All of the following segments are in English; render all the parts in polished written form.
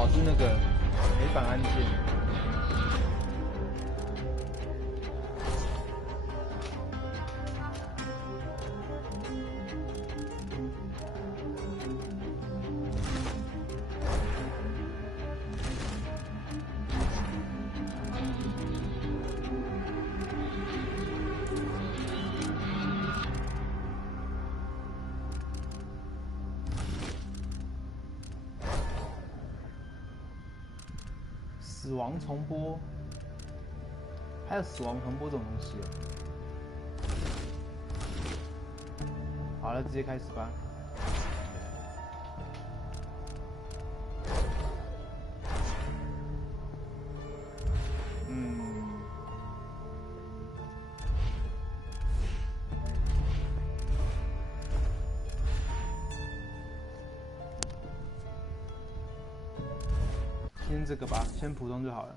哦，是那个违反案件。死亡重播，还有死亡重播这种东西哦。好了，直接开始吧。先这个吧，先普通就好了。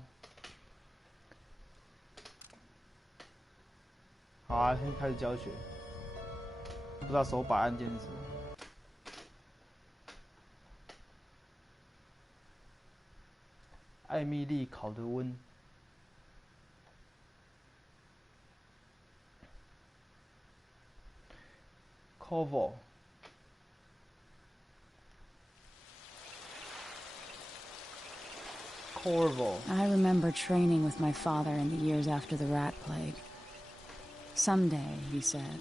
好啊，先开始教学。不知道手把按键是什么。艾米丽烤的温。Cover。I remember training with my father in the years after the rat plague. Someday, he said,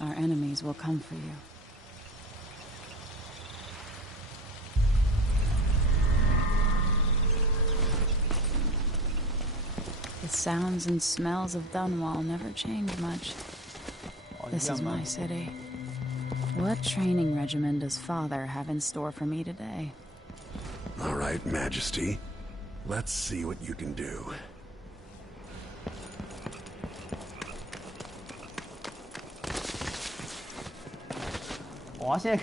our enemies will come for you. The sounds and smells of Dunwall never change much. This is my city. What training regimen does Father have in store for me today? All right, Majesty. Let's see what you can do. Gotta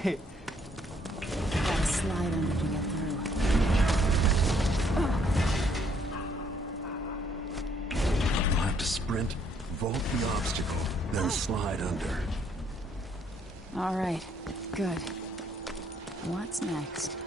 slide under to get through. You'll have to sprint, vault the obstacle, then slide under. All right, good. What's next?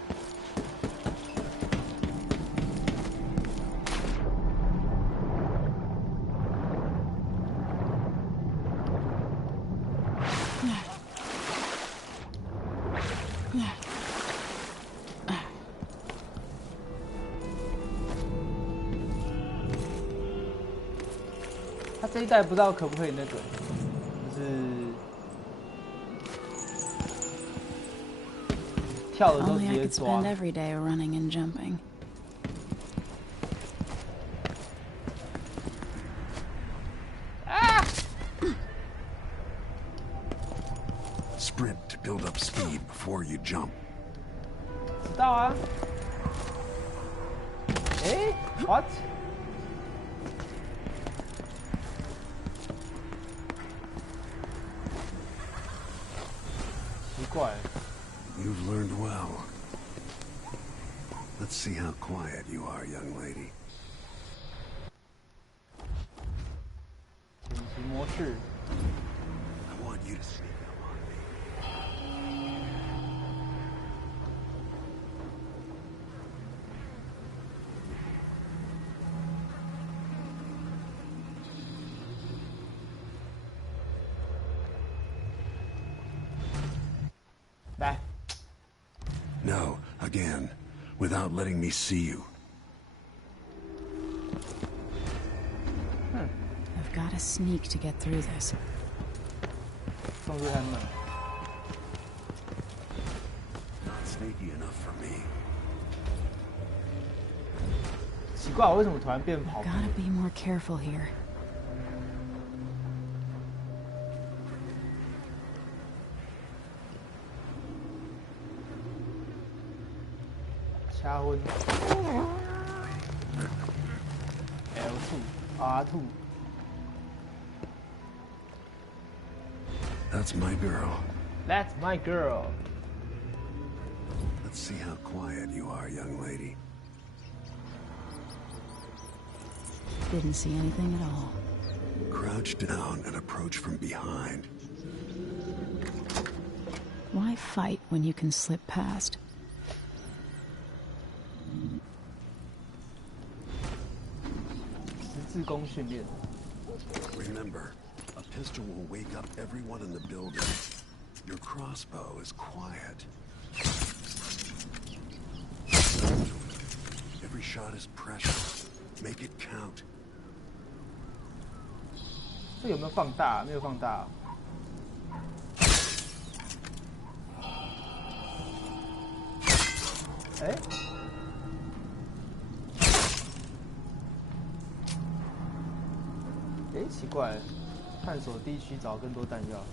他这一代不知道可不可以那个，就是跳的时候直接抓。Every day running and jumping. Sprint to build up speed before you jump. 知道啊。哎 ，what？ 奇怪。You've learned well. Let's see how quiet you are, young lady. 紧急模式。I want you to sneak up on me. Back. No, again, without letting me see you. I've got to sneak to get through this. 动作太慢。Not sneaky enough for me. 奇怪，为什么突然变跑步？ Gotta be more careful here. 掐昏 L2 R2 That's my girl. That's my girl. Let's see how quiet you are, young lady. Didn't see anything at all. Crouch down and approach from behind. Why fight when you can slip past? 自宫训练。Remember, a pistol will wake up everyone in the building. Your crossbow is quiet. Every shot is precious. Make it count. 这有没有放大？没有放大。哎，哎，奇怪，探索地区找更多弹药。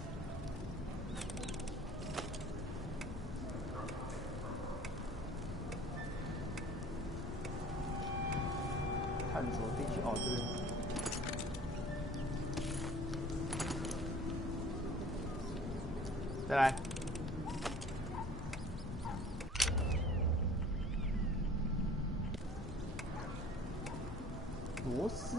探索地区，哦，这边。再来。螺丝。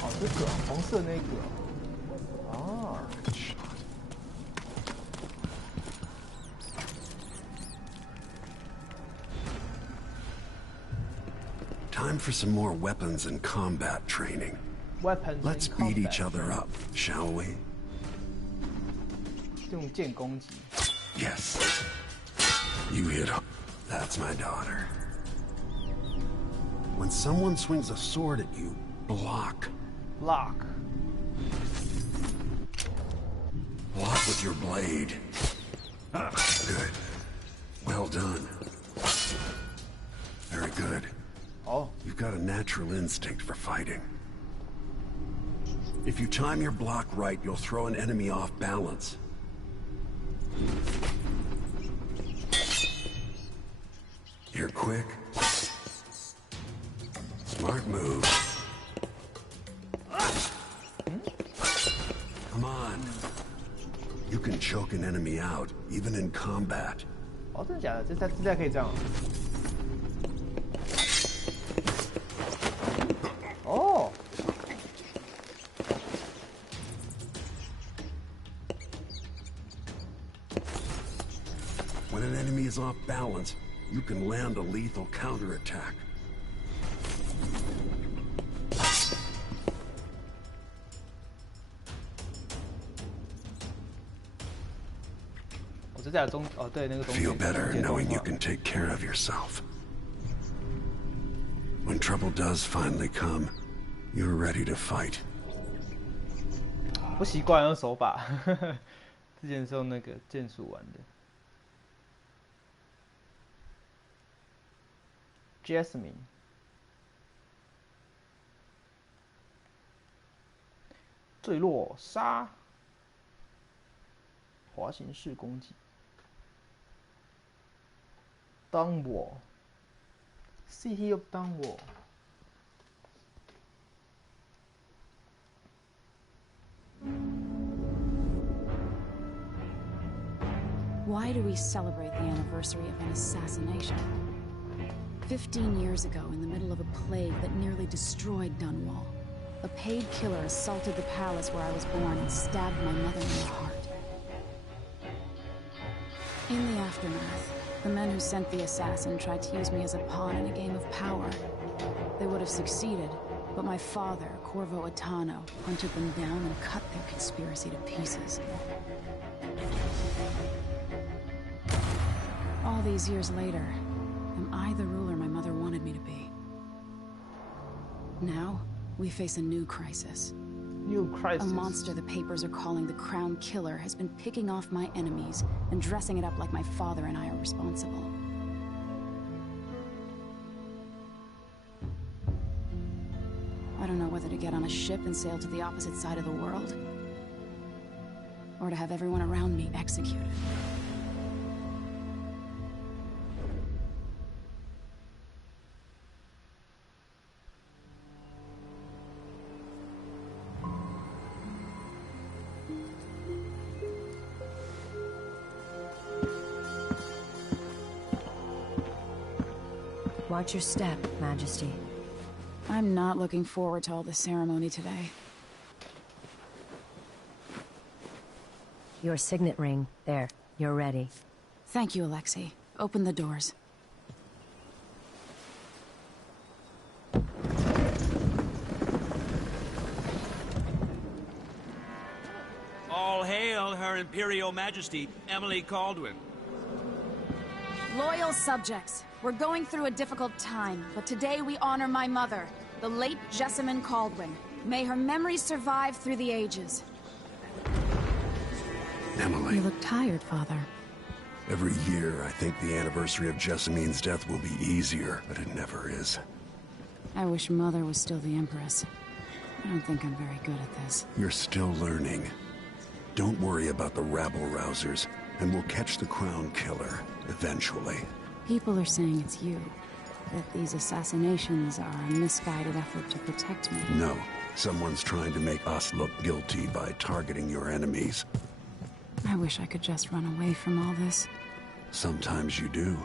哦，这个红色那个。啊。Time for some more weapons and combat training. Weapons. Let's beat each other up, shall we? 用剑攻击。Yes. You hit her. That's my daughter. When someone swings a sword at you, block. Block. Block with your blade. Good. Well done. Very good. Oh. You've got a natural instinct for fighting. If you time your block right, you'll throw an enemy off balance. You're quick. Smart move. Come on. You can choke an enemy out, even in combat. 哦，真的假的？这可以这样？哦。When an enemy is off balance, you can land a lethal counterattack. 我这在中哦，对，那个中间。 Feel better knowing you can take care of yourself. When trouble does finally come, you're ready to fight. 不习惯用手把，之前是用那个键鼠玩的。Jasmine， 坠落杀，滑行式攻击。Downward City of Downward。 Why do we celebrate the anniversary of an assassination? 15 years ago, in the middle of a plague that nearly destroyed Dunwall, a paid killer assaulted the palace where I was born and stabbed my mother in the heart. In the aftermath, the men who sent the assassin tried to use me as a pawn in a game of power. They would have succeeded, but my father, Corvo Atano, hunted them down and cut their conspiracy to pieces. All these years later, am I the ruler my mother wanted me to be? Now, we face a new crisis. New crisis. A monster the papers are calling the Crown Killer has been picking off my enemies and dressing it up like my father and I are responsible. I don't know whether to get on a ship and sail to the opposite side of the world, or to have everyone around me executed. Watch your step, Majesty. I'm not looking forward to all the ceremony today. Your signet ring. There. You're ready. Thank you, Alexei. Open the doors. All hail Her Imperial Majesty, Emily Caldwin. Loyal subjects, we're going through a difficult time, but today we honor my mother, the late Jessamine Caldwin. May her memory survive through the ages. Emily. You look tired, Father. Every year, I think the anniversary of Jessamine's death will be easier, but it never is. I wish Mother was still the Empress. I don't think I'm very good at this. You're still learning. Don't worry about the rabble-rousers, and we'll catch the Crown Killer, eventually. People are saying it's you. That these assassinations are a misguided effort to protect me. No. Someone's trying to make us look guilty by targeting your enemies. I wish I could just run away from all this. Sometimes you do.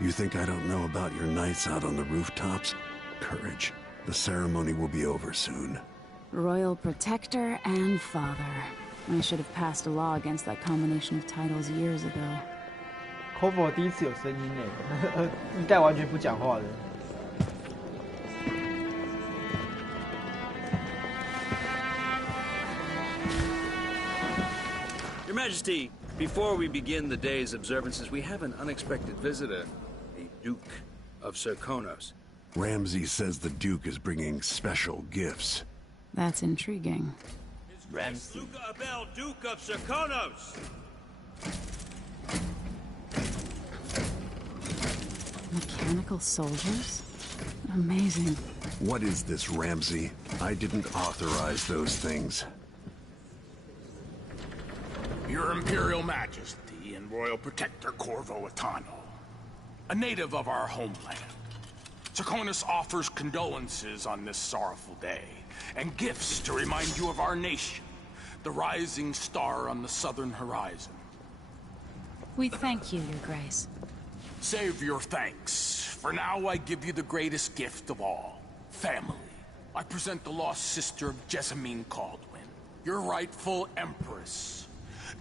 You think I don't know about your nights out on the rooftops? Courage. The ceremony will be over soon. Royal Protector and Father. I should have passed a law against that combination of titles years ago. Corvo 第一次有声音诶，一代完全不讲话的。Your Majesty, before we begin the day's observances, we have an unexpected visitor, the Duke of Serkonos. Ramsay says the Duke is bringing special gifts. That's intriguing. Ramsay. Luca Abel, Duke of Serkonos! Mechanical soldiers? Amazing. What is this, Ramsay? I didn't authorize those things. Your Imperial Majesty and Royal Protector Corvo Attano, a native of our homeland. Serkonos offers condolences on this sorrowful day, and gifts to remind you of our nation, the rising star on the southern horizon. We thank you, Your Grace. Save your thanks. For now, I give you the greatest gift of all, family. I present the lost sister of Jessamine Caldwin, your rightful Empress,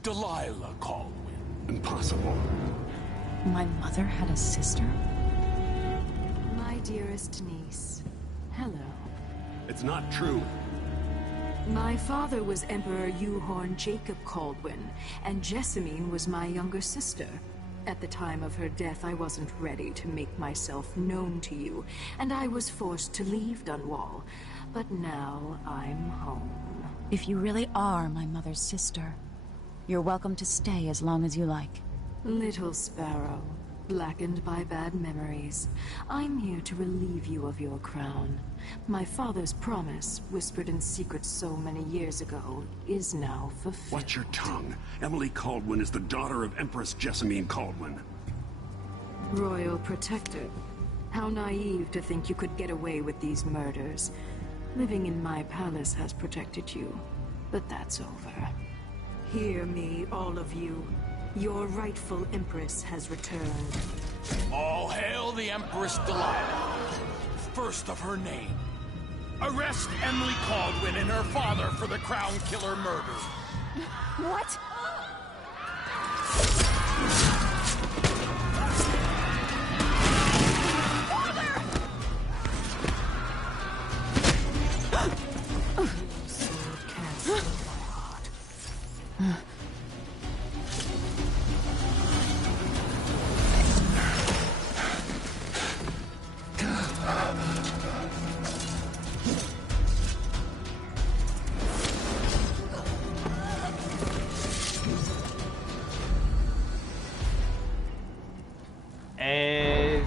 Delilah Caldwin. Impossible. My mother had a sister? My dearest niece, hello. It's not true. My father was Emperor Euhorn Jacob Caldwin, and Jessamine was my younger sister. At the time of her death, I wasn't ready to make myself known to you, and I was forced to leave Dunwall. But now I'm home. If you really are my mother's sister, you're welcome to stay as long as you like. Little sparrow, blackened by bad memories, I'm here to relieve you of your crown. My father's promise, whispered in secret so many years ago, is now fulfilled. Watch your tongue. Emily Caldwin is the daughter of Empress Jessamine Caldwin. Royal Protector. How naive to think you could get away with these murders. Living in my palace has protected you, but that's over. Hear me, all of you. Your rightful Empress has returned. All hail the Empress Delilah, first of her name. Arrest Emily Caldwin and her father for the Crown Killer murder. What? Sword can't steal my heart.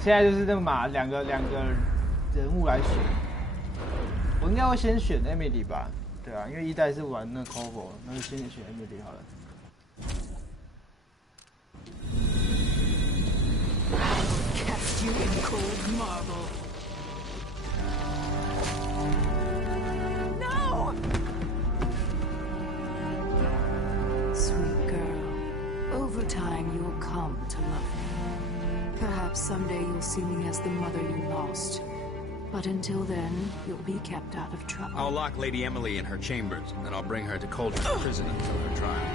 现在就是那个嘛，两个人物来选，我应该会先选 Emily 吧，对啊，因为一代是玩那 Corvo， 那就先选 Emily 好了。Cast you in cold marble. No! Sweet girl, over time you'll come to love me. Perhaps someday you'll see me as the mother you lost. But until then, you'll be kept out of trouble. I'll lock Lady Emily in her chambers, and then I'll bring her to Cauldron prison until her trial.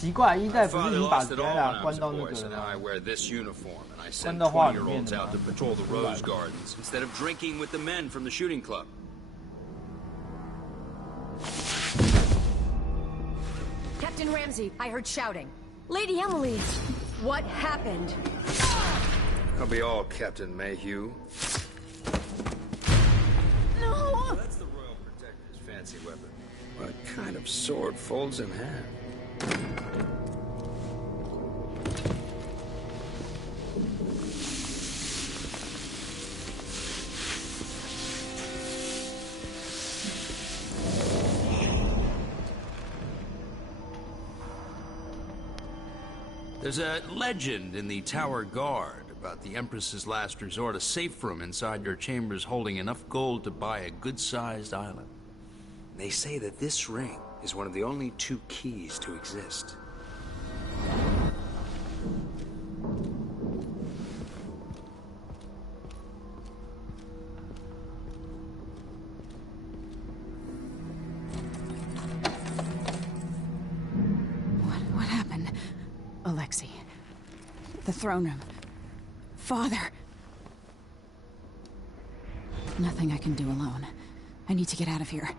奇怪，一代不是 Father 已经把 lost it 原 all 来 when I 关 was a 到那 boy, 个 so 了 now I 吗？ wear this uniform, and I 关 send 到画里面 20-year-olds 了 out 吗 to patrol the 出来 rose gardens instead of drinking with the men from the shooting club. Captain Ramsey, I heard shouting. Lady Emily, what happened? I'll be all Captain Mayhew. No! That's the Royal Protector's fancy weapon. What kind of sword folds in half? There's a legend in the Tower Guard about the Empress's last resort, a safe room inside your chambers holding enough gold to buy a good-sized island. They say that this ring is one of the only 2 keys to exist. What happened? Alexei. The throne room. Father. Nothing I can do alone. I need to get out of here.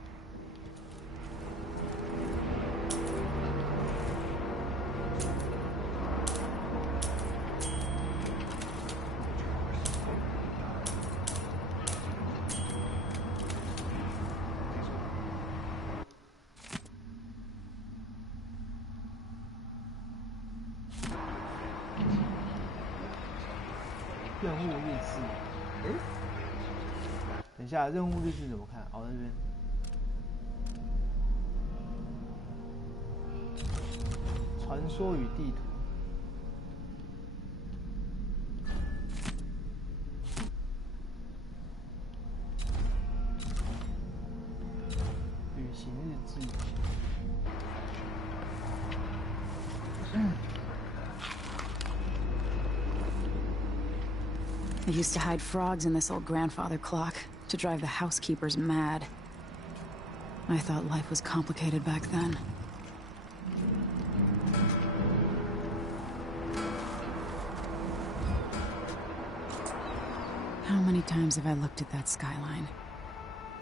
任务日志，哎，等一下，任务日志怎么看？哦，那边。传说与地图。旅行日志。I used to hide frogs in this old grandfather clock to drive the housekeepers mad. I thought life was complicated back then. How many times have I looked at that skyline?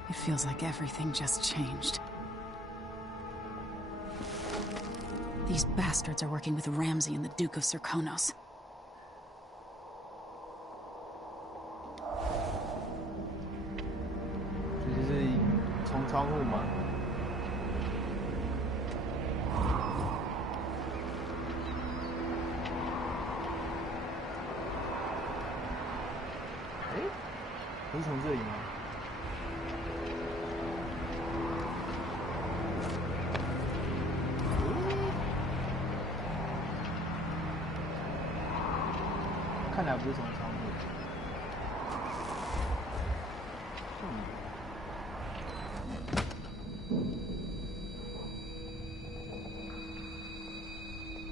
It feels like everything just changed. These bastards are working with Ramsey and the Duke of Serkonos. 这就是从窗户嘛。哎，不是从这里吗？看来不是从窗户。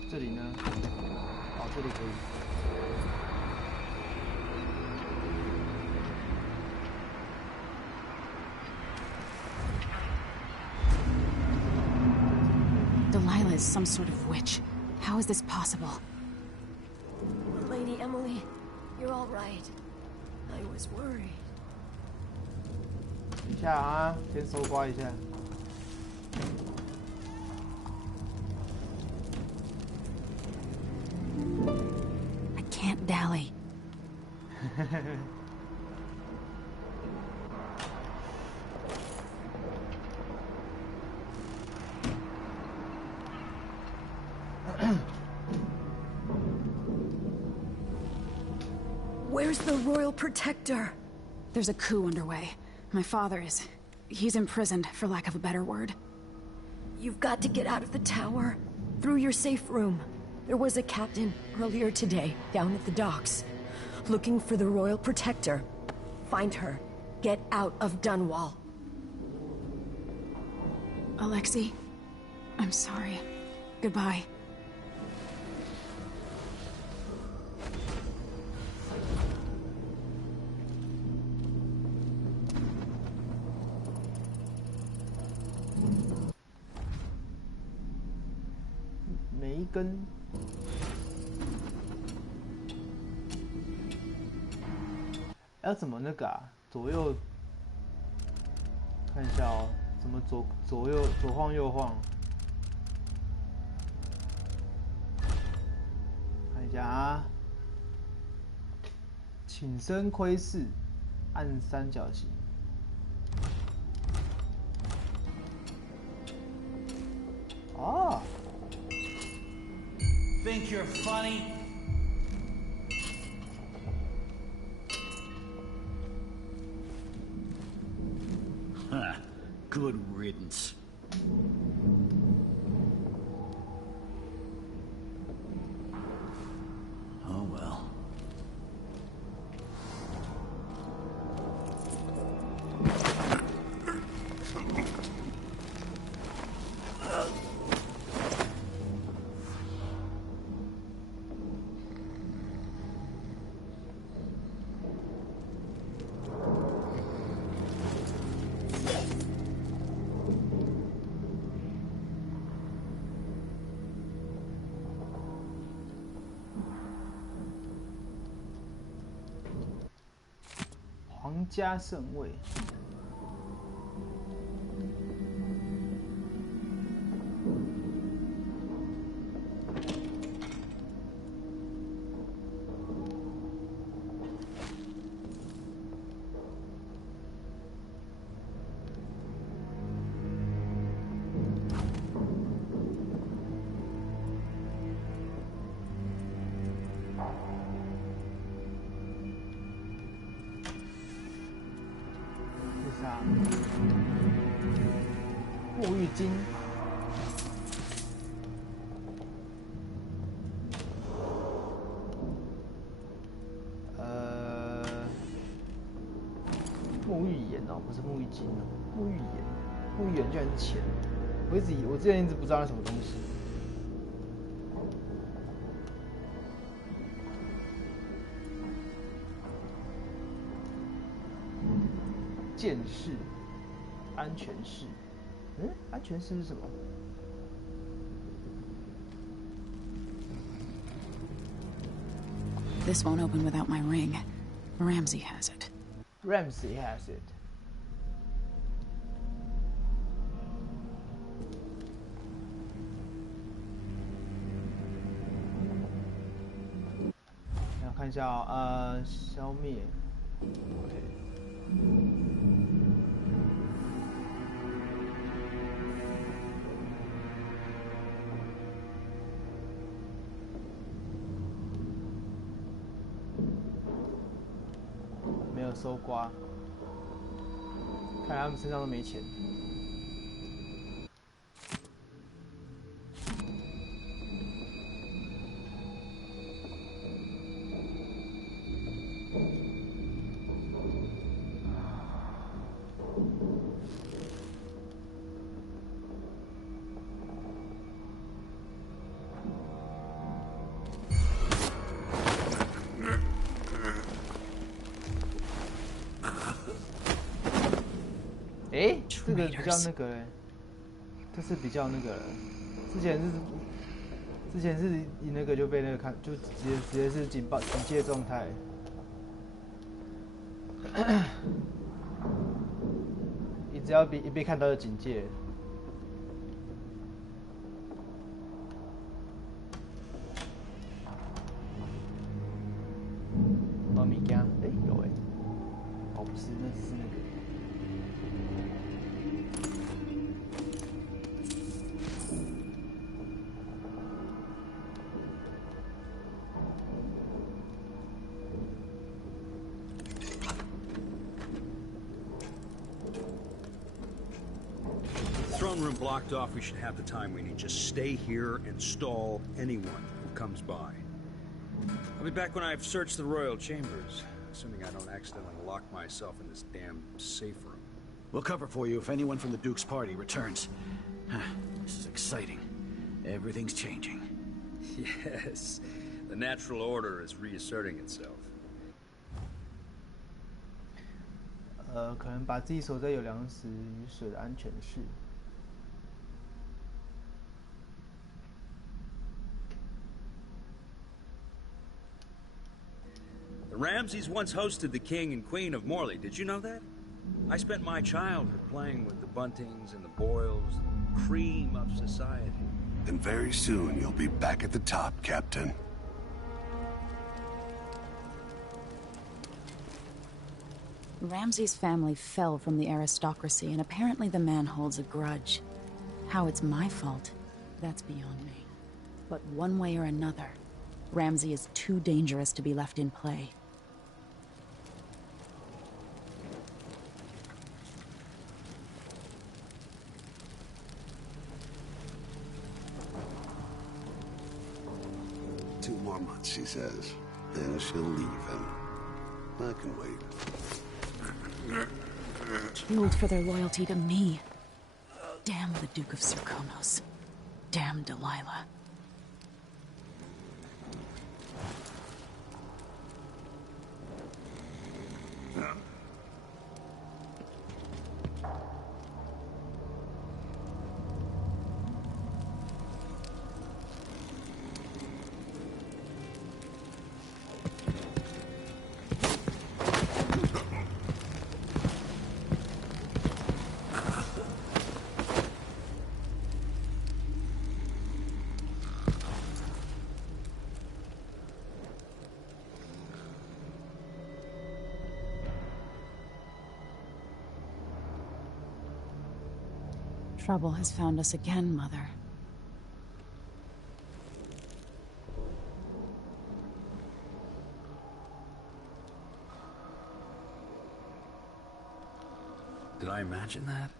这里呢？哦，这里可以。Delilah is some sort of witch. How is this possible? Lady Emily, you're all right. I was worried. 等一下啊，先搜刮一下。I can't dally. Where's the Royal Protector? There's a coup underway. My father is... he's imprisoned, for lack of a better word. You've got to get out of the tower. Through your safe room. There was a captain earlier today down at the docks. Looking for the Royal Protector. Find her. Get out of Dunwall. Alexei, I'm sorry. Goodbye. 梅根。要怎么那个啊？左右看一下哦，怎么左右左晃右晃？看一下啊，请身窥视，按三角形。哦。Think you're funny? Huh. Good riddance. Oh well.皇家圣位。沐浴巾，沐浴盐哦，不是沐浴巾哦，沐浴盐，沐浴盐居然是钱，我之前一直不知道那什么东西。剑士，安全士。安全士是什么 This won't open without my ring. Ramsey has it. Ramsey has it. 要看一下哦，消灭。OK。搜刮，看来他们身上都没钱。这个比较那个嘞，这是比较那个了。之前是一那个就被那个看，就直接是警戒状态。你只要一被看到就警戒。米家，有哦不是，那是那个。Throne room blocked off, we should have the time we need. Just stay here and stall anyone who comes by. I'll be back when I've searched the royal chambers, assuming I don't accidentally lock myself in this damn safe room. We'll cover for you if anyone from the Duke's party returns. This is exciting. Everything's changing. Yes, the natural order is reasserting itself. 可能把自己锁在有粮食与水的安全室。The Ramseys once hosted the king and queen of Morley. Did you know that? I spent my childhood playing with the Buntings and the Boyles, the cream of society. And very soon you'll be back at the top, Captain. Ramsey's family fell from the aristocracy, and apparently the man holds a grudge. How it's my fault, that's beyond me. But one way or another, Ramsey is too dangerous to be left in play. Two more months, she says. Then she'll leave him. I can wait. Killed for their loyalty to me. Damn the Duke of Serkonos. Damn Delilah. Trouble has found us again, Mother. Did I imagine that?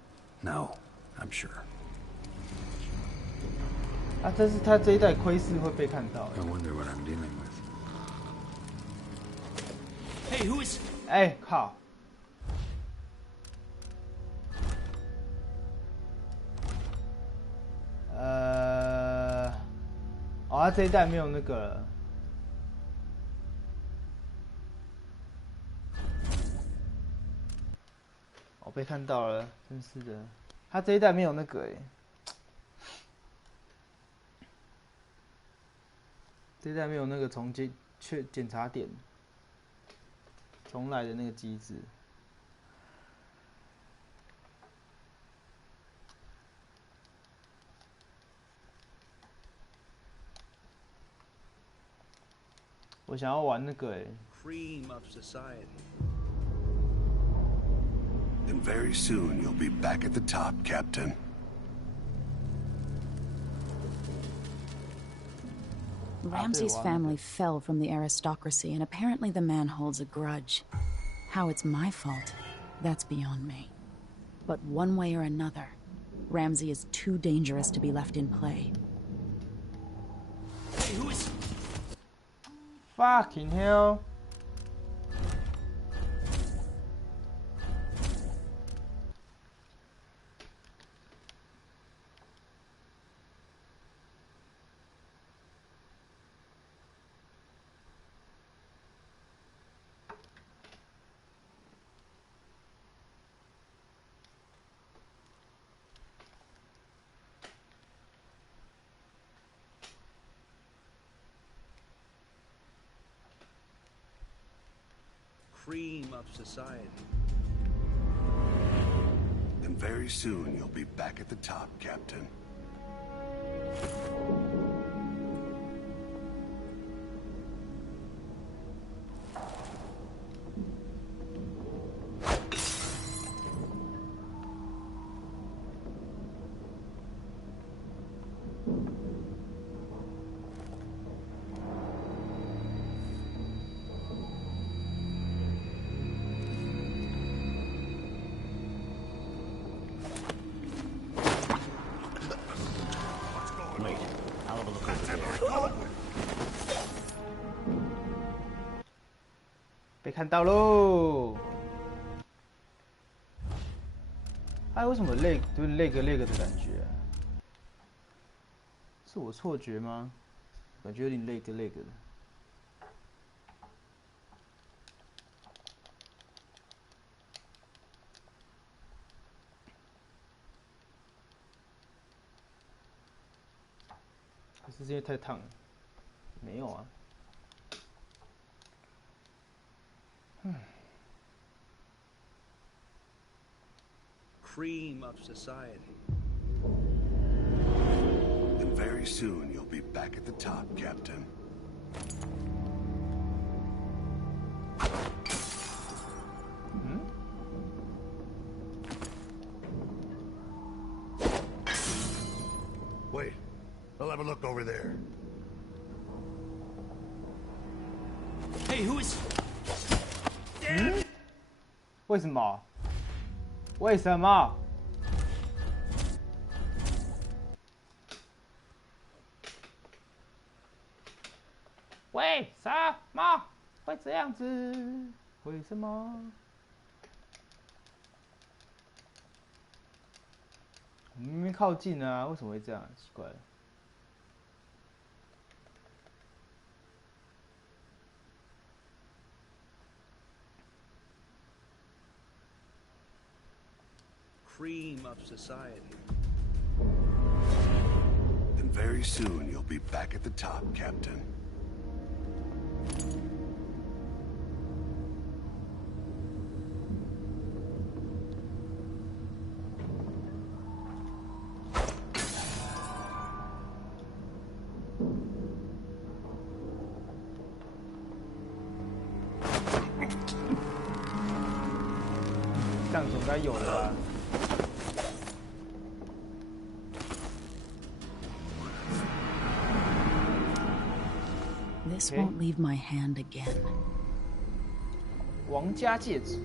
No, I'm sure. 啊，但是他这一代窥视会被看到。I wonder what I'm dealing with. Hey, who is? 哎，靠！哦，他这一代没有那个了。哦，被看到了，真是的。他这一代没有那个哎，这一代没有那个重检查点重来的那个机制。我想要玩那个哎。Cream of society. And very soon you'll be back at the top, Captain. Ramsey's family fell from the aristocracy, and apparently the man holds a grudge. How it's my fault, that's beyond me. But one way or another, Ramsey is too dangerous to be left in play. Hey, who is? Fucking hell. Cream of society. And very soon you'll be back at the top, Captain. Wait, I'll have a look over there. 被看到喽！哎，为什么累，就是累个的感觉、啊？是我错觉吗？感觉有点累个的。还是因为太烫了？没有啊。cream of society. And very soon you'll be back at the top, Captain. Wait, I'll have a look over there. Hey, who is... 为什么？为什么？为什么会这样子？为什么？我明明靠近了啊，为什么会这样？奇怪了。Cream of society. And very soon you'll be back at the top, Captain. This won't leave my hand again. 王家戒指。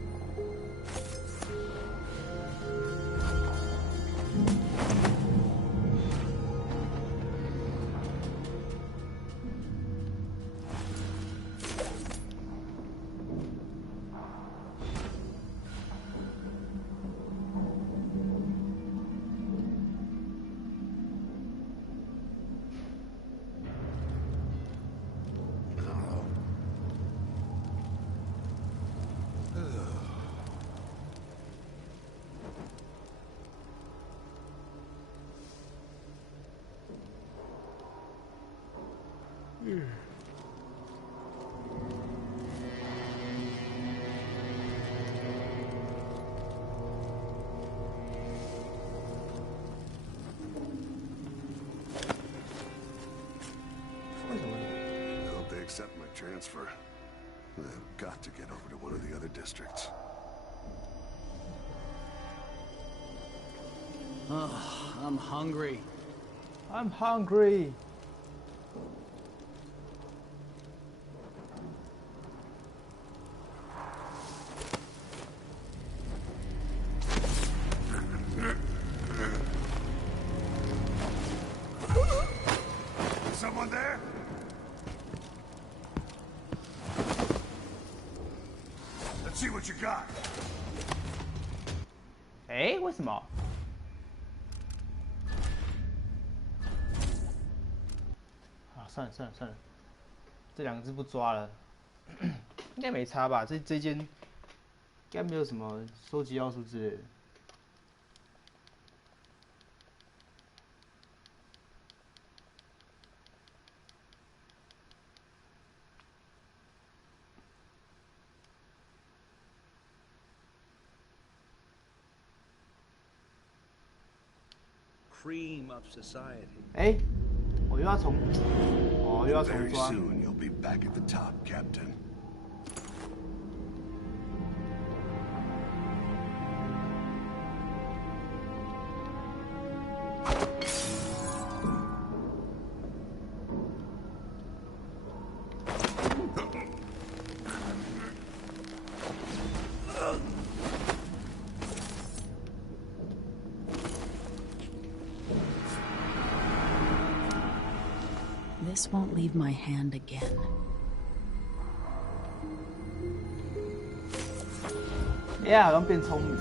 I hope they accept my transfer. I've got to get over to one of the other districts. I'm hungry. I'm hungry. Someone there? Let's see what you got. 哎，为什么？啊，算了算了算了，这两只不抓了，应该没差吧？这间应该没有什么收集要素之类的。Cream of society. 哎，我又要重，哦，又要重 Very 抓。 soon you'll be back at the top, Captain. This won't leave my hand again. 哎，好像变聪明。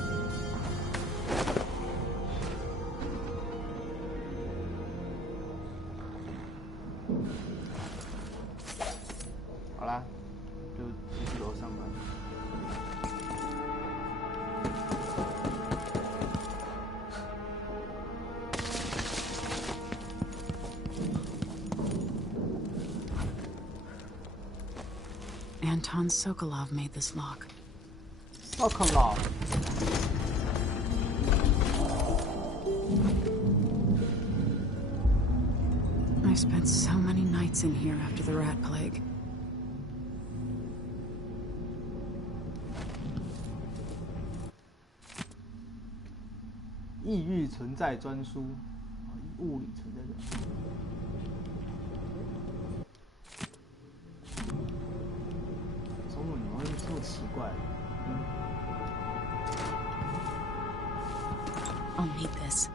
好啦，就继续楼上吧。Anton Sokolov made this lock. Sokolov。I spent so many nights in here after the rat plague. 异域存在专书，物理存在专书。中文怎么会这么奇怪？I'll need this.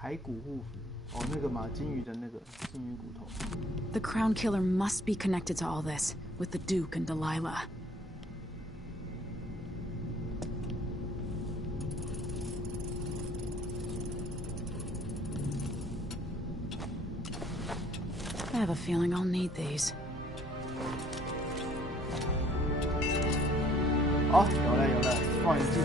骸骨护符，哦，那个嘛，金鱼的那个金鱼骨头。The Crown Killer must be connected to all this, with the Duke and Delilah. I have a feeling I'll need these. 哦，有了，望远镜。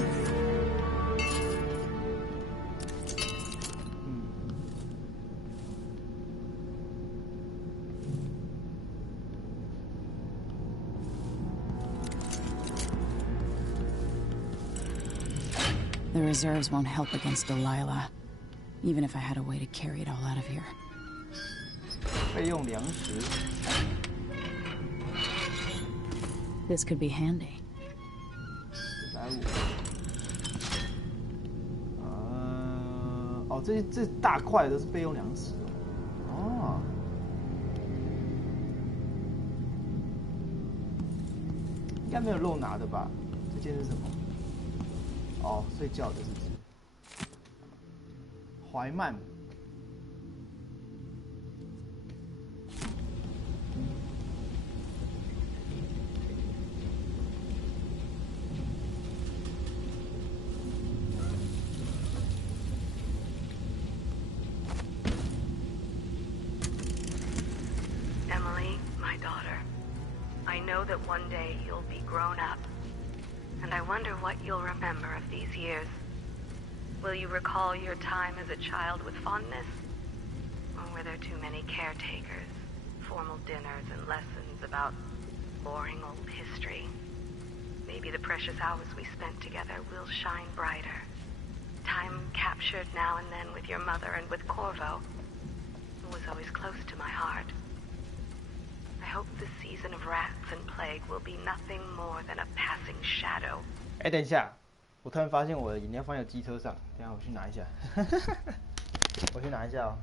The reserves won't help against Delilah, even if I had a way to carry it all out of here. 备用粮食。This could be handy. 150。哦，这大块都是备用粮食哦。应该没有漏拿的吧？这件是什么？哦，睡觉的是不是？怀曼。Emily, my daughter, I know that one day you'll be grown up. And I wonder what you'll remember of these years. Will you recall your time as a child with fondness? Or were there too many caretakers, formal dinners and lessons about boring old history? Maybe the precious hours we spent together will shine brighter. Time captured now and then with your mother and with Corvo, who was always close to my heart. I hope this season of rats and plague will be nothing more than a passing shadow. 哎，等一下，我突然发现我的饮料放在机车上，等一下我去拿一下。我去拿一下哦。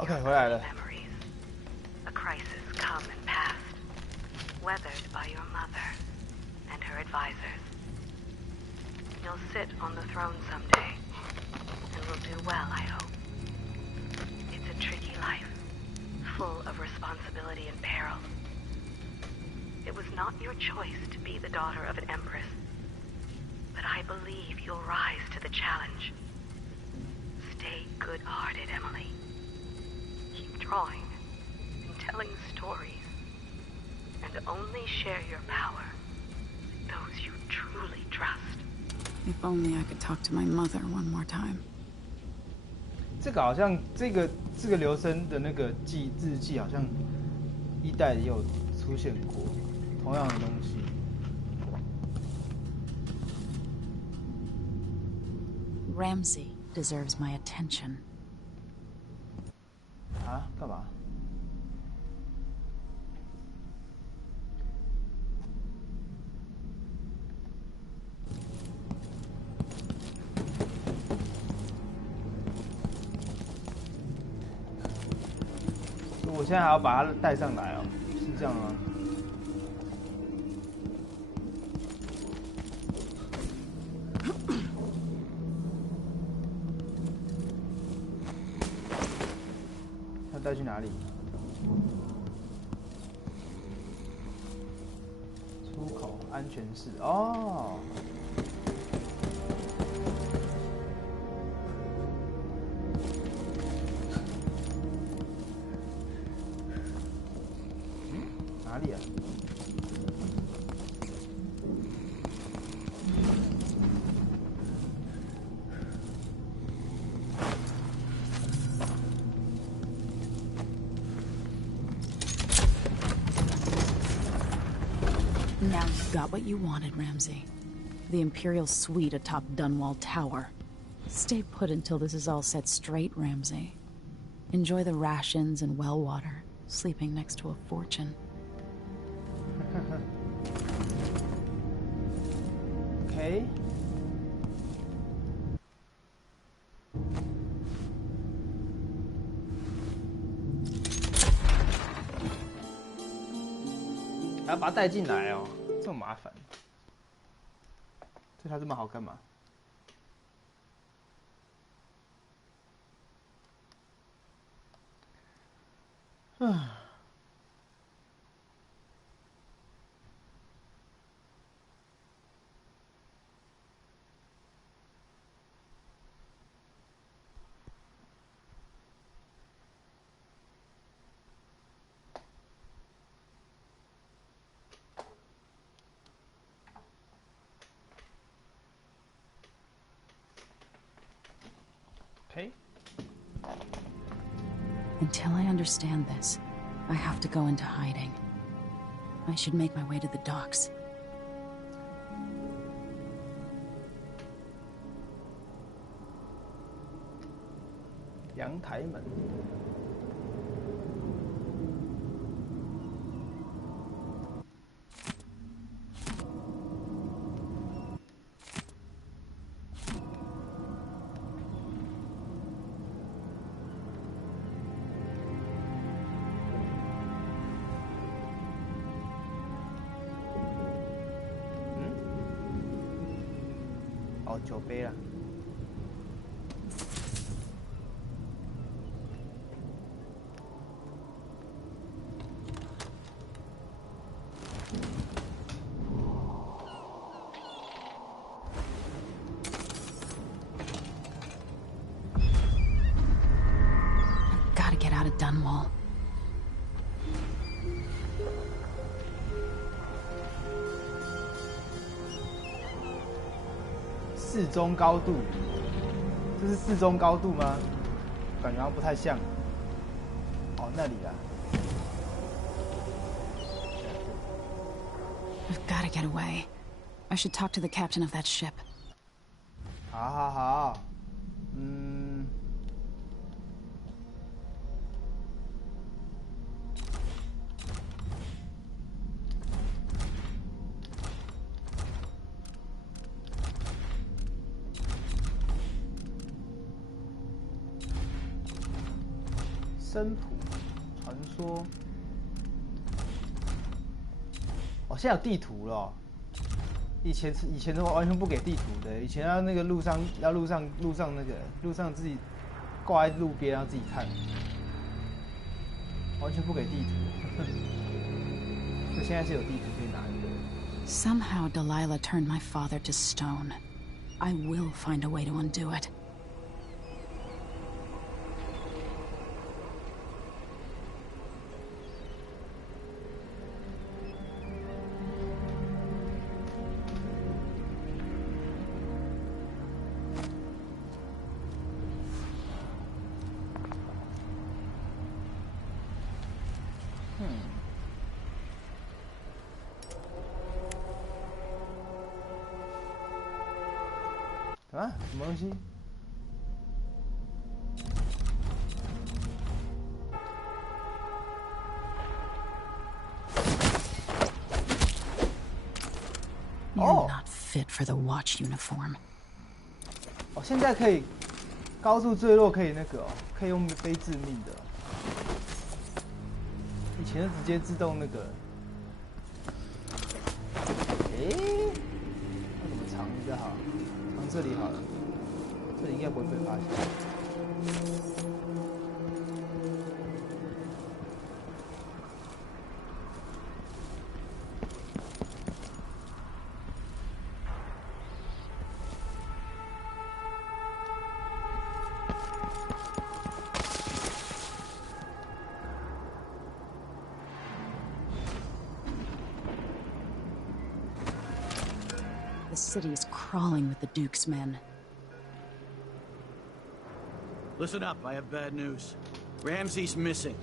OK， 回来了。 A crisis come and passed, weathered by your mother and her advisors. You'll sit on the throne someday, and will do well, I hope. It's a tricky life, full of responsibility and peril. It was not your choice to be the daughter of an empress, but I believe you'll rise to the challenge. Stay good-hearted, Emily. Keep drawing and telling stories, and only share your power with those you truly trust. If only I could talk to my mother one more time. 这个好像这个留声的那个日记好像一代也有出现过同样的东西。Ramsey deserves my attention. 啊？干嘛？我现在还要把它带上来哦，是这样吗？要带去哪里？出口安全室哦。哪里啊？Now you got what you wanted, Ramsey. The Imperial suite atop Dunwall Tower. Stay put until this is all set straight, Ramsey. Enjoy the rations and well water, sleeping next to a fortune. Okay. 还要把它带进来哦，这么麻烦。对它这么好干嘛？唉。Okay. Until I understand this, I have to go into hiding. I should make my way to the docks. 阳台门。哦，酒杯啦。Gotta get out of Dunwall. 适中高度，这是适中高度吗？感觉好像不太像。哦，那里啊。I've gotta get away. I should talk to the captain of that ship. 好好好，生谱传说。哦，现在有地图了哦。以前的话完全不给地图的，以前要那个路上自己挂在路边，然后自己看，完全不给地图。所以现在是有地图可以拿的。Somehow Delilah turned my father to stone. I will find a way to undo it. 啊，什么东西？ You're not fit for the watch uniform. 哦，现在可以高速坠落，可以那个哦，可以用非致命的。以前是直接自动那个。诶，那怎么藏比较好？藏这里好了，这里应该不会被发现。 The city is crawling with the Duke's men. Listen up, I have bad news. Ramsey's missing.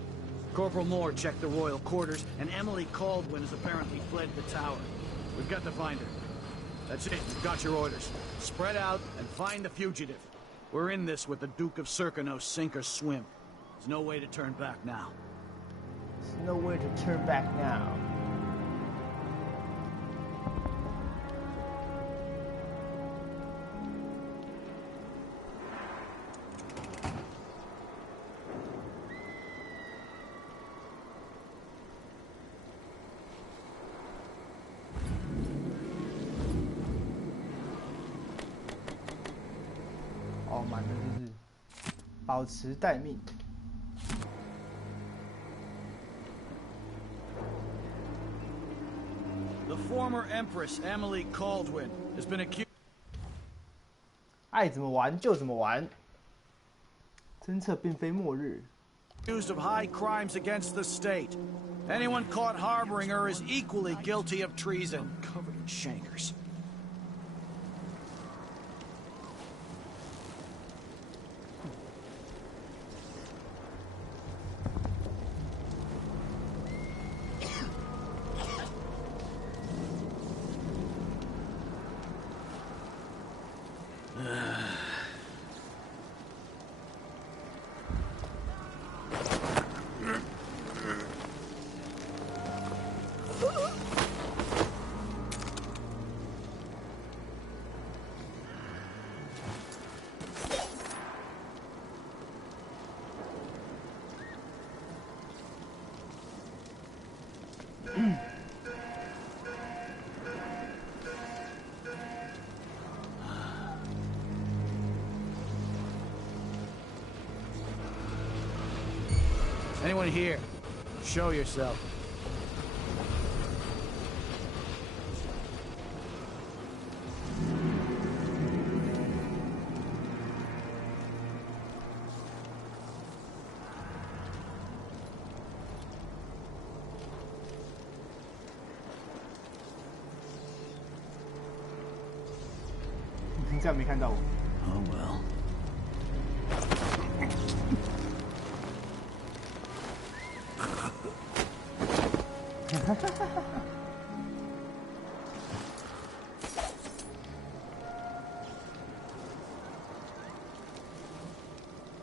Corporal Moore checked the royal quarters, and Emily Caldwin has apparently fled the tower. We've got to find her. That's it, you've got your orders. Spread out and find the fugitive. We're in this with the Duke of Serkino, sink or swim. There's no way to turn back now. There's no way to turn back now. 满的就是保持待命。The former Empress Emily Caldwin has been accused. 爱怎么玩就怎么玩，侦测并非末日。 Accused of high crimes against the state. Anyone caught harboring her is equally guilty of treason. Covered in shankers. Anyone here? Show yourself.你这样没看到我。 Oh well.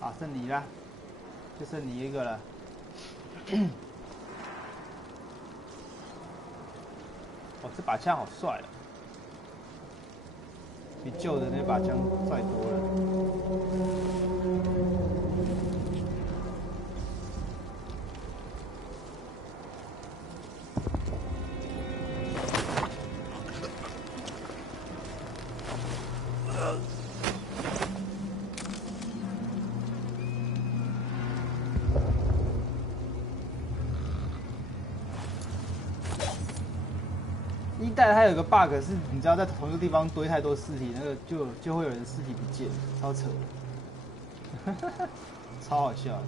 好，剩你了，就剩你一个了。哦，这把枪好帅啊，比旧的那把枪帅多了。 一代它有个 bug 是，你知道在同一个地方堆太多尸体，那个就会有人尸体不见，超扯的，超好笑的。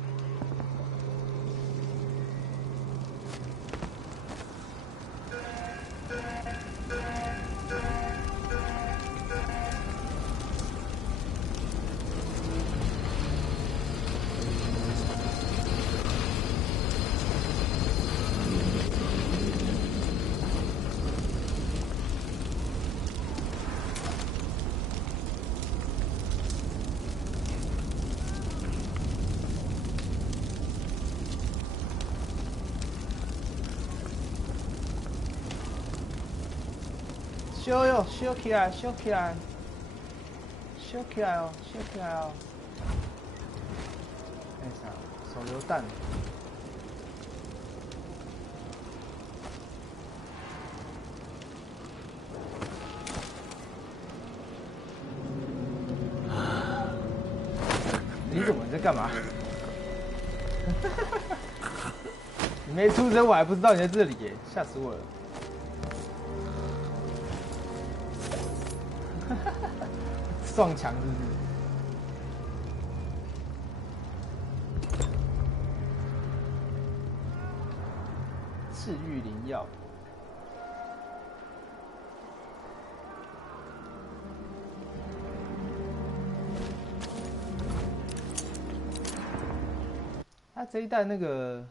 修哟，修起来，修起来，修起来哦，修起来哦。哎啥？手榴弹。你怎么在干嘛？你没出生我还不知道你在这里耶，吓死我了！撞墙是不是？治愈灵药。他这一代那个。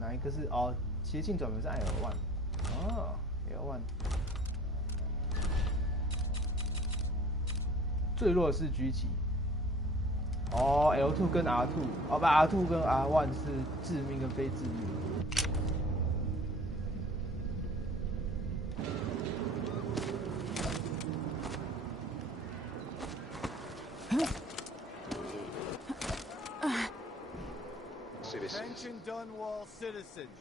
哪一个是哦？捷径转门是 L1， 哦 ，L1， 最弱的是狙击，哦 ，L2 跟 R2， 哦不 ，R2 跟 R1 是致命跟非致命。Attention Dunwall citizens.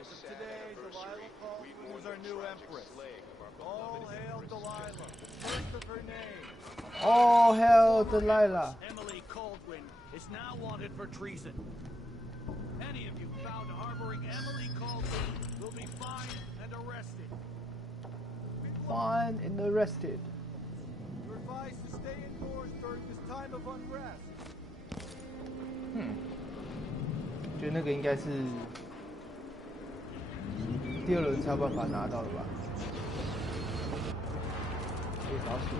As of today, Delilah Caldwin is our new empress. All hail Delilah, the first of her name. All hail Delilah. Emily Caldwin is now wanted for treason. Any of you found harboring Emily Caldwin will be fined and arrested. Fined and arrested. You're advised to stay indoors during this time of unrest. 觉得那个应该是第二轮才有办法拿到的吧？可以老鼠。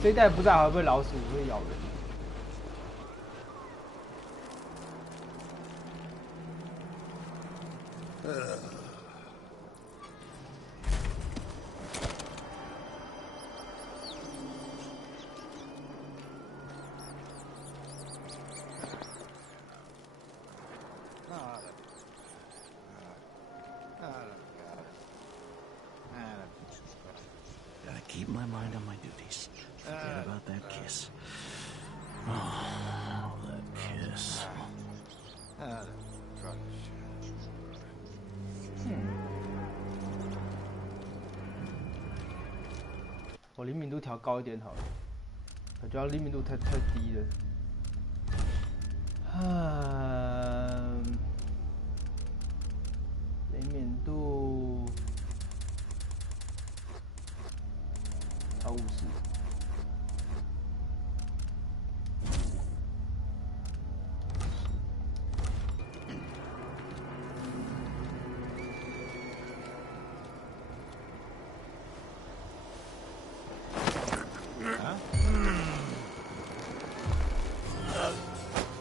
这一代不知道还会不会老鼠会咬人。Gotta keep my mind on my duties. Forget about that kiss. Oh, that kiss. 我灵敏度调高一点好了，感觉灵敏度太低了。灵敏度调50。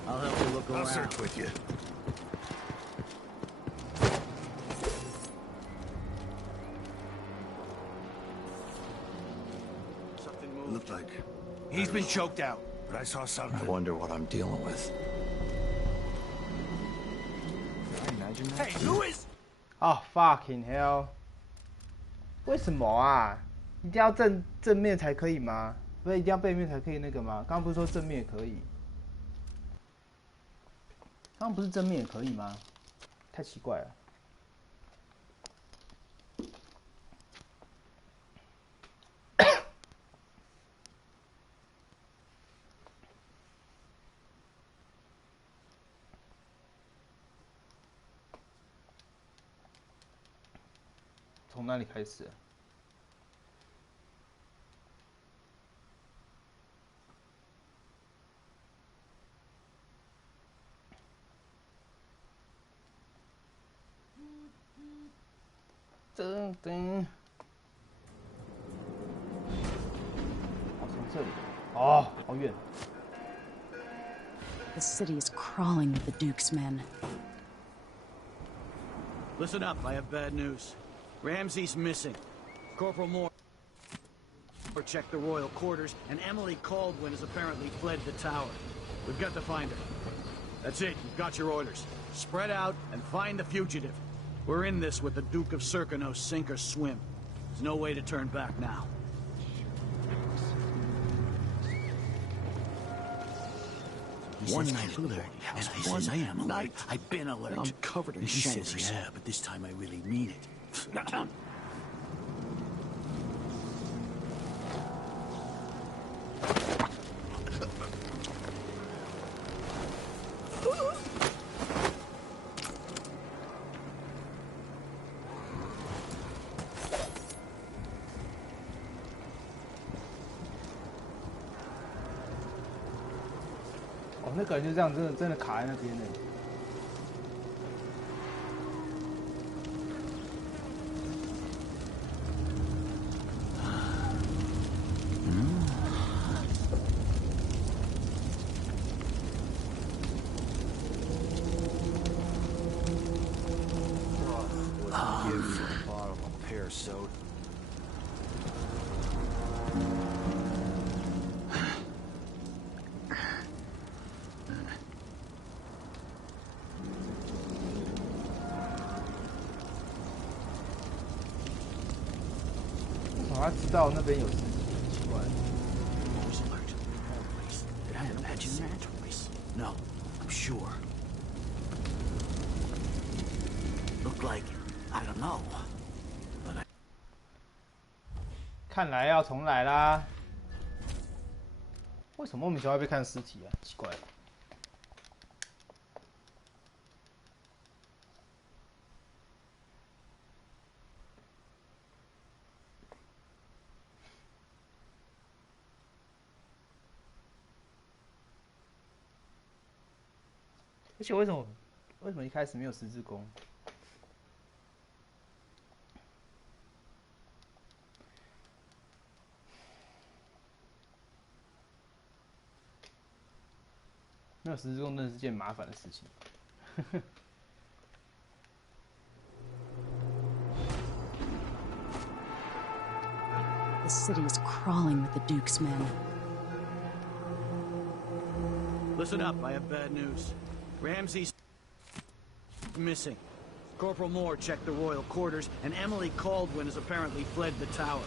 I'll help you look around. I'll search with you. Something moved. Looked like He's been choked out. but I saw I something. wonder what I'm dealing with. Hey, who is? 哦 ，fucking hell！ 为什么啊？一定要正面才可以吗？不是一定要背面才可以那个吗？刚刚不是说正面也可以？刚刚不是正面也可以吗？太奇怪了。从哪里开始啊？噔噔，哦，从这里，哦，好远。The city is crawling with the Duke's men. Listen up, I have bad news. Ramsey's missing. Corporal Moore. checked the royal quarters, and Emily Caldwin has apparently fled the tower. We've got to find her. That's it. You've got your orders. Spread out and find the fugitive. We're in this with the Duke of Serkonos, sink or swim. There's no way to turn back now. One night further, and I says I am alert. I've been alert. I'm covered in shivers. Says, yeah, but this time I really mean it.哦，那个人就这样，真的卡在那边呢。他知道那边有事情，奇怪。Did I imagine that? No, I'm sure. Look like I don't know. But I... 看来要重来啦。为什么莫名其妙会被看尸体啊？奇怪。而且为什么一开始没有十字弓？没有十字弓真的是件麻烦的事情。The city is crawling with the Duke's men. Listen up, I have bad news. Ramsey's missing. Corporal Moore checked the royal quarters, and Emily Caldwin has apparently fled the tower.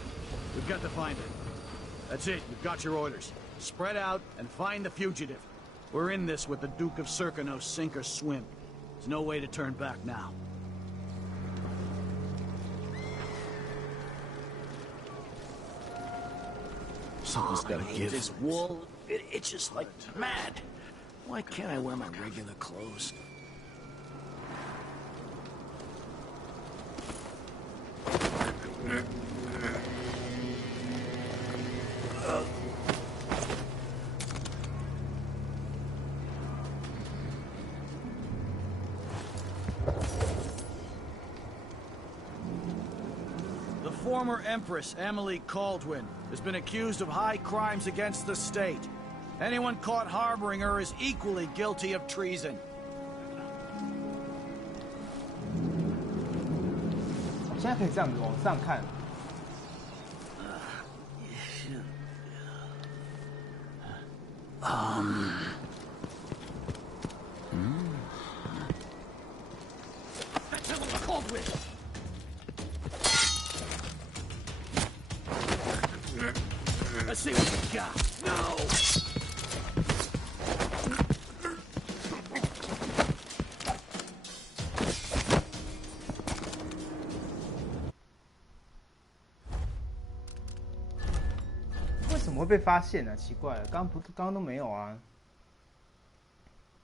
We've got to find her. That's it, you've got your orders. Spread out and find the fugitive. We're in this with the Duke of Serkonos, sink or swim. There's no way to turn back now. Something's gotta give. This wall, it itches like mad. Why can't I wear my regular clothes? The former Empress, Emily Caldwin, has been accused of high crimes against the state. Anyone caught harboring her is equally guilty of treason. 我现在可以这样子往上看。That's Emily Caldwin! Let's see what we got. No! 为什么会被发现呢、啊？奇怪了，刚刚都没有啊。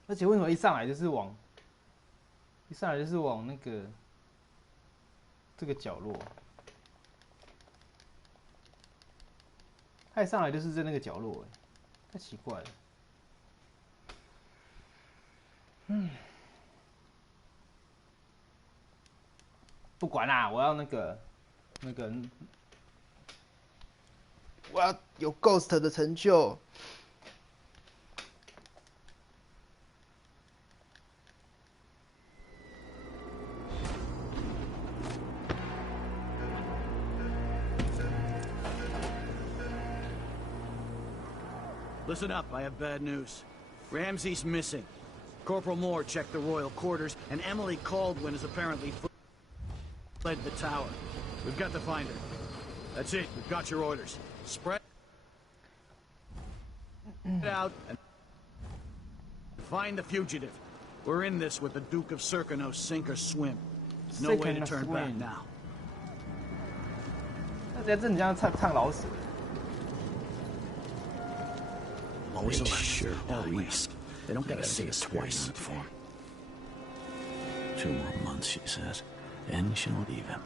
而且为什么一上来就是往那个这个角落？他一上来就是在那个角落，哎，太奇怪了。不管啦，我要那个，我要有 Ghost 的成就。Listen up, I have bad news. Ramsey's missing. Corporal Moore checked the royal quarters, and Emily Caldwin is apparently fled the tower. We've got to find her. That's it, we've got your orders. Spread out and find the fugitive. We're in this with the Duke of Serkino, sink or swim. No way to turn back now. 在这你这样唱老死。 Always sure, always. They don't gotta say it twice. 2 more months, she says, and she'll leave him.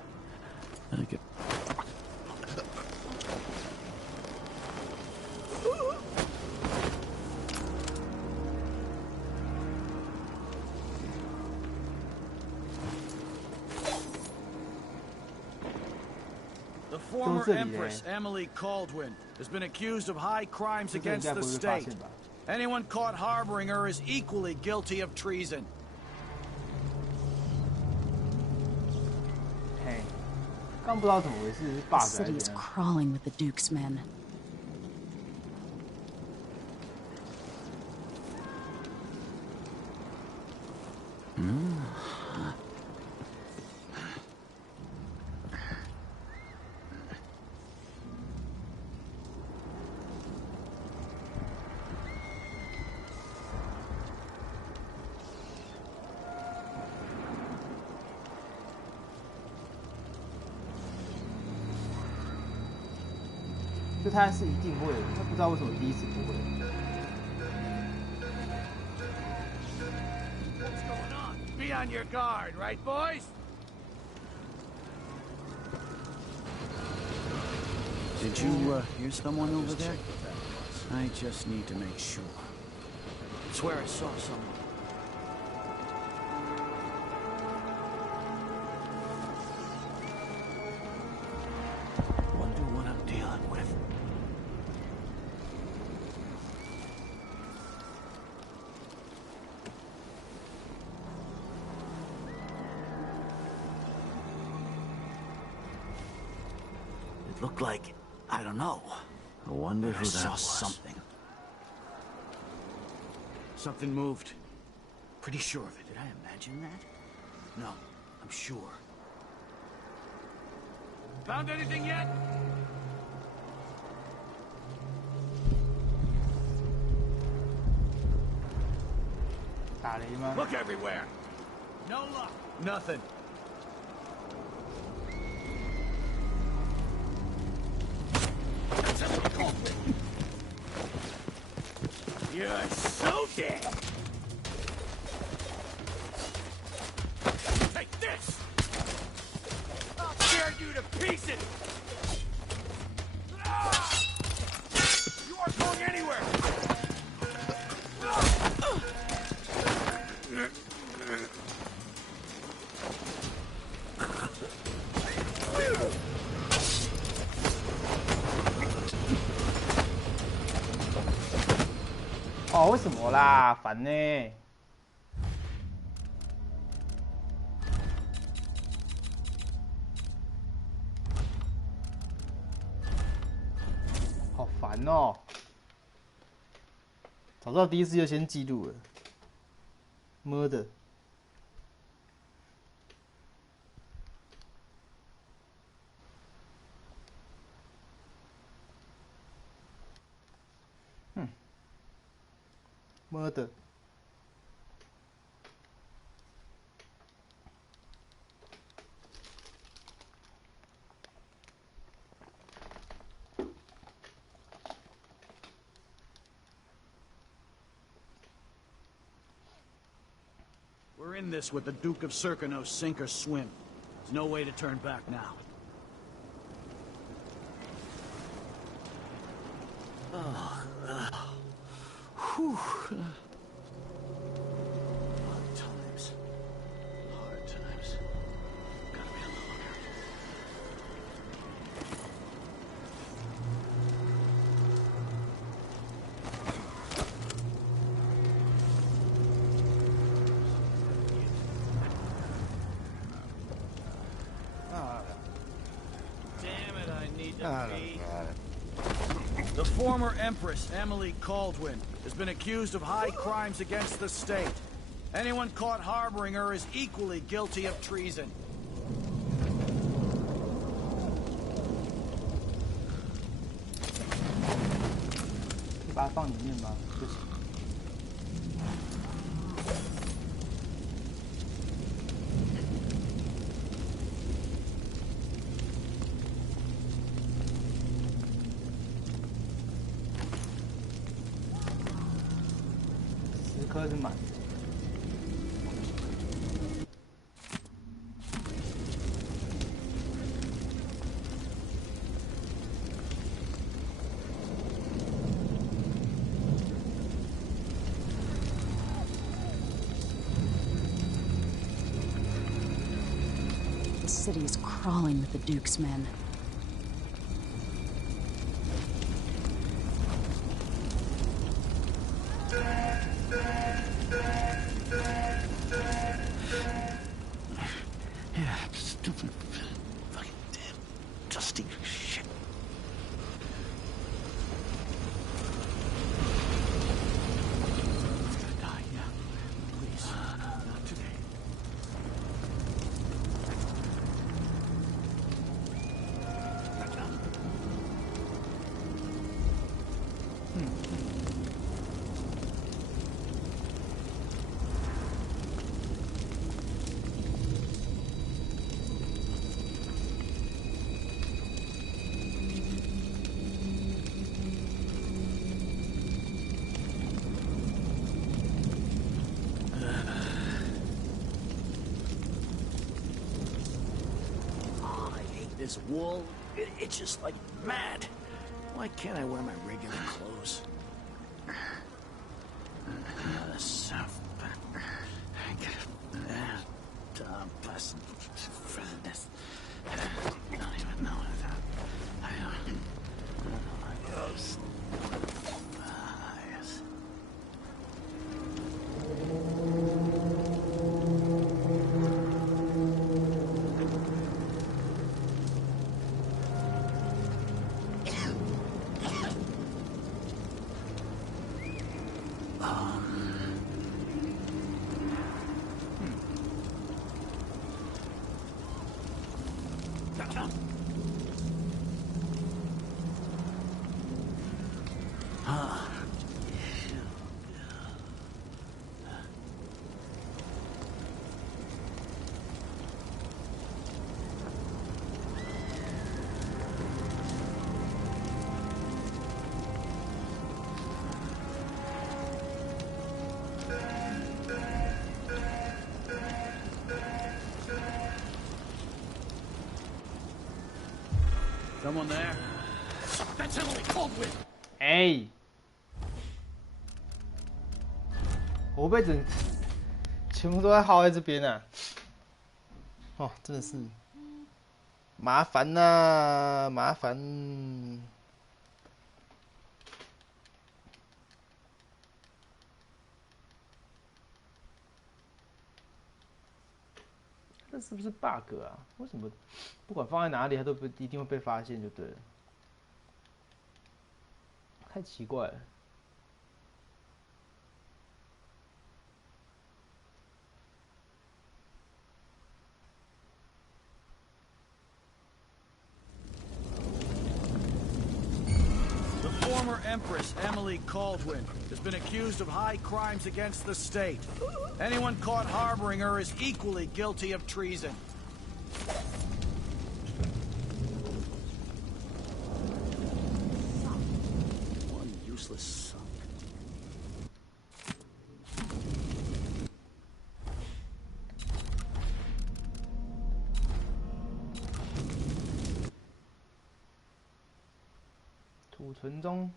The former Empress, Emily Caldwin, has been accused of high crimes against the state. Anyone caught harboring her is equally guilty of treason. Hey, 刚不知道怎么回事 The city is crawling with the Duke's men. So 他是一定会的，他不知道为什么第一次不会。 What's going on? Be on your guard, right, boys? Did you hear someone over there? I just need to make sure. I swear I saw someone. Wonder what I'm dealing with. It looked like, I don't know. I wonder who that was. Something. Something moved. Pretty sure of it. Did I imagine that? No, I'm sure. Found anything yet? Look everywhere. No luck. Nothing. You're so dead. Take this. I'll tear you to pieces. You aren't going anywhere. Oh, 为什么啦？烦呢！好烦哦！早知道第一次就先记录了。妈的！Murder. We're in this with the Duke of Serkino, sink or swim. There's no way to turn back now. Whew. Hard times. Hard times. Gotta be on the lookout. Damn it, I need to pee. The former Empress, Emily Caldwin, has been accused of high crimes against the state. Anyone caught harboring her is equally guilty of treason. 可以把它放里面吗？不行。10颗是满的。 The city is crawling with the Duke's men. Yeah, stupid, fucking damn, dusty shit. I'm gonna die, yeah. Please, not today. This wool, it itches like mad. Why can't I wear my regular clothes? I don't even know yes. Someone there? That's Emily Caldwin! 哎，我被全部都在耗在这边啊！哦，真的是麻烦呐、麻烦。这是不是 bug 啊？为什么不管放在哪里，它都不一定会被发现就对了？太奇怪了。The former Empress, Emily Caldwin, has been accused of high crimes against the state. Anyone caught harboring her is equally guilty of treason. One useless son.《储存中。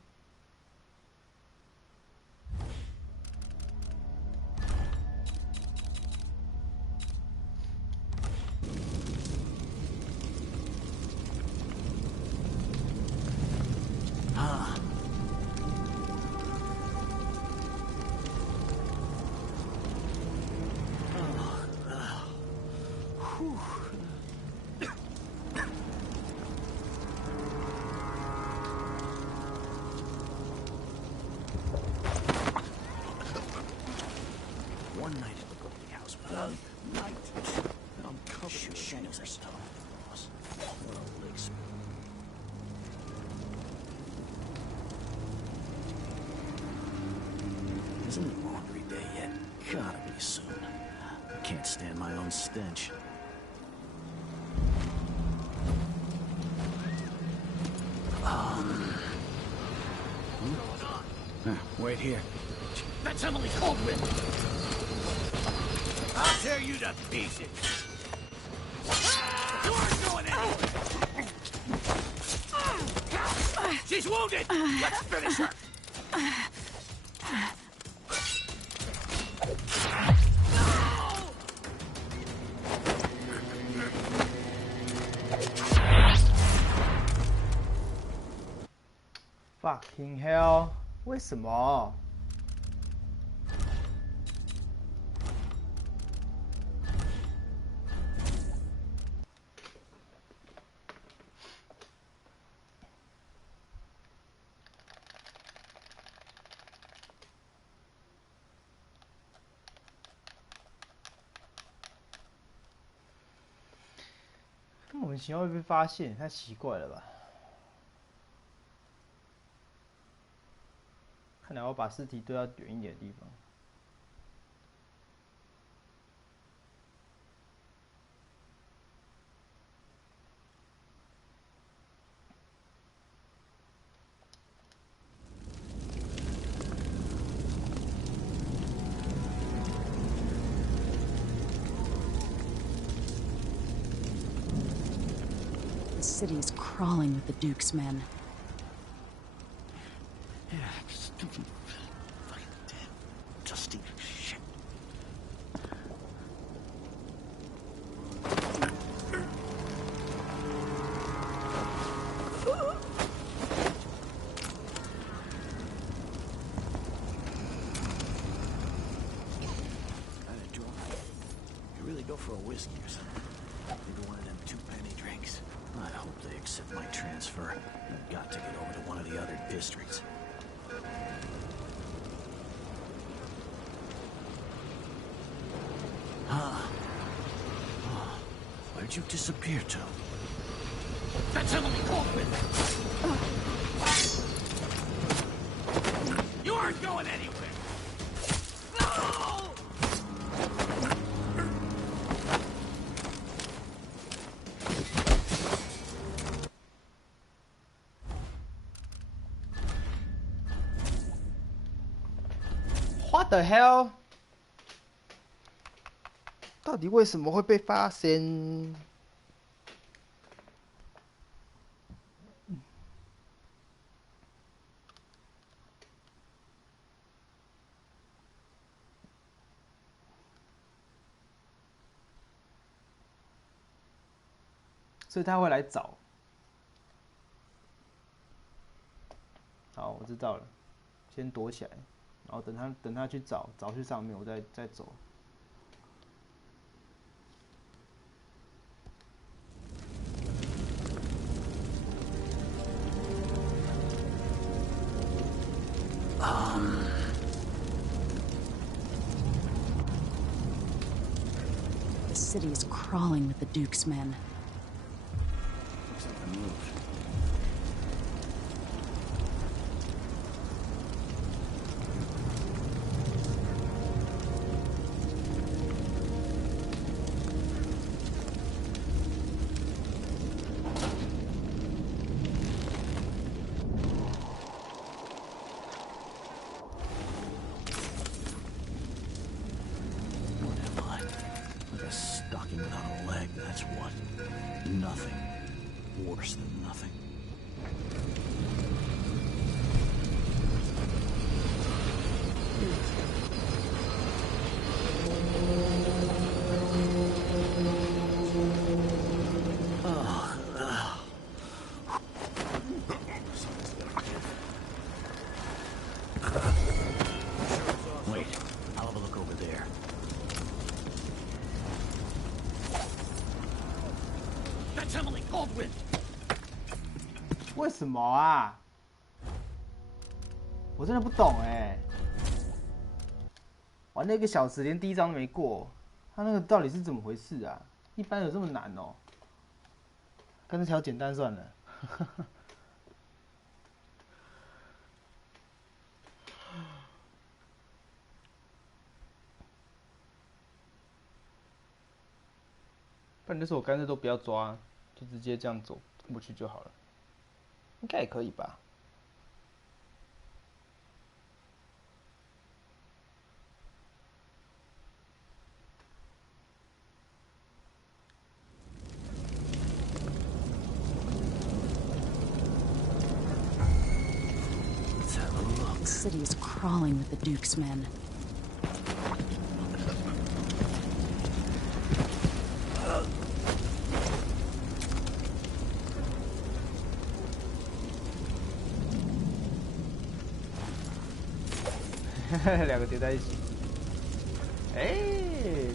Gotta be soon. I can't stand my own stench. Wait here. That's Emily Caldwin! I'll tear you to pieces! You aren't going anywhere! She's wounded! Let's finish her! Fucking hell！ 为什么？莫名其妙会被发现，太奇怪了吧？看来我把尸体堆到远一点的地方。The city's crawling with the Duke's men. Yeah, stupid. Fucking dead. Dusty shit. Kinda drunk. You really go for a whiskey or something. Maybe one of them 2-penny drinks. I hope they accept my transfer. I've got to get over to one of the other districts. Where'd you disappear to? That's Emily Caldwin! You aren't going anywhere! No! What the hell？ 到底为什么会被发现？所以他会来找。好，我知道了，先躲起来，然后等他去找去上面，我再走。The city's crawling with the Duke's men. Looks like I moved. What am I? Like a stocking without a leg, that's what. Nothing. Worse than nothing. Wait, I'll have a look over there. 为什么啊？我真的不懂哎。玩了1个小时，连第1章都没过，他那个到底是怎么回事啊？一般有这么难哦？干脆调简单算了。然就是我干脆都不要抓，就直接这样走过去就好了，应该也可以吧。The city is crawling with the Duke's men. Hahaha, 两个叠在一起。哎，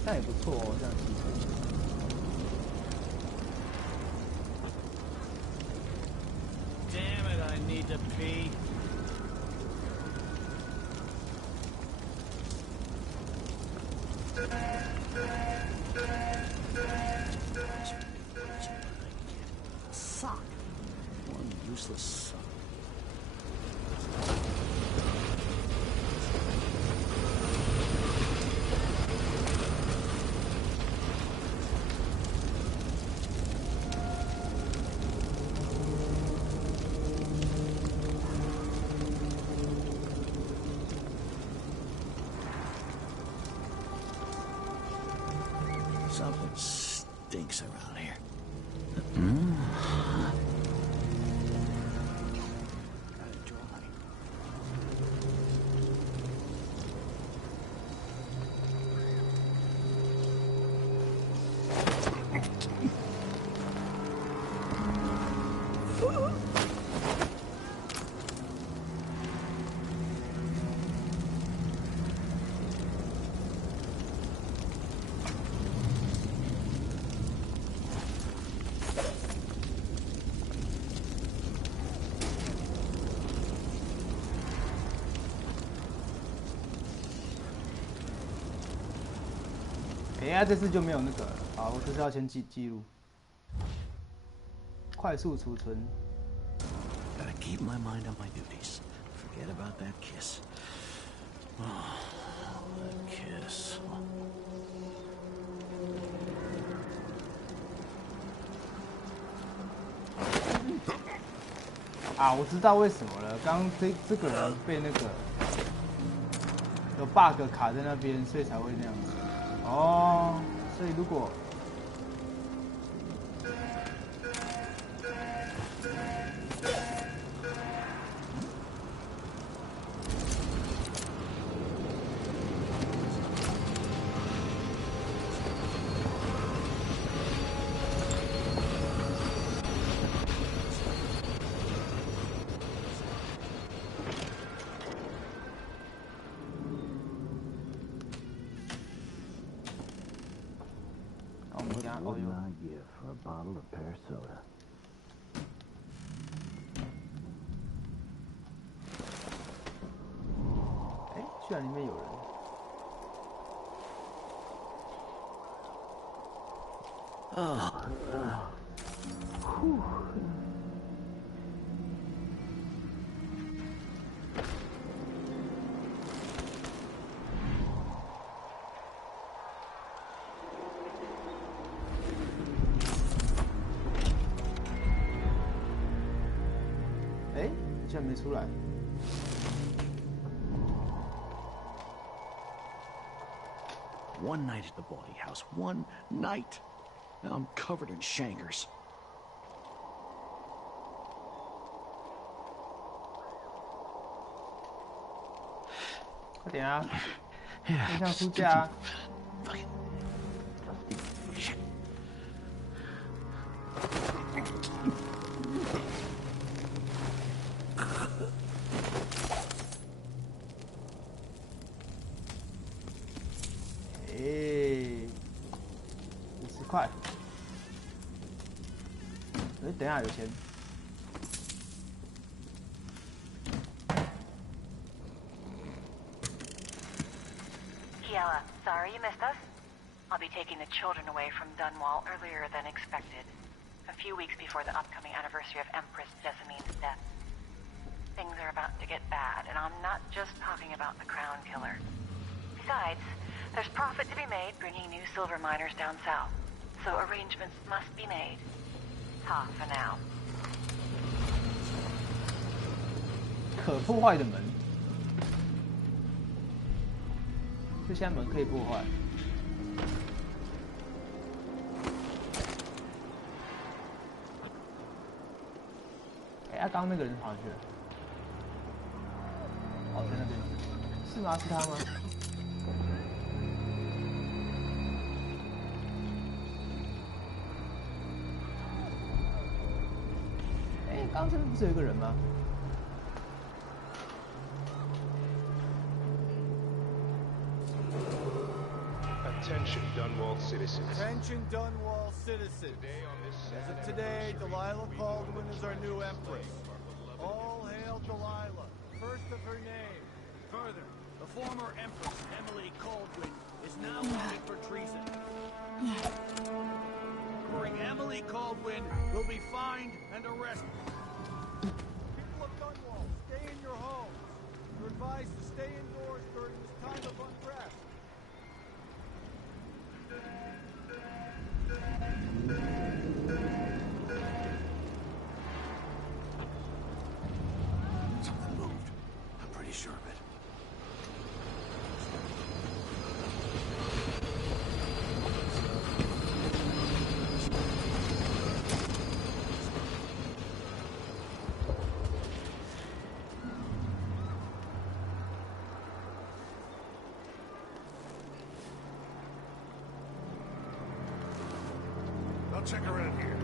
这样也不错哦，这样骑车。Damn it, I need to pee. Sock. One useless sock. Something stinks around here. Got it dry.哎，这次就没有那个了。好，我这次要先记录，快速储存。Gotta keep my mind on my duties. Forget about that kiss. Oh, that kiss. 啊，我知道为什么了。刚刚这个人被那个有 bug 卡在那边，所以才会那样子。哦，所以如果What would I give for a bottle of pear soda? 哎，居然里面有人。哎，居然没出来。One night at the bawdy house. One night. Now I'm covered in shankers. 快点啊！面向出价啊！ 50块。哎，等一下有钱。Kiela, sorry you missed us. I'll be taking the children away from Dunwall earlier than expected. A few weeks before the upcoming anniversary of Empress Jessamine's death. Things are about to get bad, and I'm not just talking about the Crown Killer. Besides, there's profit to be made bringing new silver miners down south. so arrangements must be made. Ta for now. 可破坏的门，这现在门可以破坏。哎，刚刚那个人跑去了。哦，在那边，是吗？是他吗？哎，刚刚这边不是有一个人吗？ Attention, Dunwall citizens. Attention, Dunwall citizens. As of today, Delilah Caldwin is our new empress. All hail Delilah, first of her name. Further, the former empress, Emily Caldwin, is now wanted for treason. Emily Caldwin will be fined and arrested. People of Dunwall, stay in your homes. You're advised to stay indoors during this time of unrest. Something moved. I'm pretty sure of it. I'll check around here.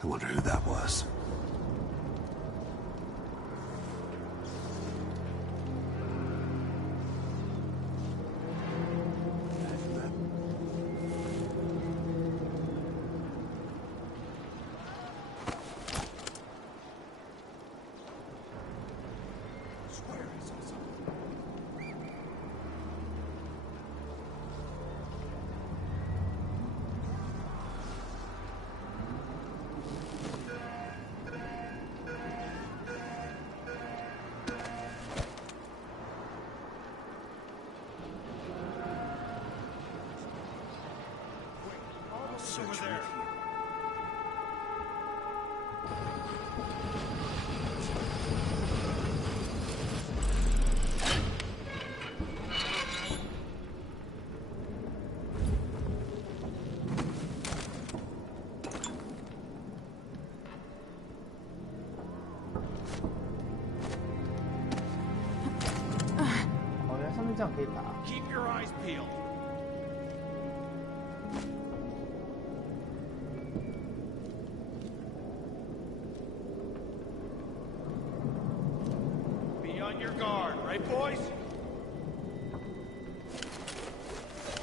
I wonder who that was. Over there. Keep your eyes peeled. Be on your guard, right, boys?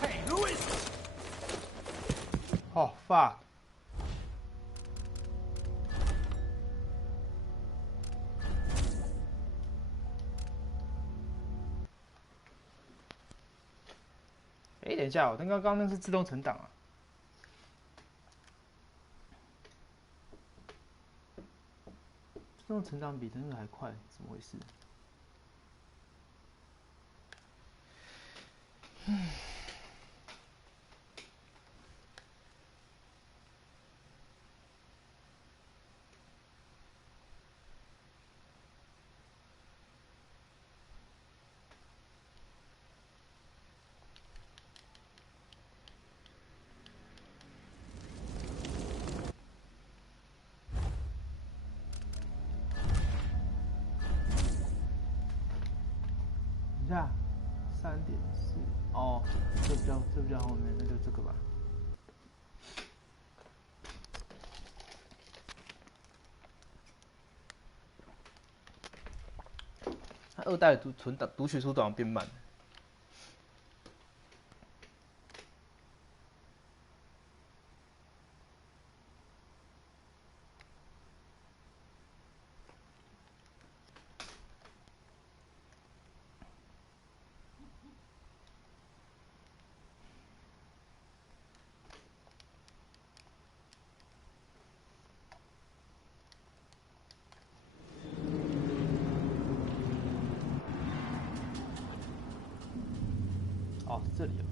Hey, who is this? Oh, fuck.哎，等一下，我刚刚那是自动存档啊。自动存档比那个还快，怎么回事？等一下，3.4哦，这比较后面，那就这个吧。它2代读取速度好像变慢。哦，是这里哦。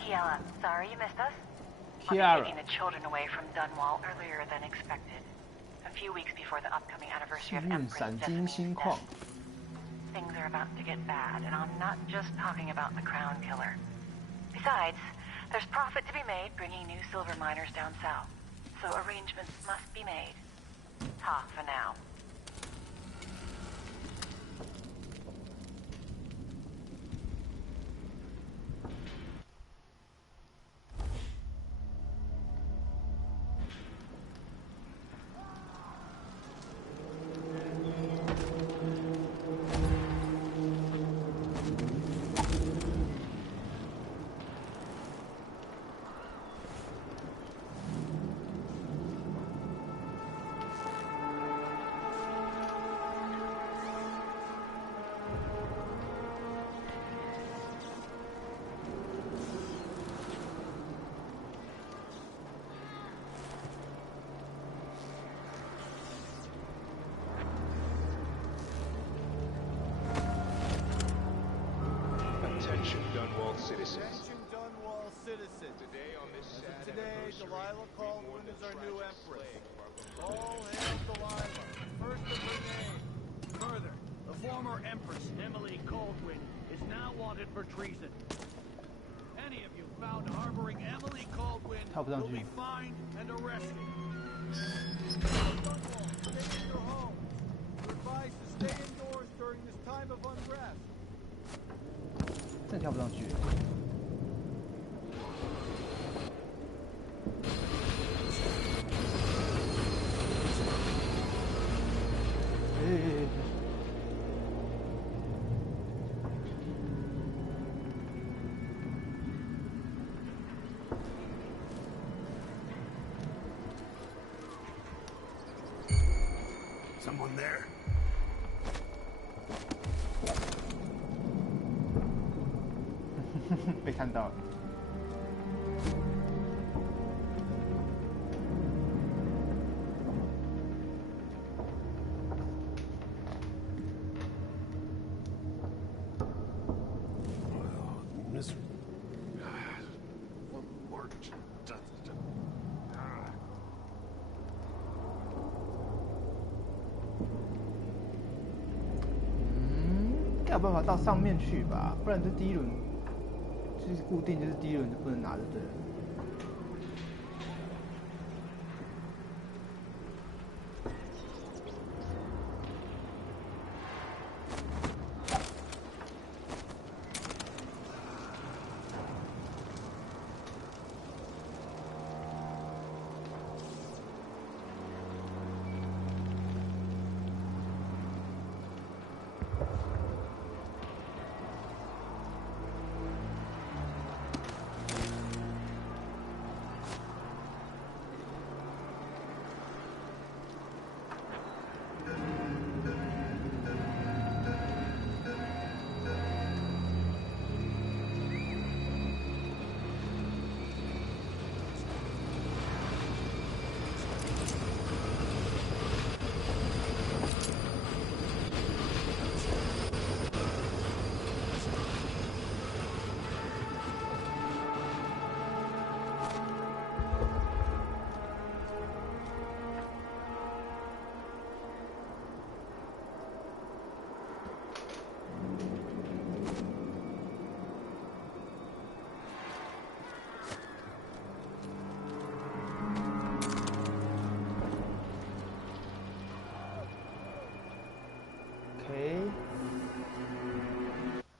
Kiela, sorry you missed us. Kiara. Taking the children away from Dunwall earlier than expected. A few weeks before the upcoming anniversary of Empress Jessamyn's death. Things are about to get bad, and I'm not just talking about the Crown Killer. Besides, there's profit to be made bringing new silver miners down south. So arrangements must be made. Ta for now. Attention Dunwall citizens. Attention Dunwall citizens. Today, Delilah Caldwin is our new empress. All hail Delilah, first of her name. Further, the former empress, Emily Caldwin, is now wanted for treason. Any of you found harboring Emily Caldwin will be fined and arrested. Dunwall, stay in your homes. You're advised to stay indoors during this time of unrest. 真跳不上去。Someone there? 被看到了。Miss.应该有办法到上面去吧，不然这第一轮就是固定，就是第一轮就不能拿，就对了。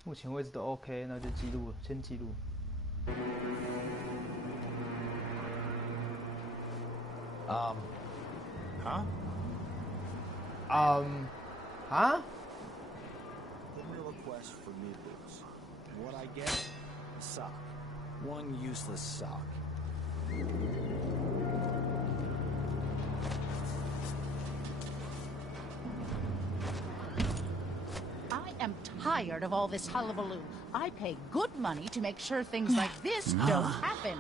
目前位置都 OK， 那就记录了，先记录。Huh? Huh? Put a request for new boots. What I get? A sock. One useless sock. tired of all this hullabaloo. I pay good money to make sure things like this don't happen.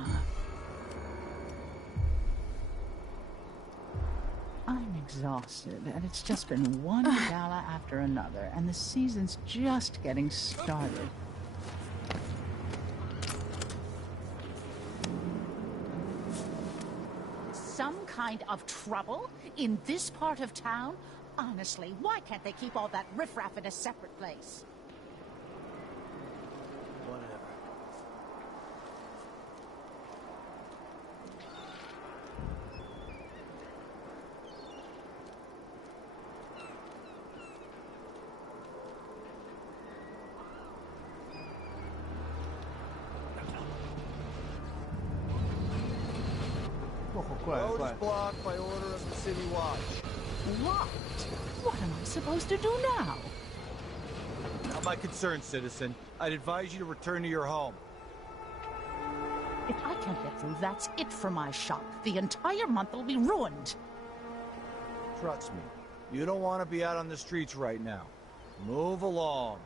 I'm exhausted, and it's just been one gala after another, and the season's just getting started. Some kind of trouble in this part of town? Honestly, why can't they keep all that riffraff in a separate place? Whatever. Road is blocked by order of the City Watch. What? What am I supposed to do now? Not my concern, citizen. I'd advise you to return to your home. If I can't get through, that's it for my shop. The entire month will be ruined. Trust me, you don't want to be out on the streets right now. Move along.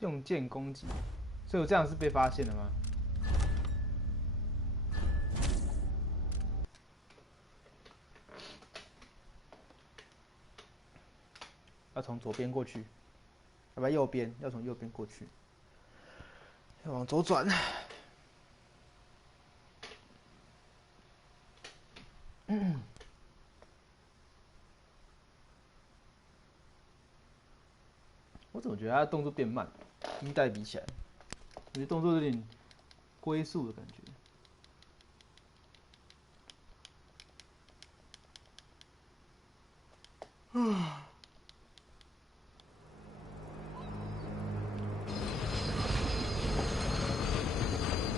用剑攻击，所以我这样是被发现了吗？要从左边过去，要不要右边？要从右边过去，要往左转。我怎么觉得他的动作变慢？一代比起来，我觉得动作有点龟速的感觉。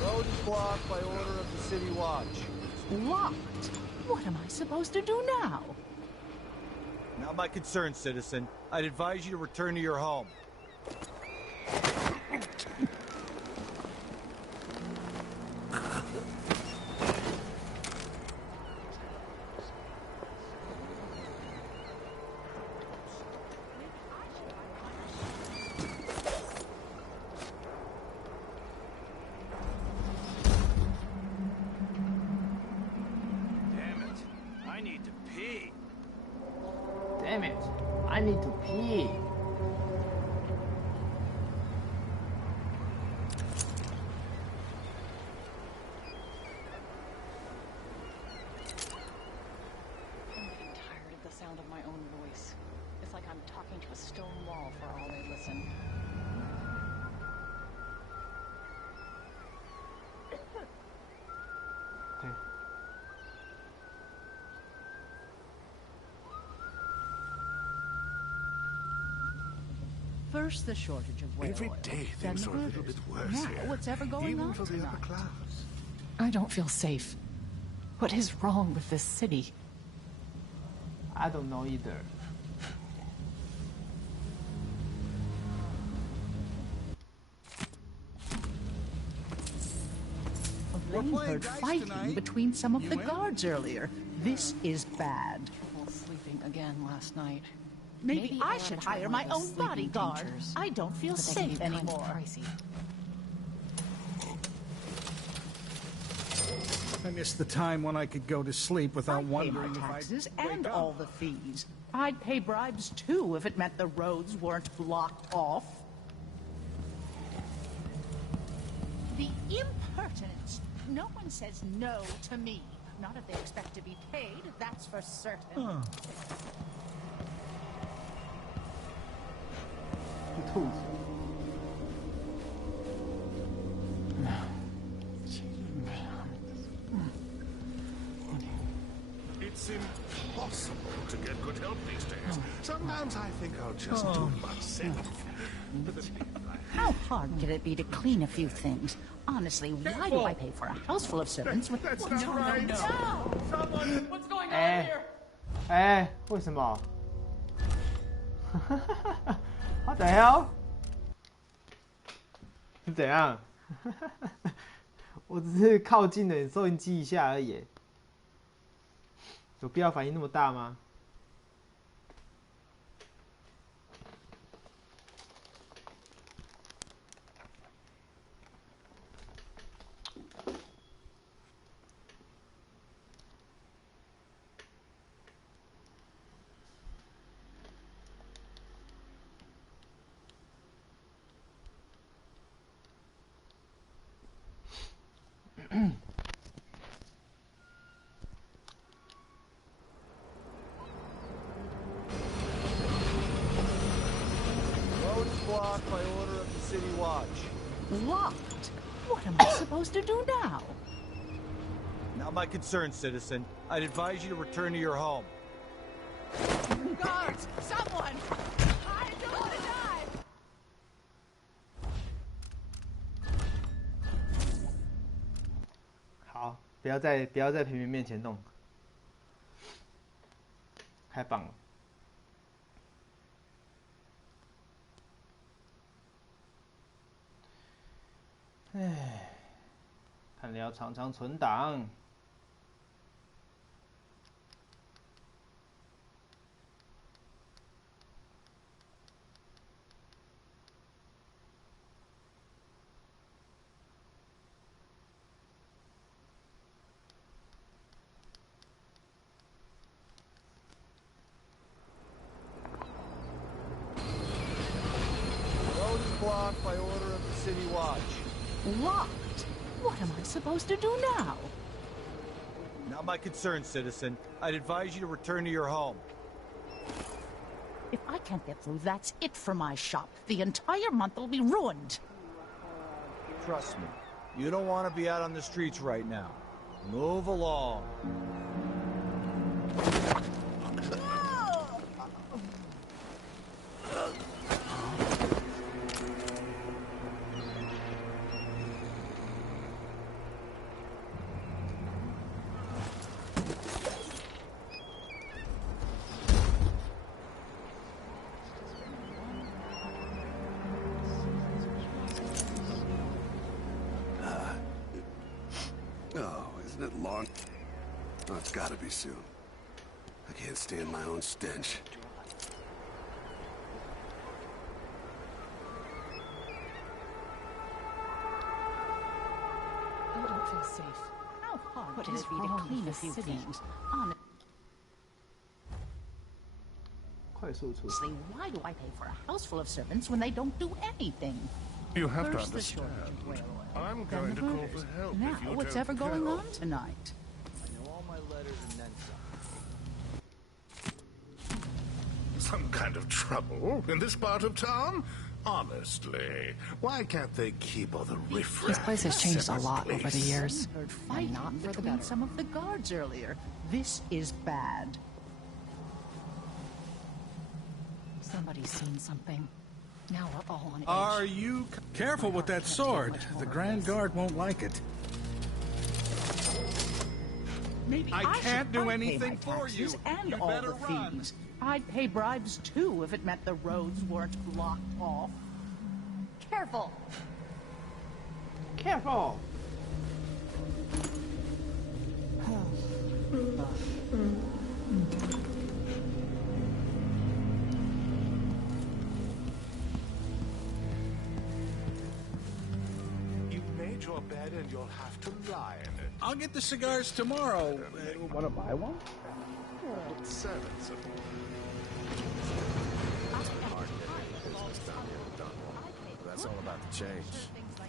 Road is blocked by order of the City Watch. Locked? What am I supposed to do now? Not my concern, citizen. I'd advise you to return to your home. Damn it! I need to pee. I'm getting tired of the sound of my own voice. It's like I'm talking to a stone wall for all they listen. Okay. First, the shortage of whale Every oil, day then things the are a little murders. bit worse Now, here. what's ever going Even on for the upper tonight? class. I don't feel safe. What is wrong with this city? I don't know either. They heard fighting between some of the guards earlier. This is bad. People sleeping again last night. Maybe I should try hire one my of those own sleeping bodyguard. tinctures. I don't feel But they can safe be kind of anymore. pricey. I missed the time when I could go to sleep without I'd pay wondering my if I'd taxes wake and up. all the fees. I'd pay bribes too if it meant the roads weren't blocked off. The impertinence! No one says no to me. Not if they expect to be paid, that's for certain. 是兔子。 It's impossible to get good help these days. Sometimes I think I'll just do it myself. How hard can it be to clean a few things? Honestly, why do I pay for a house full of servants with... That's not right. Someone! What's going on 哎 here? 哎，为什么？What the hell？是怎样？我只是靠近了收音机一下而已，有必要反应那么大吗？Road is blocked by order of the City Watch. Locked? What am I supposed to do now? Not my concern, citizen. I'd advise you to return to your home. Guards! Someone! I don't want to die! 好，不要在平民面前弄，太棒了。唉，看来要常常存档。Road is blocked by order of the City Watch. Locked? What am I supposed to do now? Not my concern, citizen. I'd advise you to return to your home. If I can't get through, that's it for my shop. The entire month will be ruined. Trust me, you don't want to be out on the streets right now. Move along. Oh, isn't it long? Oh, it's gotta be soon. I can't stand my own stench. I don't feel safe. How hard would it be to clean a few things? Honestly, 快速处理。 why do I pay for a house full of servants when they don't do anything? You have to First the understand. shortage of railway, I'm then going the to call murders. for help Now, if you what's don't ever going go. on tonight? I know all my letters and then some. Some kind of trouble in this part of town? Honestly, why can't they keep all the riffraff? This place has changed a separate lot over the place? years. Heard fighting not for the between better. some of the guards earlier. This is bad. Somebody's seen something. Now we're all on edge. Are you... Careful with that sword. The Grand Guard won't like it. Maybe I can't should do pay anything my for taxes you. and You all better the run. fees. I'd pay bribes too if it meant the roads weren't blocked off. Careful! Careful. You made your bed and you'll have to lie in it. I'll get the cigars tomorrow. Want to buy one? Servants of That's all about the change.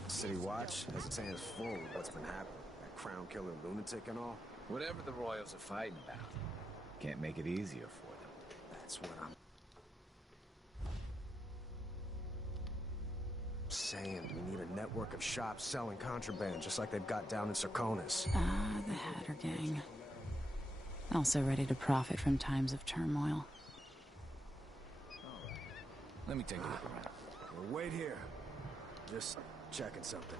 City Watch has its hands full with what's been happening. That crown killer lunatic and all. Whatever the Royals are fighting about, can't make it easier for them. That's what I'm saying. We need a network of shops selling contraband, just like they've got down in Sarkonis. Ah, the Hatter Gang. Also ready to profit from times of turmoil. Let me take a look around. Well, wait here. Just checking something.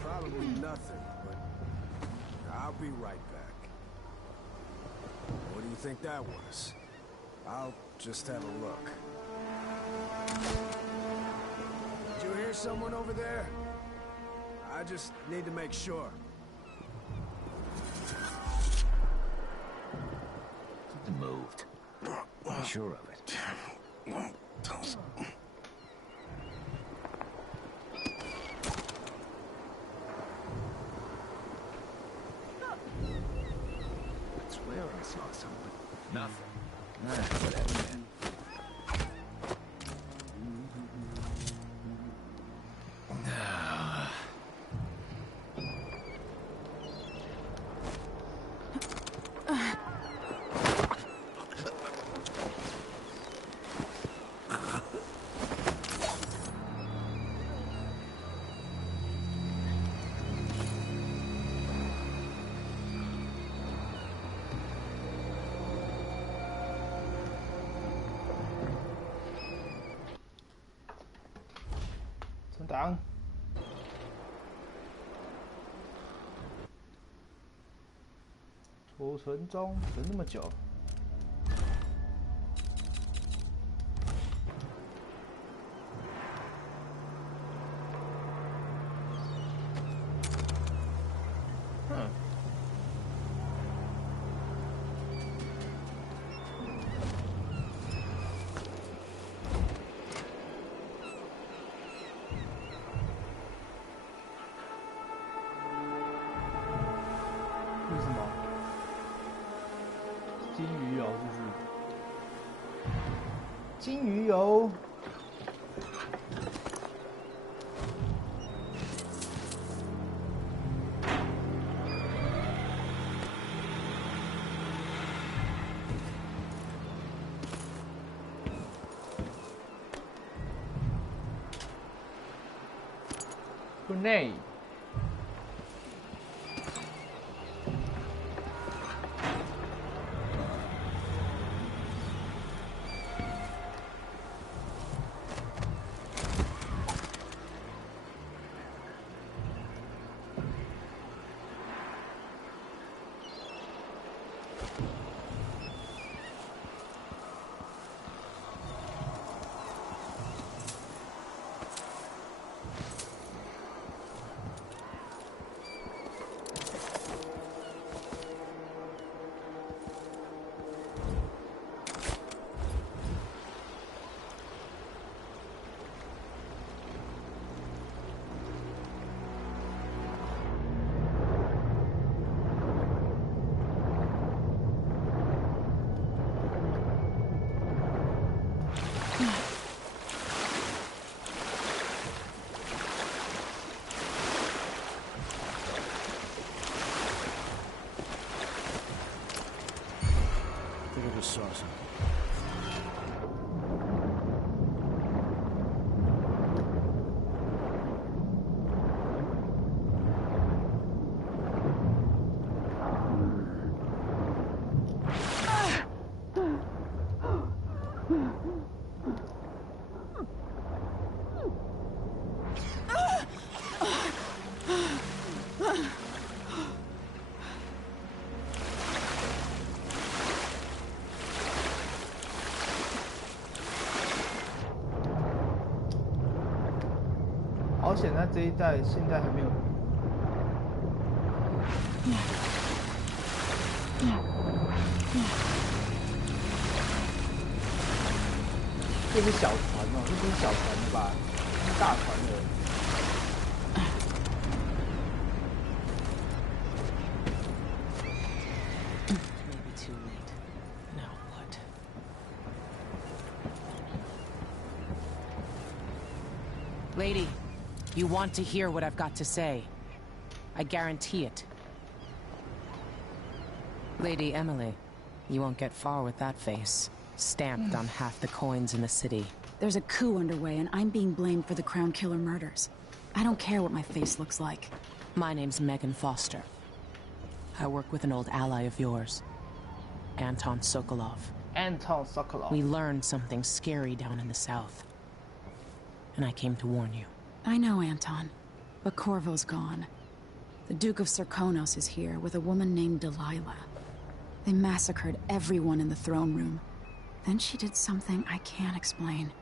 Probably nothing, but I'll be right back. What do you think that was? I'll just have a look. Did you hear someone over there? I I just need to make sure. Something moved. I'm sure of it. I swear I saw something. Nothing. Whatever then.存档。储存中，存那么久。是什么？金鱼油是不是？金鱼油。Grenade。think I just saw something.好险，他这一代现在还没有。这是小船哦，这不是小船的吧？是大船的。Maybe too late. Now what? Lady. You want to hear what I've got to say. I guarantee it. Lady Emily, you won't get far with that face. Stamped on half the coins in the city. There's a coup underway, and I'm being blamed for the Crown Killer murders. I don't care what my face looks like. My name's Megan Foster. I work with an old ally of yours, Anton Sokolov. Anton Sokolov. We learned something scary down in the south, and I came to warn you. I know, Anton, but Corvo's gone. The Duke of Serkonos is here with a woman named Delilah. They massacred everyone in the throne room. Then she did something I can't explain.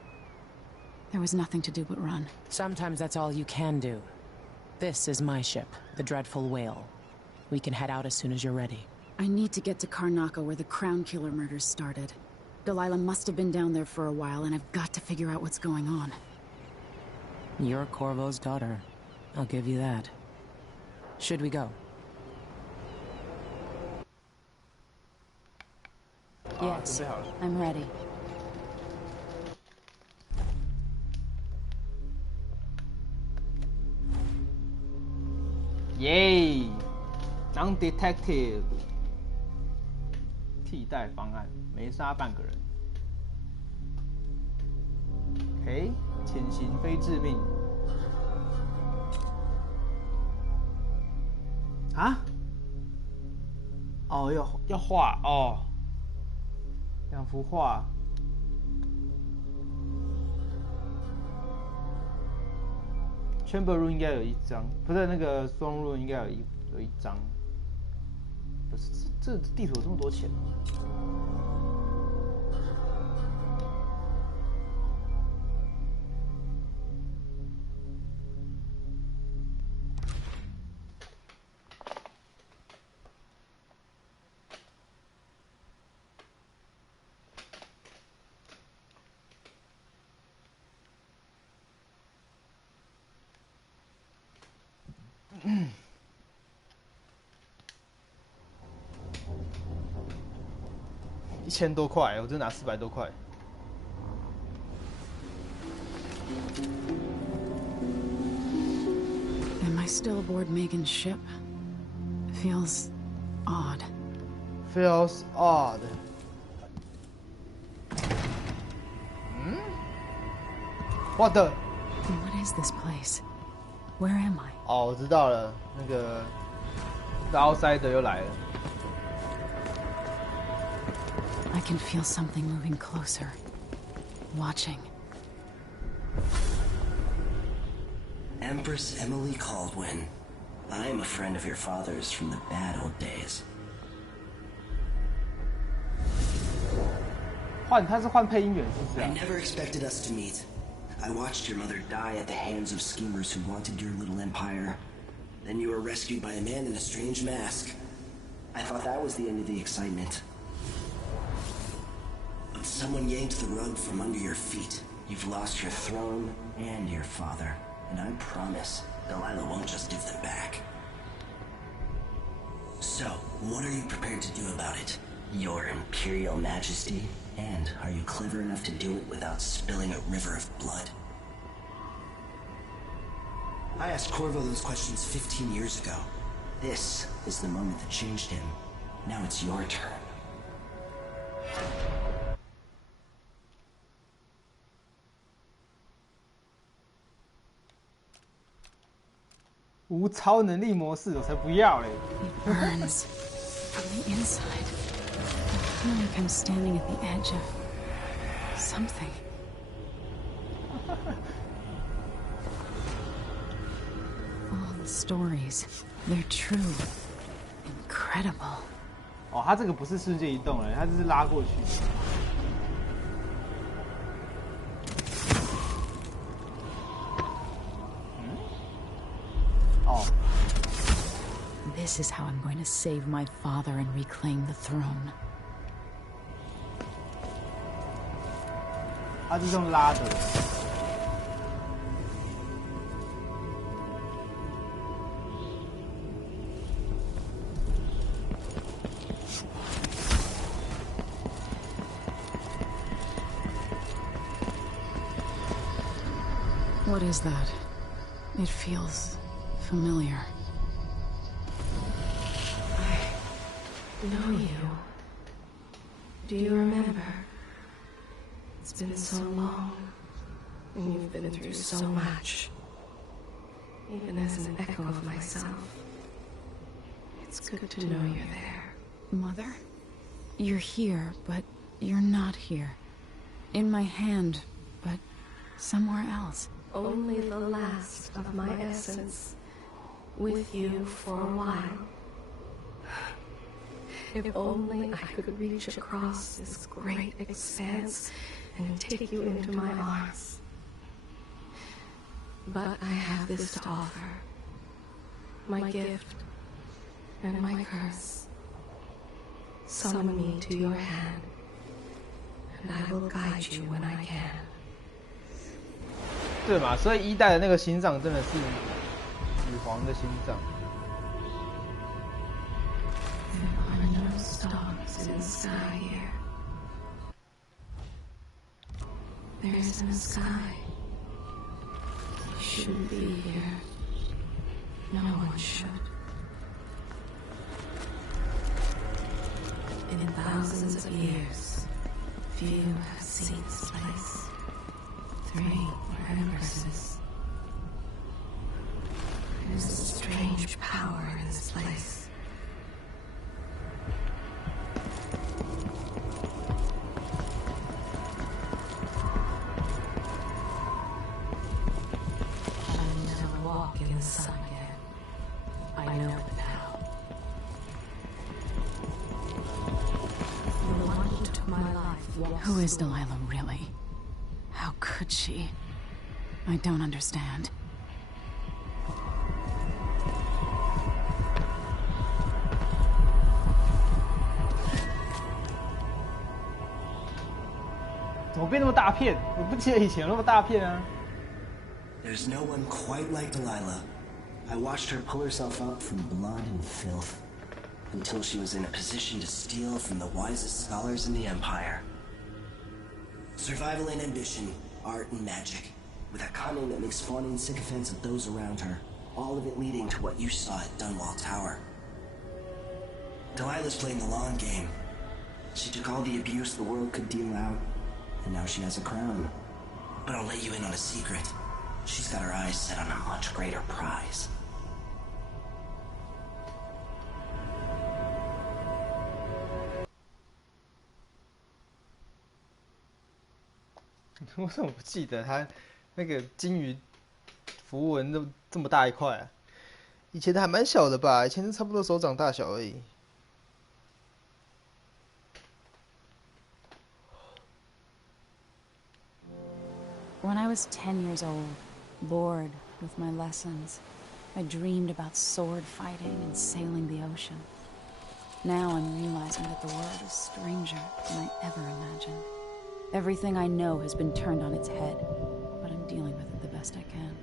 There was nothing to do but run. Sometimes that's all you can do. This is my ship, the Dreadful Whale. We can head out as soon as you're ready. I need to get to Karnaca where the Crown Killer murders started. Delilah must have been down there for a while, and I've got to figure out what's going on. You're Corvo's daughter. I'll give you that. Should we go? Yes, I'm ready.耶 ，Non-Detective 替代方案，没杀半个人。OK， 潜行非致命。啊？哦，要画哦，2幅画。Chamber room 应该有1张，不是那个 Throne room 应该有一张。不是，这地图有这么多钱吗？1000多块，我只拿400多块。Am I still aboard Megan's ship? Feels odd. Feels odd. What the? What is this place? Where am I? 哦，我知道了，那个 The Outsider 又来了。I can feel something moving closer. Watching. Empress Emily Caldwin. I'm a friend of your father's from the bad old days. 他是换配音员是不是 I never expected us to meet. I watched your mother die at the hands of schemers who wanted your little empire. Then you were rescued by a man in a strange mask. I thought that was the end of the excitement. But someone yanked the rug from under your feet. You've lost your throne and your father. And I promise, Delilah won't just give them back. So, what are you prepared to do about it? Your Imperial Majesty? And are you clever enough to do it without spilling a river of blood? I asked Corvo those questions 15 years ago. This is the moment that changed him. Now it's your turn. 无超能力模式，我才不要嘞！ It burns from the inside. I feel like I'm standing at the edge of something. All the stories, they're true. Incredible. 哦，他这个不是世界移动了，他这是拉过去。哦。This is how I'm going to save my father and reclaim the throne. 他是用拉的。What is that? It feels familiar. I know you. Do you remember? It's been so long, and you've been through so much. Even as an echo of myself, it's good to know you're there. Mother? You're here, but you're not here. In my hand, but somewhere else. Only the last of my essence, with you for a while. If only I could reach across this great expanse and take you into my arms. But I have this to offer. my gift, and my curse. Summon me to your hand, and I will guide you when I can. 对嘛？所以一代的那个心脏真的是女皇的心脏。There are no stars in the sky here. There isn't a sky. You shouldn't be here. No one should. In thousands of years, few have seen this place. 3 were empresses. There's a strange power in this place. Who is Delilah really? How could she? I don't understand. There's no one quite like Delilah. I watched her pull herself up from blood and filth until she was in a position to steal from the wisest scholars in the Empire. Survival and ambition, art and magic, with a cunning that makes fawning sycophants of those around her, all of it leading to what you saw at Dunwall Tower. Delilah's playing the long game. She took all the abuse the world could deal out, and now she has a crown. But I'll let you in on a secret. She's got her eyes set on a much greater prize. 我怎么不记得他那个金鱼符文这么大一块啊？以前的还蛮小的吧？以前是差不多手掌大小而已。When I was 10 years old, bored with my lessons, I dreamed about sword fighting and sailing the ocean. Now I'm realizing that the world is stranger than I ever imagined. Everything I know has been turned on its head, but I'm dealing with it the best I can.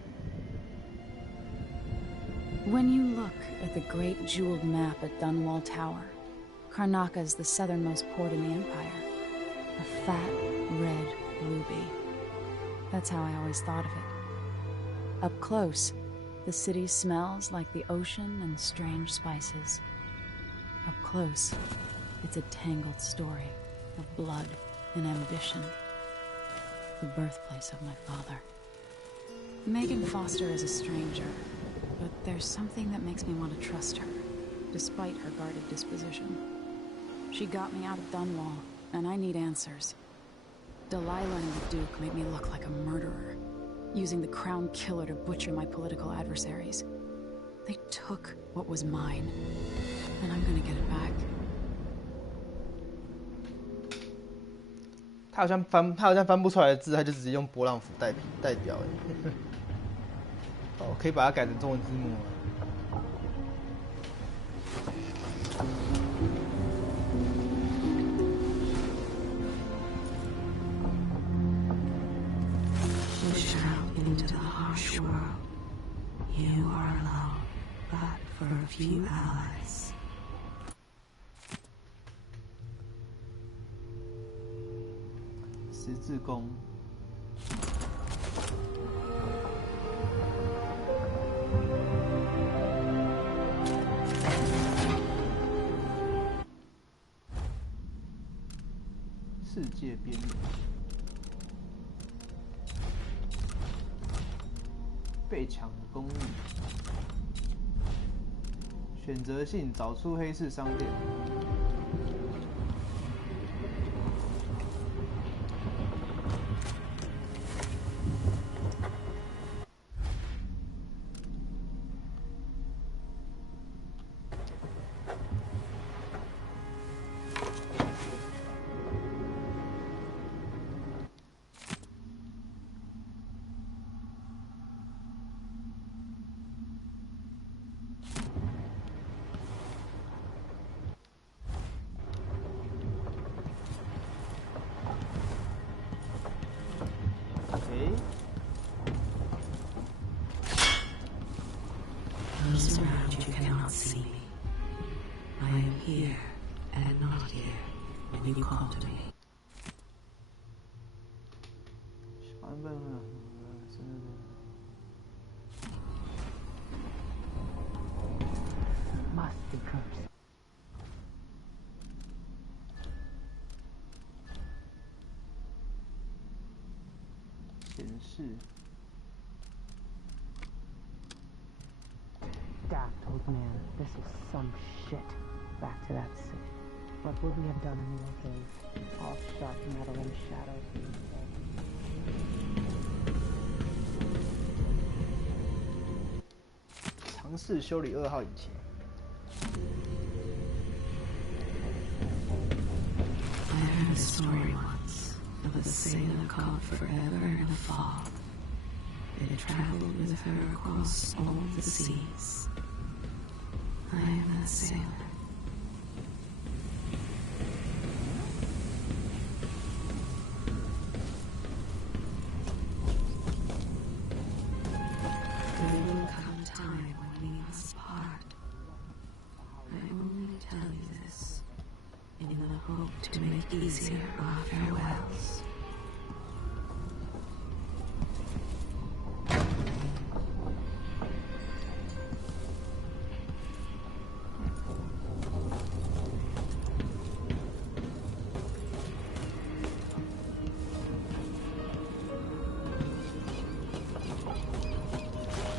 When you look at the great jeweled map at Dunwall Tower, Karnaca is the southernmost port in the Empire. A fat, red ruby. That's how I always thought of it. Up close, the city smells like the ocean and strange spices. Up close, it's a tangled story of blood and ambition. The birthplace of my father. Megan Foster is a stranger, but there's something that makes me want to trust her, despite her guarded disposition. She got me out of Dunwall, and I need answers. Delilah and the Duke made me look like a murderer, using the Crown Killer to butcher my political adversaries. They took what was mine, and I'm gonna get it back. 他好像翻不出来的字，他就直接用波浪符代表。哦，可以把它改成中文字幕吗？ Push out into the harsh world. You are alone, but for a few allies. 十字弓。世界边缘。被抢的公寓。选择性找出黑市商店。 You I am here and not here when you call to me. 小版本啊，真的。Must be cursed. 显示。Daft old man, this is some shit. Back to that city. What would we have done in those days? All sharp metal and shadows. I 尝试修理2号引擎。I heard a story once of a sailor caught forever in a fog. It traveled with her across all the seas. I am that sailor. There will come a time when we must part. I only tell you this in the hope to make easier our farewells.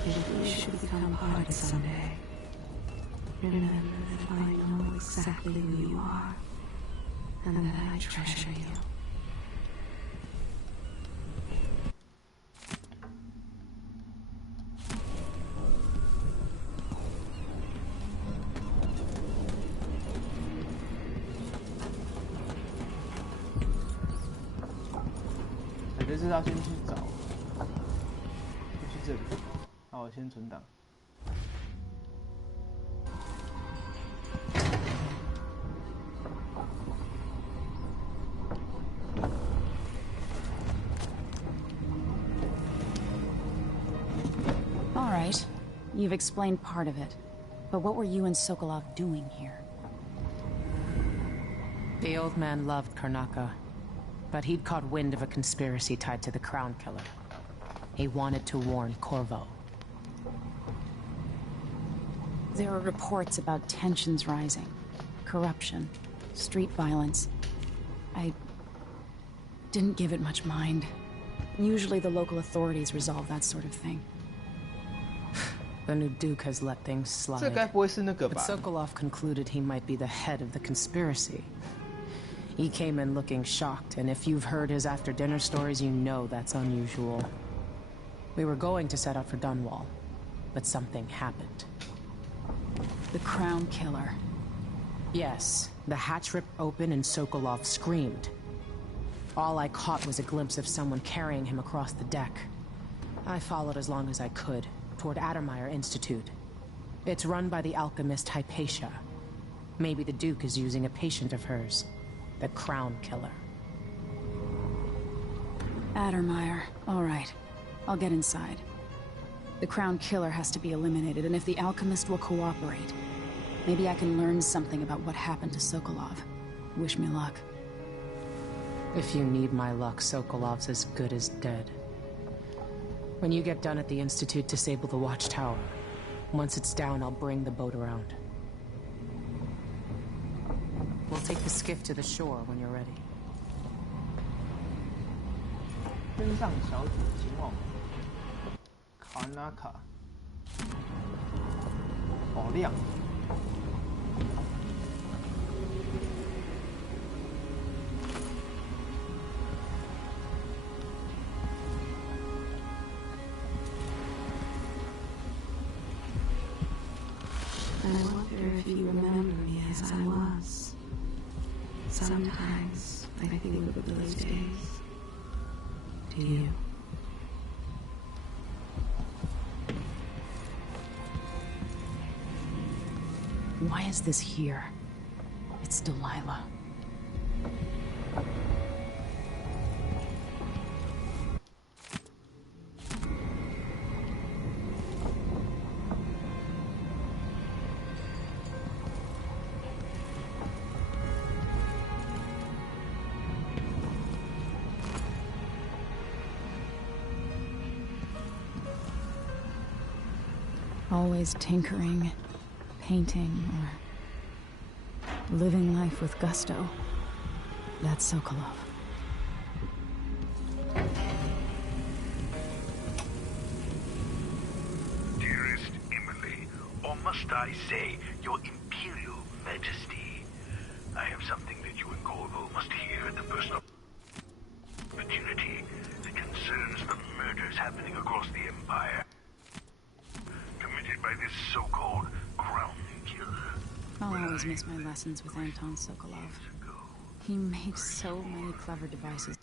If we should become parted someday, remember that I know exactly who you are, and that I treasure you.我觉得是要先去找，就去这里。那我先存档。All right, you've explained part of it, but what were you and Sokolov doing here? The old man loved Karnaka, but he'd caught wind of a conspiracy tied to the Crown Killer. He wanted to warn Corvo. There are reports about tensions rising, corruption, street violence. I didn't give it much mind. Usually the local authorities resolve that sort of thing. The new Duke has let things slide. 这该不会是那个吧？ But Sokolov concluded he might be the head of the conspiracy. He came in looking shocked, and if you've heard his after-dinner stories, you know that's unusual. We were going to set out for Dunwall, but something happened. The Crown Killer. Yes, the hatch ripped open and Sokolov screamed. All I caught was a glimpse of someone carrying him across the deck. I followed as long as I could, toward Addermeyer Institute. It's run by the alchemist Hypatia. Maybe the Duke is using a patient of hers, the Crown Killer. Addermeyer. All right. I'll get inside. The Crown Killer has to be eliminated, and if the alchemist will cooperate, maybe I can learn something about what happened to Sokolov. Wish me luck. If you need my luck, Sokolov's as good as dead. When you get done at the Institute, disable the watchtower. Once it's down, I'll bring the boat around. We'll take the skiff to the shore when you're ready. 跟上小姐前往卡纳卡。好亮。I wonder if you remember me as I was. Sometimes I think of those days. Do you? Why is this here? It's Delilah. Always tinkering, painting, or living life with gusto. That's Sokolov. Dearest Emily, or must I say, Your Imperial Majesty, I have something that you and Corvo must hear at the first opportunity. It concerns the murders happening across the Empire, committed by this so-called crown killer. I'll always miss my lessons with Anton Sokolov. He made so many clever devices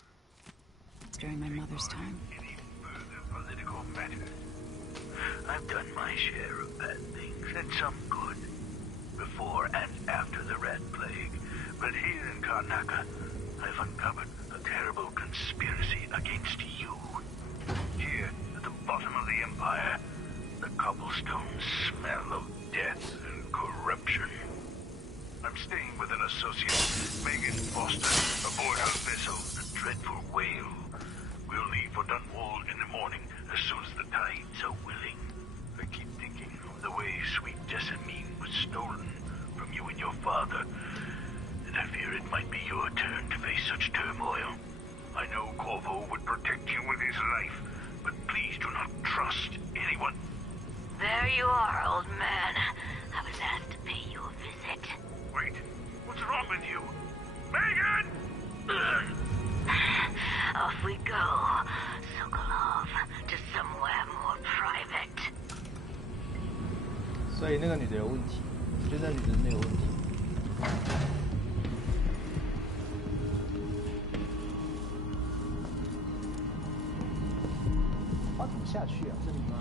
during my mother's time. Any further political matters? I've done my share of bad things, and some good, before and after the Red Plague. But here in Karnaca, I've uncovered a terrible conspiracy against you. Here, at the bottom of the Empire, the cobblestones smell of death and corruption. I'm staying with an associate, Megan Foster, aboard her vessel, the Dreadful Whale. We'll leave for Dunwall in the morning, as soon as the tides are willing. I keep thinking of the way sweet Jessamine was stolen from you and your father, and I fear it might be your turn to face such turmoil. I know Corvo would protect you with his life, but please do not trust anyone. There you are, old man. I was asked to pay you a visit. Wait, what's wrong with you? Megan! Off we go, Sokolov, to somewhere more private. 所以那个女的有问题，我觉得那女的没有问题。哇，怎么下去啊？这里吗？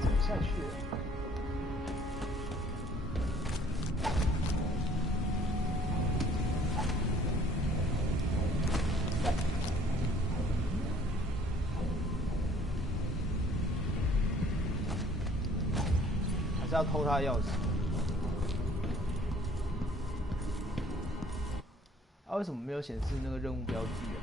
怎么下去啊？还是要偷他的钥匙？啊，为什么没有显示那个任务标记啊？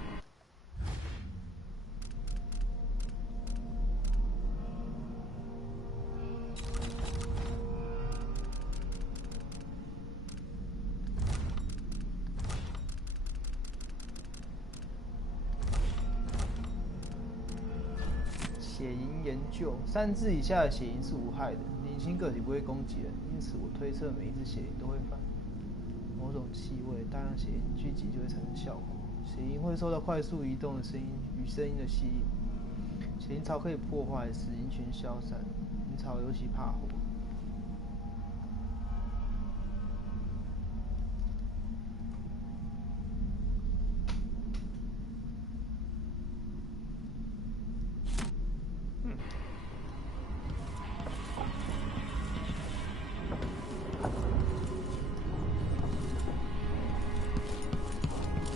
血银研究，3只以下的血银是无害的，零星个体不会攻击人，因此我推测每一只血银都会犯某种气味，大量血银聚集就会产生效果。血银会受到快速移动的声音与声音的吸引，血银槽可以破坏，使银群消散。银槽尤其怕火。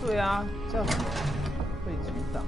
对啊，这样被阻挡。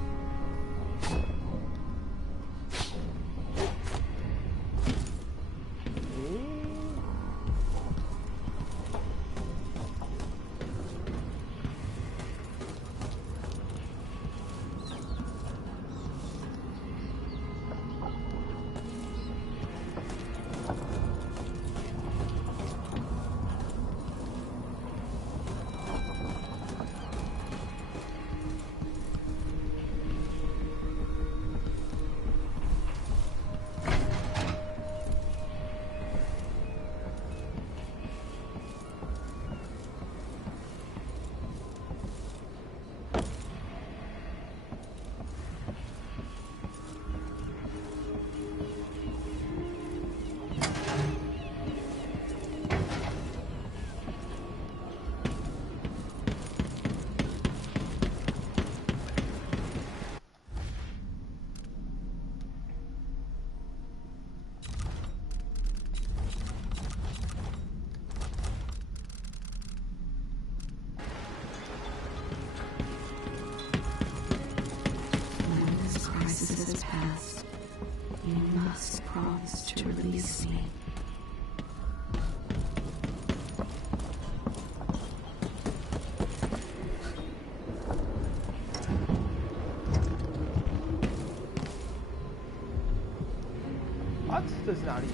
？What？ 这是哪里？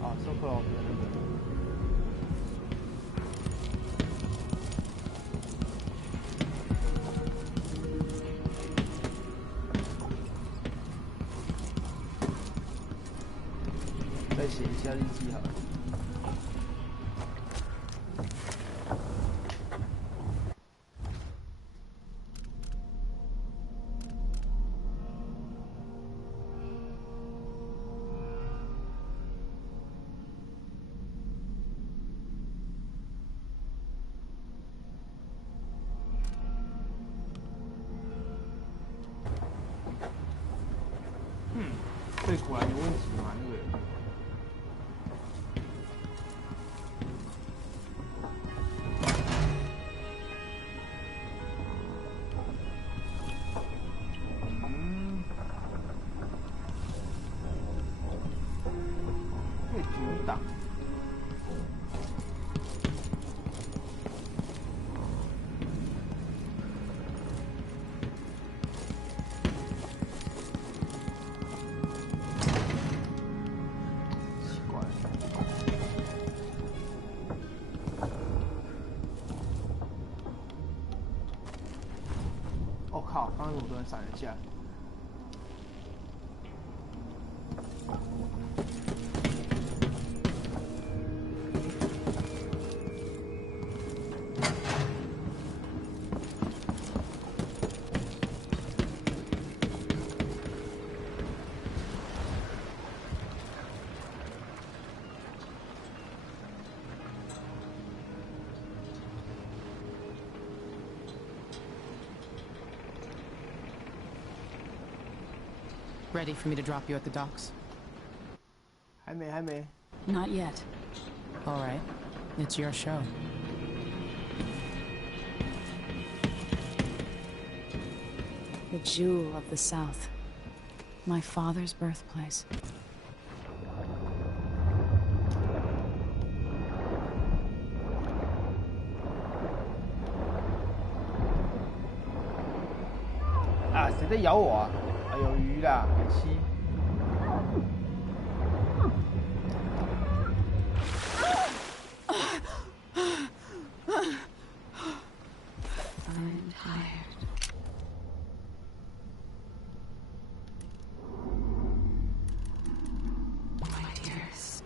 啊 ，Sokolov 的那个。再写一下日记好了。对，果然有问题嘛，那个人。会阻挡。靠！刚刚我突然闪了一下。Ready for me to drop you at the docks? 还没。 Not yet. All right. It's your show. The jewel of the South. My father's birthplace.啊！谁在咬我啊？啊，有鱼啦，海蜥。I'm tired. My dears,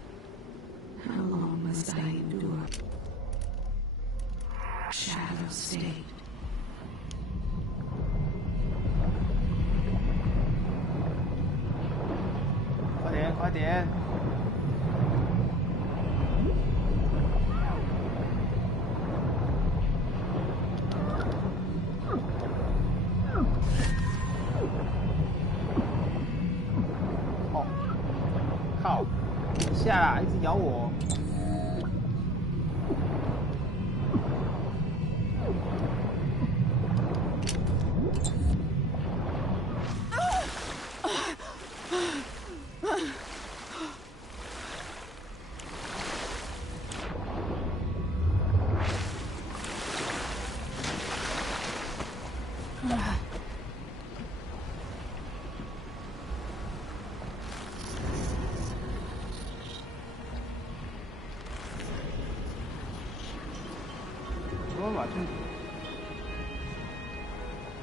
how long must I endure? Shadow state. 快点！哦，靠！下啦，一直咬我。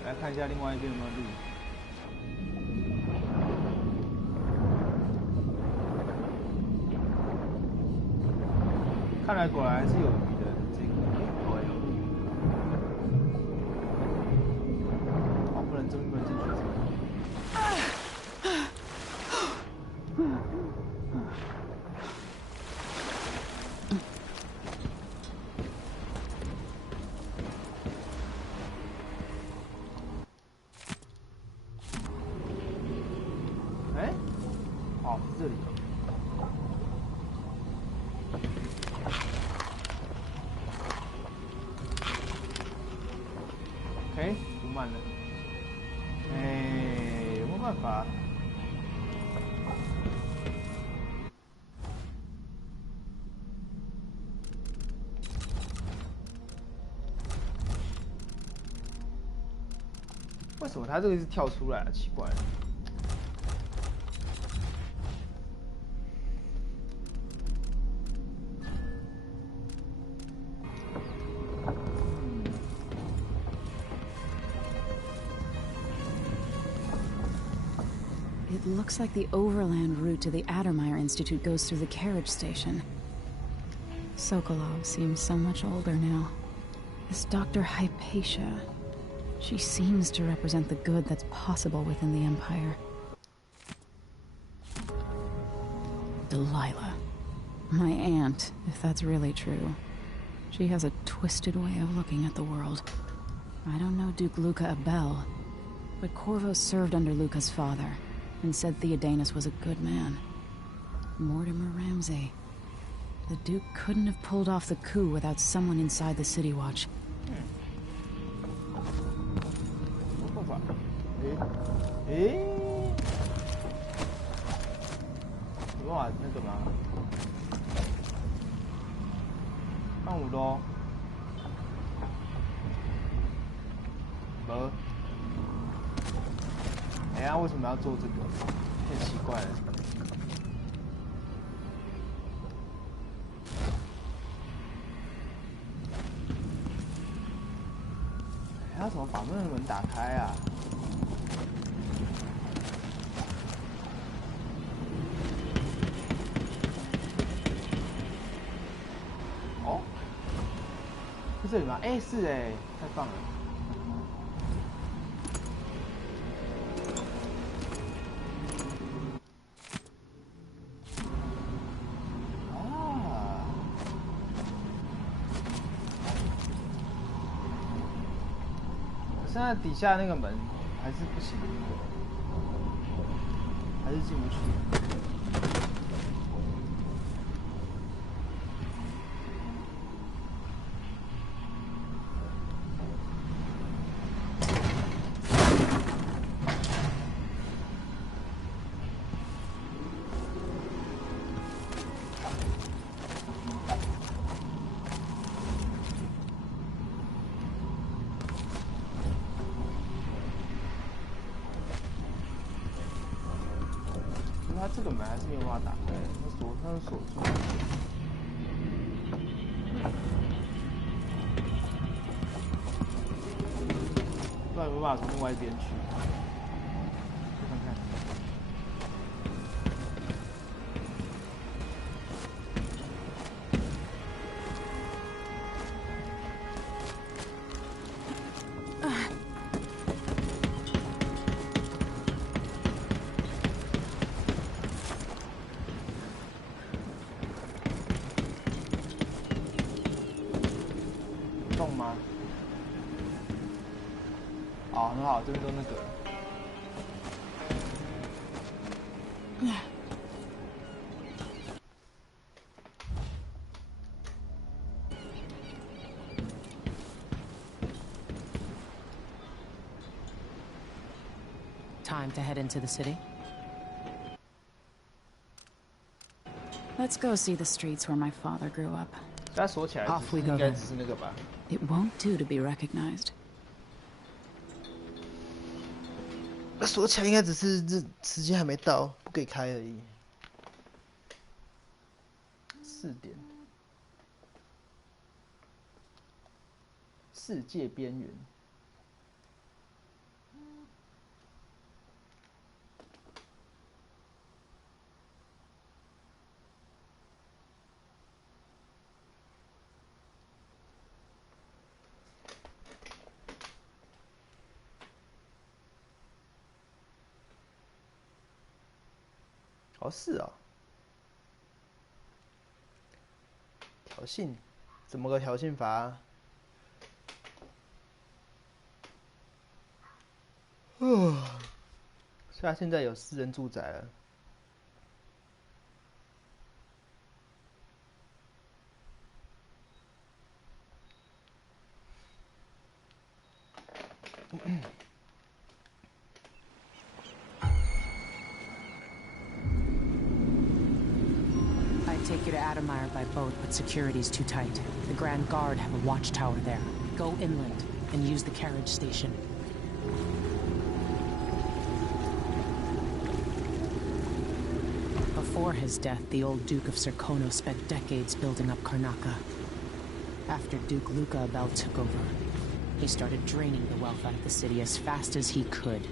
来看一下另外一边有没有路。看来果然还是有鱼的。这个，果然有路。哦，不能这么进去。这里。OK， 补满了。哎，有没有办法？为什么他这个是跳出来了？奇怪了。It looks like the overland route to the Addermeyer Institute goes through the carriage station. Sokolov seems so much older now. This Dr. Hypatia, she seems to represent the good that's possible within the Empire. Delilah. My aunt, if that's really true. She has a twisted way of looking at the world. I don't know Duke Luca Abel, but Corvo served under Luca's father, and said Theodanis was a good man. Mortimer Ramsey. The Duke couldn't have pulled off the coup without someone inside the City Watch. 有办法那个吗？放五咯。没。哎呀，为什么要做这个？太奇怪了。哎，要怎么把那个门打开啊？哦，是这里吗？哎，是哎，太棒了。 现在底下那个门还是不行，还是进不去。它这个门还是没有办法打开，它是锁住。不然没办法从另外一边去。看看。吗？哦，很好，这边都那个。Time to head into the city. Let's go see the streets where my father grew up. 它锁起来，应该只是那个吧。 It won't do to be recognized. 那锁起来应该只是这时间还没到，不给开而已。4点。世界边缘。哦，是啊，挑衅，怎么个挑衅法啊？所以他现在有私人住宅了。Take you to Addermeyer by boat, but security's too tight. The Grand Guard have a watchtower there. Go inland and use the carriage station. Before his death, the old Duke of Serkono spent decades building up Karnaca. After Duke Luca Abel took over, he started draining the wealth out of the city as fast as he could.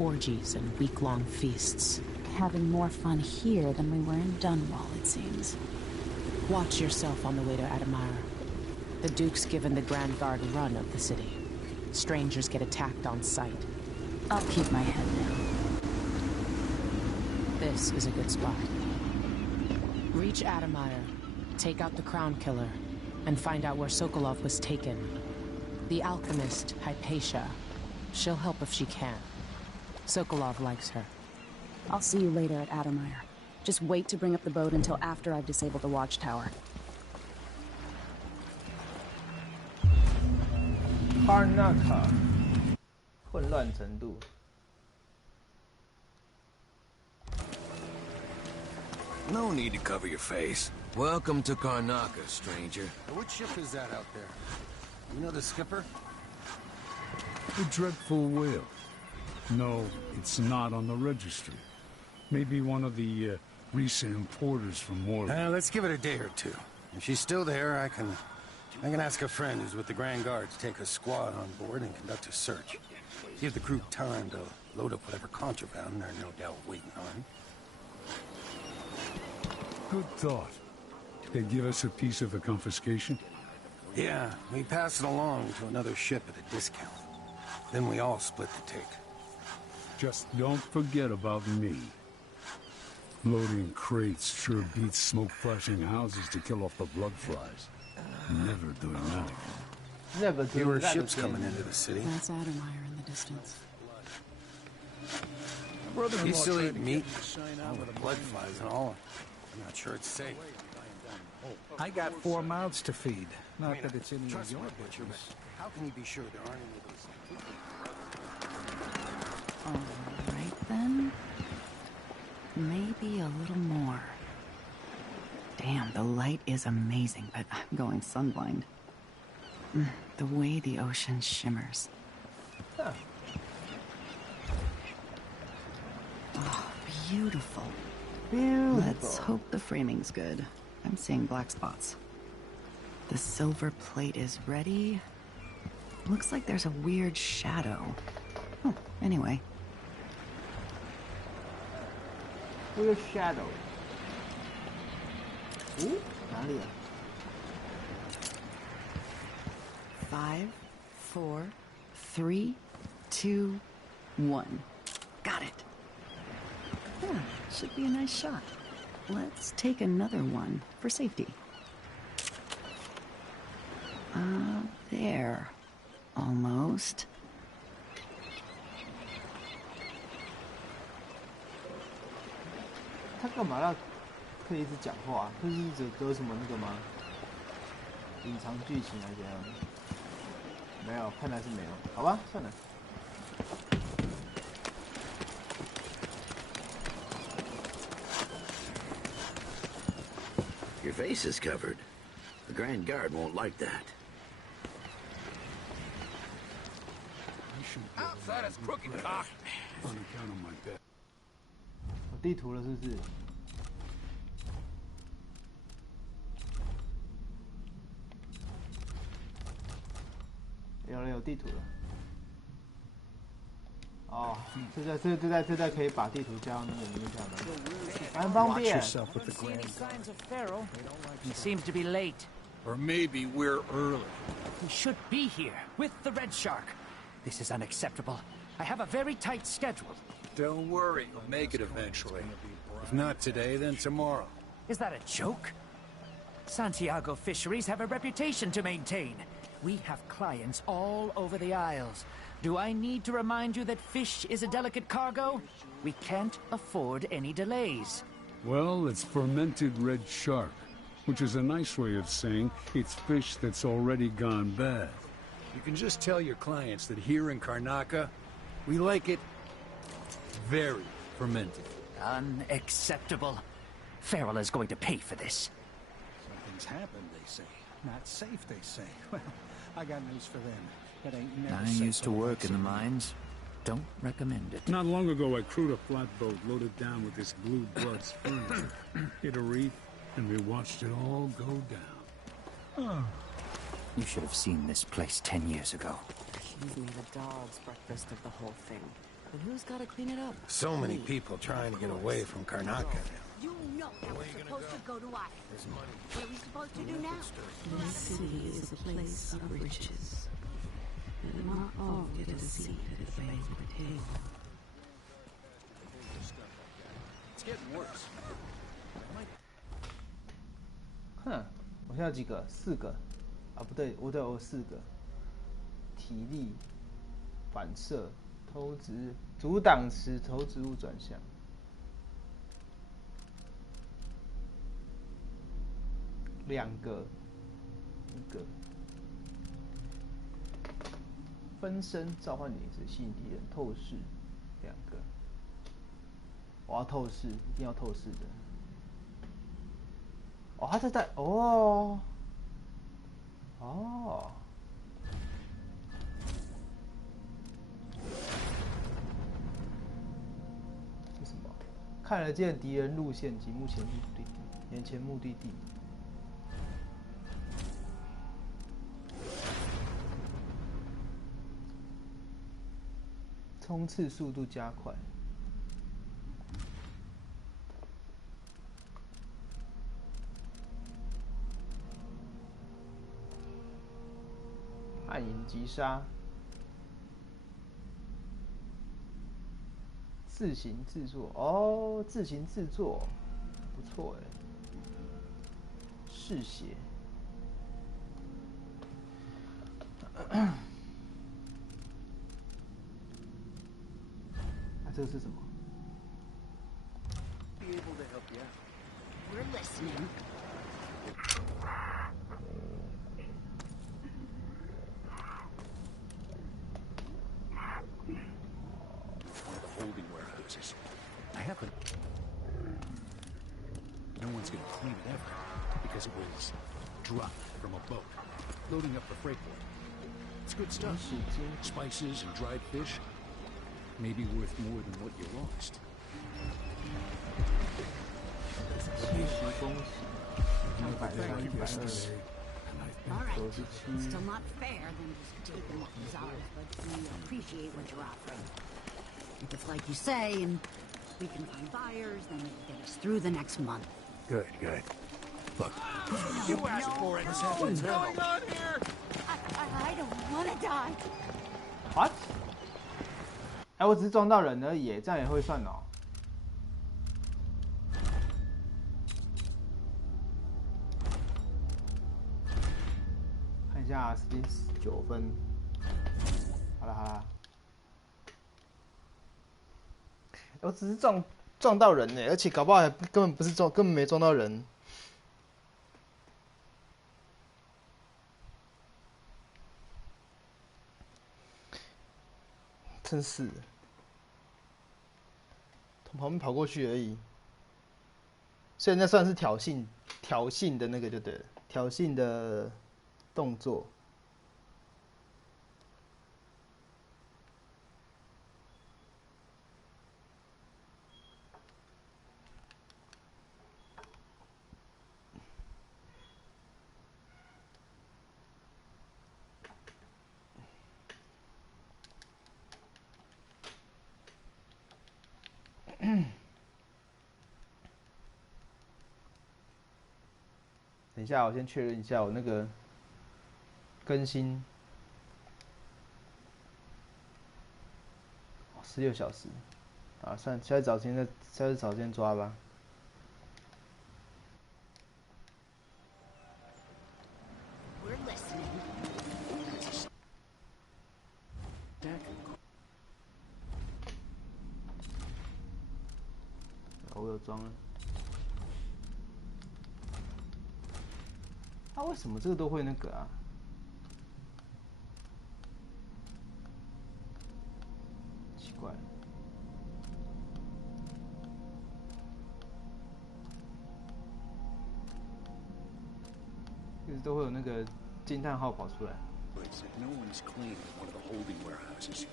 orgies and week-long feasts. Having more fun here than we were in Dunwall, it seems. Watch yourself on the way to Admire. The Duke's given the Grand Guard run of the city. Strangers get attacked on sight. I'll keep my head down. This is a good spot. Reach Admire, take out the Crown Killer, and find out where Sokolov was taken. The alchemist, Hypatia. She'll help if she can. Sokolov likes her. I'll see you later at Admire. Just wait to bring up the boat until after I've disabled the watchtower. Karnaka 混乱程度 No need to cover your face. Welcome to Karnaka, stranger. What ship is that out there? You know the skipper? The Dreadful Whale. No, it's not on the registry. Maybe one of the recent importers from Morley. Let's give it a day or two. If she's still there, I can ask a friend who's with the Grand Guard to take a squad on board and conduct a search. Give the crew time to load up whatever contraband they're no doubt waiting on. Good thought. They give us a piece of the confiscation? Yeah, we pass it along to another ship at a discount. Then we all split the take. Just don't forget about me. Loading crates sure beats smoke-flashing houses to kill off the blood flies. Never doing that again. Never There were ships coming into the city. That's Admire in the distance. You still eat meat? All the blood flies and all. I'm not sure it's safe. I got 4 mouths to feed. Not that it's any of Trust your my butcher, business. but how can you be sure there aren't any of those? Alright then. Maybe a little more. Damn, the light is amazing, but I'm going sunblind. The way the ocean shimmers. Huh. Oh, beautiful. Beautiful. Let's hope the framing's good. I'm seeing black spots. The silver plate is ready. Looks like there's a weird shadow. Oh, anyway. Weird shadow. Ooh, 哪里啊? 5, 4, 3, 2, 1. Got it. Yeah, should be a nice shot. Let's take another one for safety. There. Almost.他干嘛要可以一直讲话？这是有什么那个吗？隐藏剧情还是怎样？没有，看来是没有。好吧，算了。Your face is covered. The Grand Guard won't like that. Outside is crooked cock. On account of my bet. 有地图了是不是？有地图了。哦，这在可以把地图加到那个里面下来，蛮方便。He seems to be late. Or maybe we're early. He should be here with the Red Shark. This is unacceptable. I have a very tight schedule. Don't worry, you'll make it eventually. If not today, then tomorrow. Is that a joke? Santiago fisheries have a reputation to maintain. We have clients all over the Isles. Do I need to remind you that fish is a delicate cargo? We can't afford any delays. Well, it's fermented red shark, which is a nice way of saying it's fish that's already gone bad. You can just tell your clients that here in Karnaka, we like it very fermented. Unacceptable. Farrell is going to pay for this. Something's happened, they say. Not safe, they say. Well, I got news for them. It ain't never I safe used to work in the mines. Don't recommend it. Not long ago, I crewed a flatboat loaded down with this blue blood's furniture. Hit a reef, and we watched it all go down. Oh. You should have seen this place 10 years ago. Give me the dog's breakfast of the whole thing. But who's got to clean it up? So many people trying to get away from Karnaka. You know that we're supposed to go to Ireland. What are we supposed to do now? This city is a place of riches. And not all get a seat at the banquet table. It's getting worse. 哼，我现在有几个？4个。啊，不对，我有4个。体力、反射、偷植、阻挡石头植物转向。2个，1个。分身召唤灵石吸引敌人，透视2个。我要透视，一定要透视的。哦，他在哦。哦。这什么？看得见敌人路线及眼前目的地。冲刺速度加快。暗影击杀。自行制作哦，自行制作不错哎。嗜血。这个是什么 Be able to help you out. We're listening. One of the holding warehouses. I happen. No one's gonna clean it ever because it was dropped from a boat, loading up the freight boat. It's good stuff. Spices and dried fish. Maybe worth more than what you lost. All right. Still not fair than just taking what was ours, but we appreciate what you're offering. If it's like you say, and we can find buyers, then it'll get us through the next month. Good, good. Look, You asked for it. What's going on here? I don't want to die. What? 哎，我只是撞到人而已，这样也会算哦。看一下，9分。好了好了。我只是撞到人呢，而且搞不好还根本不是根本没撞到人。真是。从旁边跑过去而已，所以那算是挑衅的那个就对了，挑衅的动作。等一下，我先确认一下我那个更新，16小时，啊，算下次找时间抓吧。We're listening. 我有装了。啊，为什么这个都会那个啊？奇怪。一直都会有那个惊叹号跑出来。No one's cleaned one of the holding warehouses.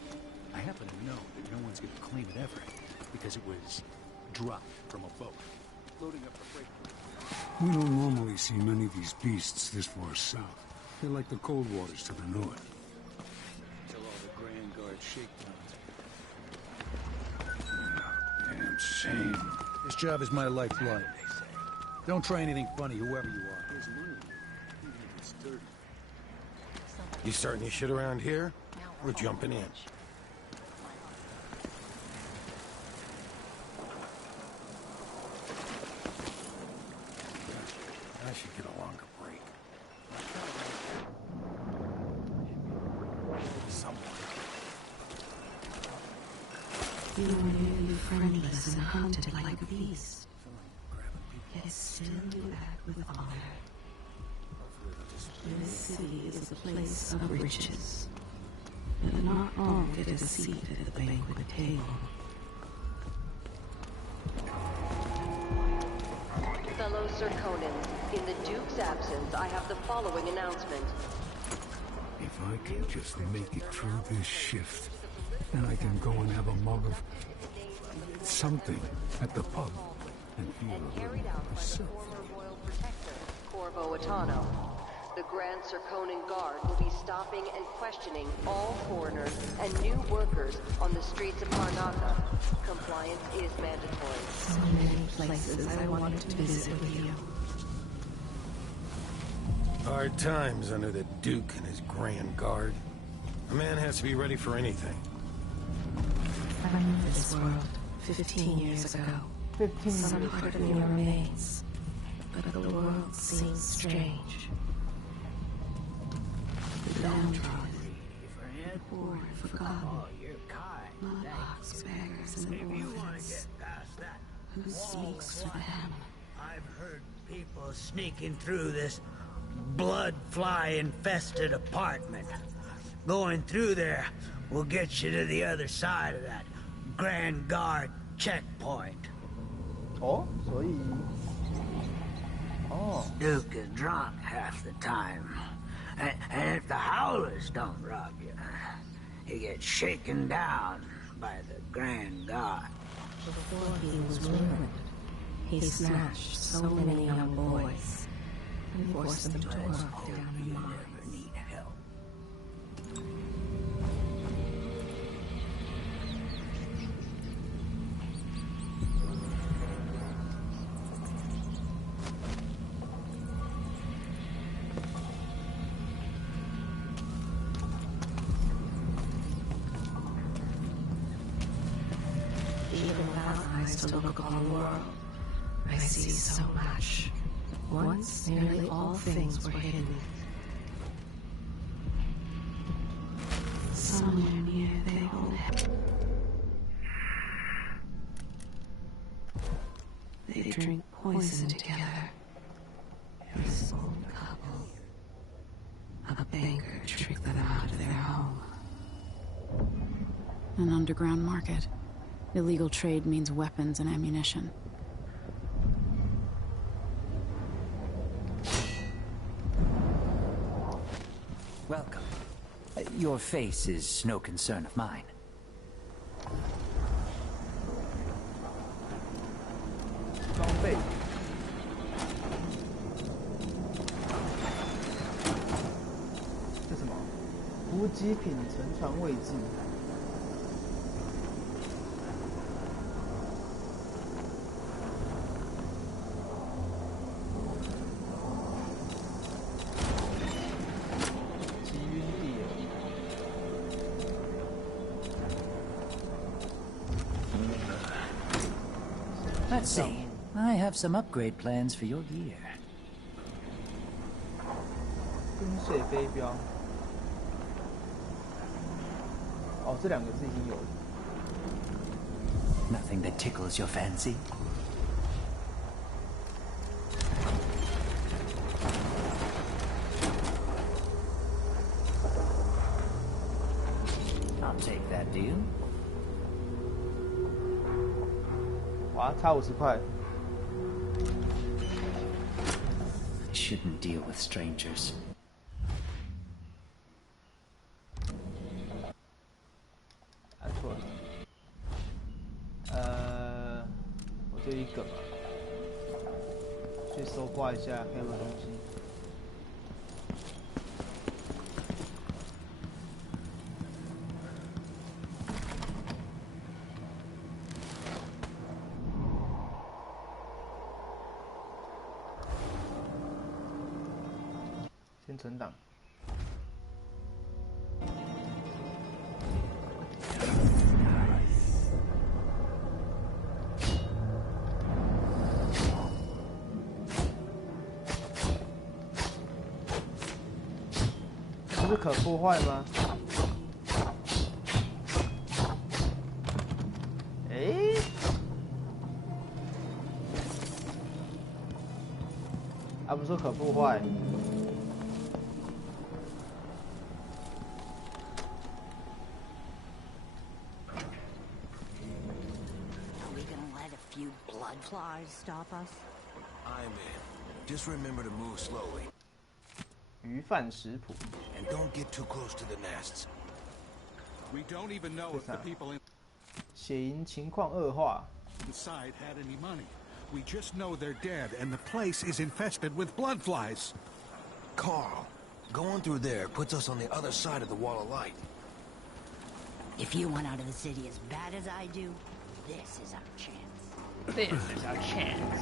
I happen to know that no one's gonna clean it ever because it was dropped from a boat, loading up the freight. We don't normally see many of these beasts this far south. They're like the cold waters to the north. Till all the Grand Guard shakedowns. shame. This job is my lifeline. Don't try anything funny, whoever you are. There's money. Even if it's dirty. You starting your shit around here? We're jumping in. I should get a longer break. Someone. You were nearly friendless and hunted like a beast. Yet still you act with honor. This city is a place of riches. But not all get a seat at the banquet table. Fellow Serkonans, in the Duke's absence, I have the following announcement. If I can just make it through this shift, then I can go and have a mug of something at the pub and feel a Carried little out by the myself. former royal protector, Corvo Atano. The Grand Serkonan Guard will be stopping and questioning all foreigners and new workers on the streets of Karnaca. Compliance is mandatory. So many places I wanted to visit with you. Hard times under the Duke and his Grand Guard. A man has to be ready for anything. I knew this world 15 years ago. 15 Some years part ago. of me remains. But the world seems strange. The downtrodden, poor and forgotten, mudbox beggars and orphans. Who speaks for them? I've heard people sneaking through this blood-fly-infested apartment. Going through there will get you to the other side of that Grand Guard checkpoint. Oh, 所以 Duke is drunk half the time. And if the Howlers don't rob you, you get shaken down by the Grand Guard. Before he was ruined, he snatched so many young boys and forced them to work down in mines. Need help. Even without eyes to look upon the world, I see so much. Once, nearly all things were hidden. Somewhere near they hold heaven. They drink poison together. This old couple. A banker tricked them out of their home. An underground market. Illegal trade means weapons and ammunition. Welcome. Your face is no concern of mine. 装备。这什么？补给品沉船位置。击晕地了。 Let's see. I have some upgrade plans for your gear. 冰水飞镖。哦，这两个是已经有了。 Nothing that tickles your fancy. I'll take that deal. 哇，差50块。 I shouldn't deal with strangers. 按错了。我就一个嘛，去搜刮一下还有没有东西。先存档。不是可破坏吗？诶，啊，不是说可破坏。Blood flies stop us? I'm in. Just remember to move slowly. 鱼贩食谱。And don't get too close to the nests. We don't even know if the people 血营情况恶化。inside had any money. We just know they're dead, and the place is infested with blood flies. Carl, going through there puts us on the other side of the wall of light. If you want out of the city as bad as I do, this is our chance. This is our chance.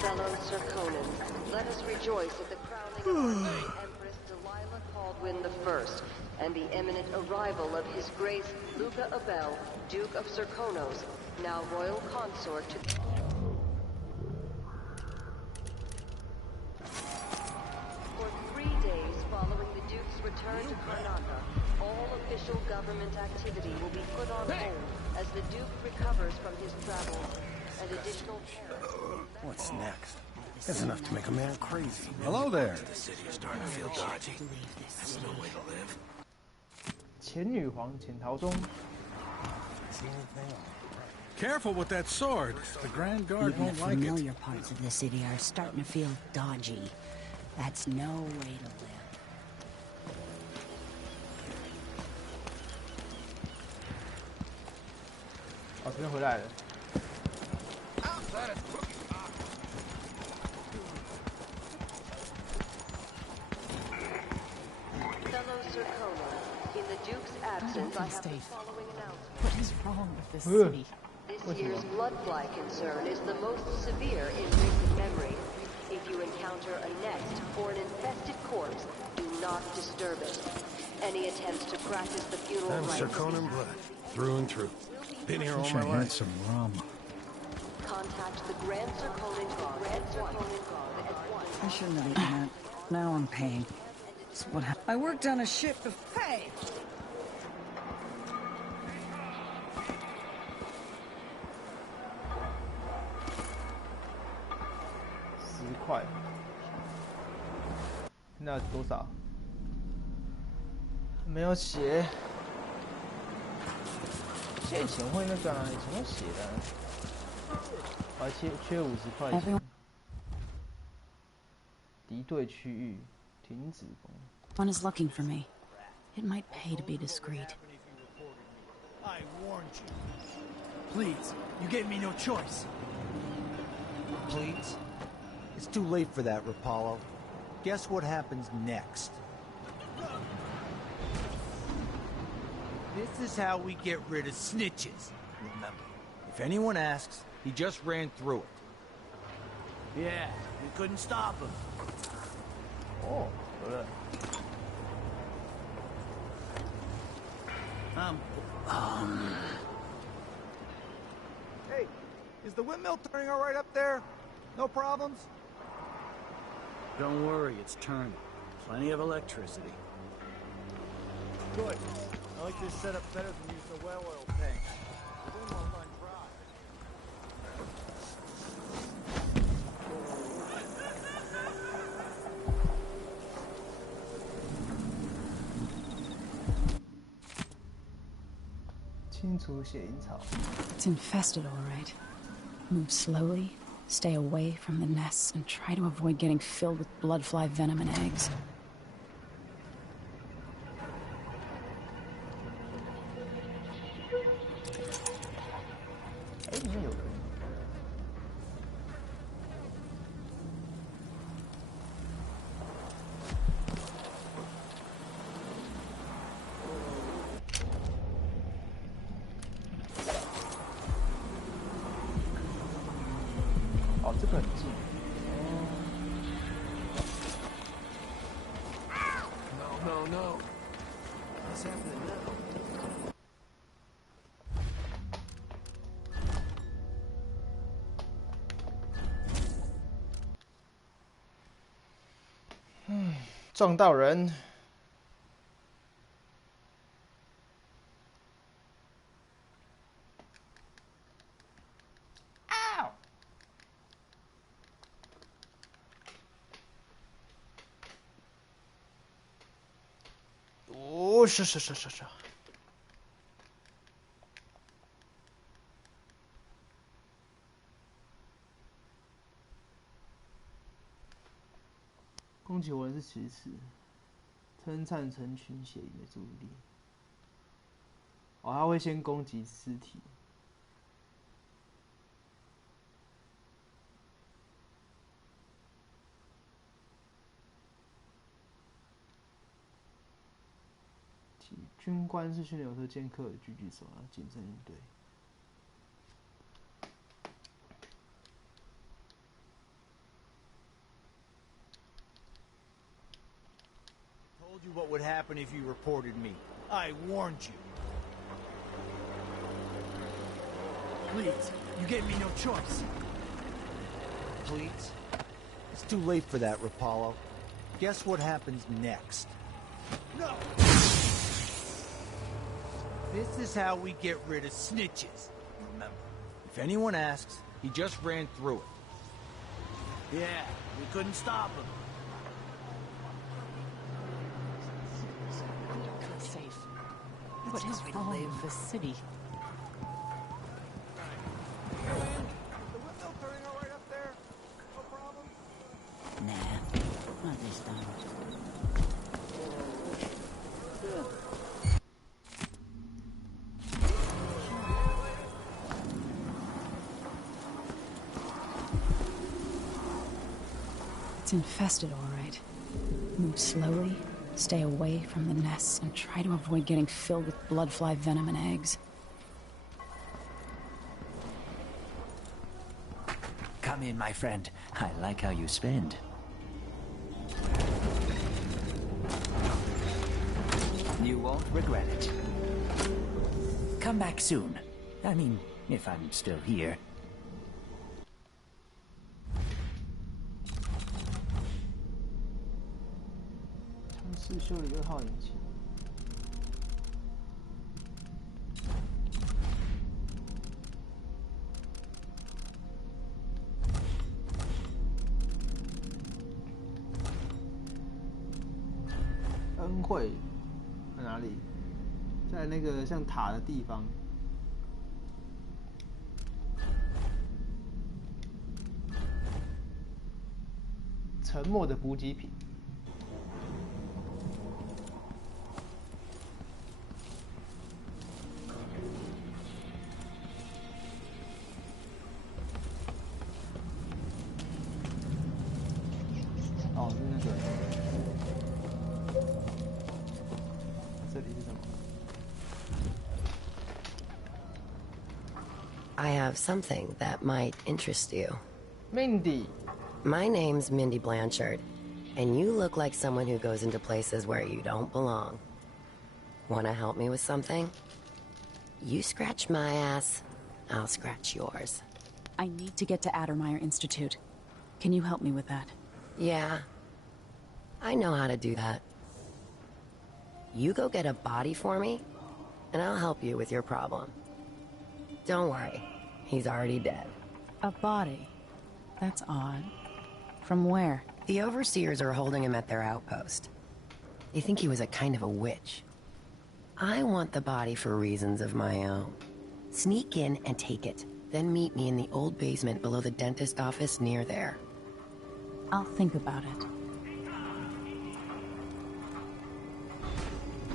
Fellow Serkonans, let us rejoice at the crowning of our new Empress Delilah Caldwin I and the imminent arrival of His Grace Luca Abel, Duke of Serkonos, now royal consort to... For 3 days following the Duke's return to Karnataka, all official government activity will be put on hold as the Duke recovers from his travels and additional terror. What's next? That's enough to make a man crazy. Hello there. The city is starting to feel dodgy. That's no way to live. 前女皇潜逃中。 Careful with that sword. The Grand Guard Even won't the like it. familiar parts of the city are starting to feel dodgy. That's no way to live. 哦，这边回来了。 Fellow Serkonos, in the Duke's absence, I have the following announcement. What is wrong with this city? This year's bloodfly concern is the most severe in recent memory. If you encounter a nest or an infested corpse, do not disturb it. Any attempts to practice the funeral I'm rites... Serkonan blood, through and through. Been here all Wish my I had life. some rum. Contact the Grand Serkonan Guard at once. I shouldn't have eaten that. Now I'm paying. It's what I worked on a ship of... Hey! 10块，那多少？没有写。现在以前会那个、啊，以前会写的、啊。我还缺50块钱。敌对区域停止攻。 One is looking for me. It might pay to be discreet. I warned you. Please, you gave me no choice. Please? It's too late for that, Rapallo. Guess what happens next? This is how we get rid of snitches. Remember, if anyone asks, he just ran through it. Yeah, we couldn't stop him. Oh, 有了。 Hey, is the windmill turning all right up there? No problems? Don't worry, it's turning. Plenty of electricity. Good. I like this setup better than using a well oil tank. The wind won't run dry. It's infested, all right. Move slowly, stay away from the nests, and try to avoid getting filled with bloodfly venom and eggs. don't know. What's happening now? 撞到人。哦，是。攻击我人是其次，称赞成群血影的注意力。哦，他会先攻击尸体。军官是训练有特剑客的狙击手，要谨慎应对。Told you what would happen if you reported me. I warned you. Please, you gave me no choice. Please? It's too late for that, Rapallo. Guess what happens next? No! This is how we get rid of snitches. Remember, if anyone asks, he just ran through it. Yeah, we couldn't stop him. Safe. What is wrong with the city? Nah, not this time. It's infested, all right. Move slowly, stay away from the nests, and try to avoid getting filled with bloodfly venom and eggs. Come in, my friend. I like how you spend. You won't regret it. Come back soon. I mean, if I'm still here. 是修理2号引擎。恩惠在哪里？在那个像塔的地方。沉默的补给品。 哦，是那个，这里是什么 I have something that might interest you. Mindy. My name's Mindy Blanchard, and you look like someone who goes into places where you don't belong. Want to help me with something? You scratch my ass, I'll scratch yours. I need to get to Addermeyer Institute. Can you help me with that? Yeah, I know how to do that. You go get a body for me, and I'll help you with your problem. Don't worry, he's already dead. A body? That's odd. From where? The overseers are holding him at their outpost. They think he was a kind of a witch. I want the body for reasons of my own. Sneak in and take it, then meet me in the old basement below the dentist office near there. I'll think about it.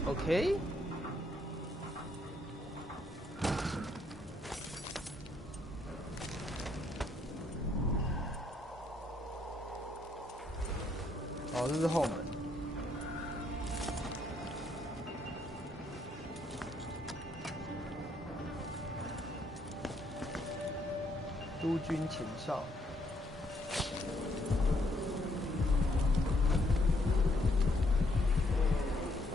Okay. Oh, 这是后门。督军前哨。 Hey,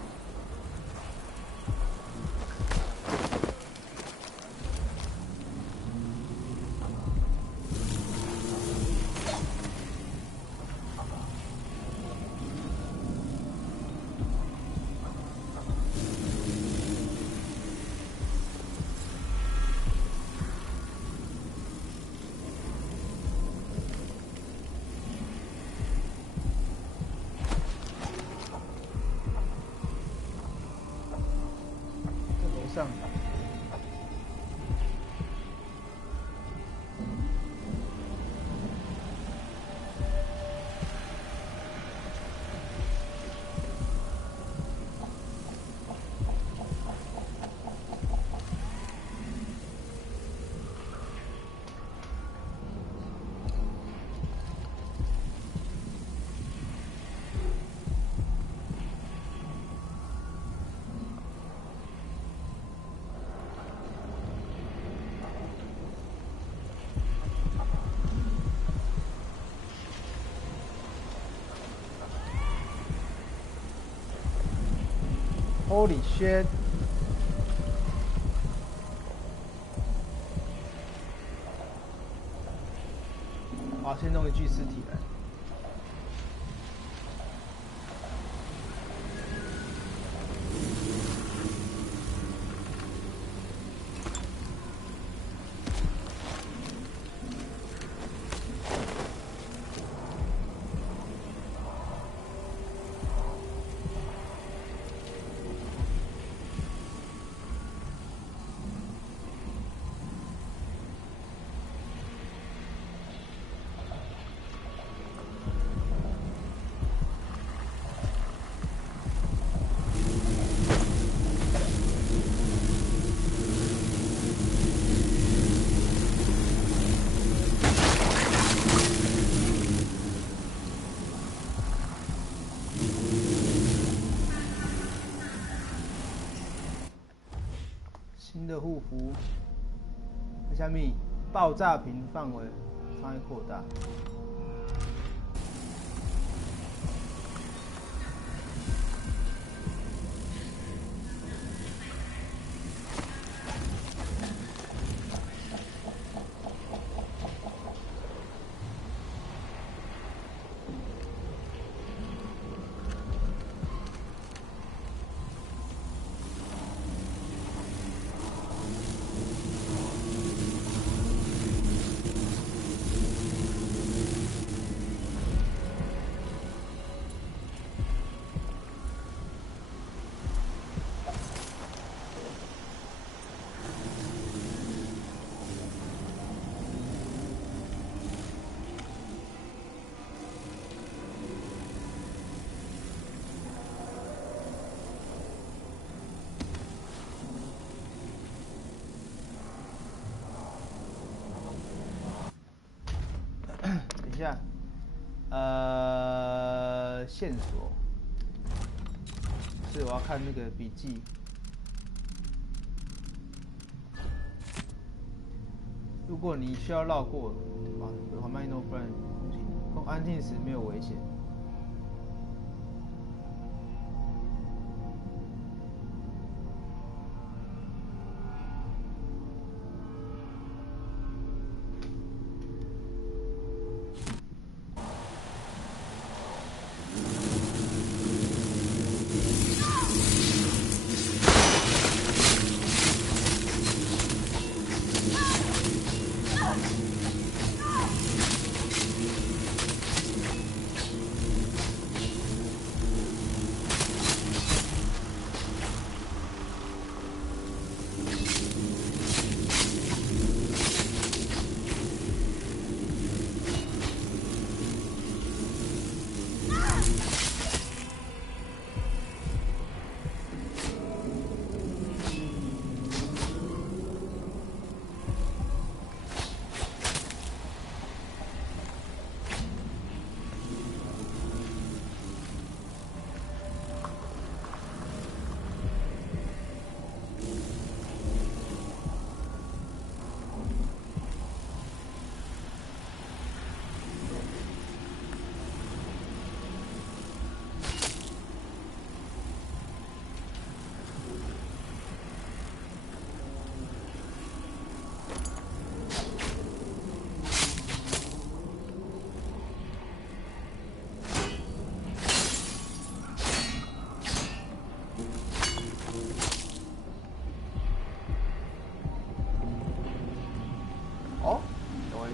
Holy shit！ 好，先弄一具尸体来。新的护符，下面爆炸瓶范围稍微扩大。等一下，线索是我要看那个笔记。如果你需要绕过缓慢运动，不然安静时没有危险。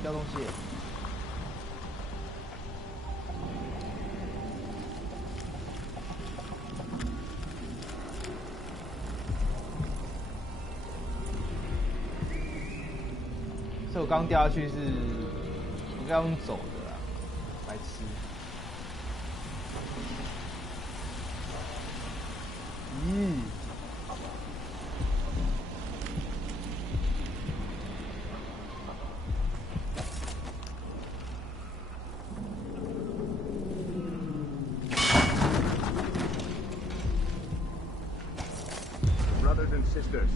掉东西。所以我刚掉下去是应该用走的啦，白痴。咦。Sisters,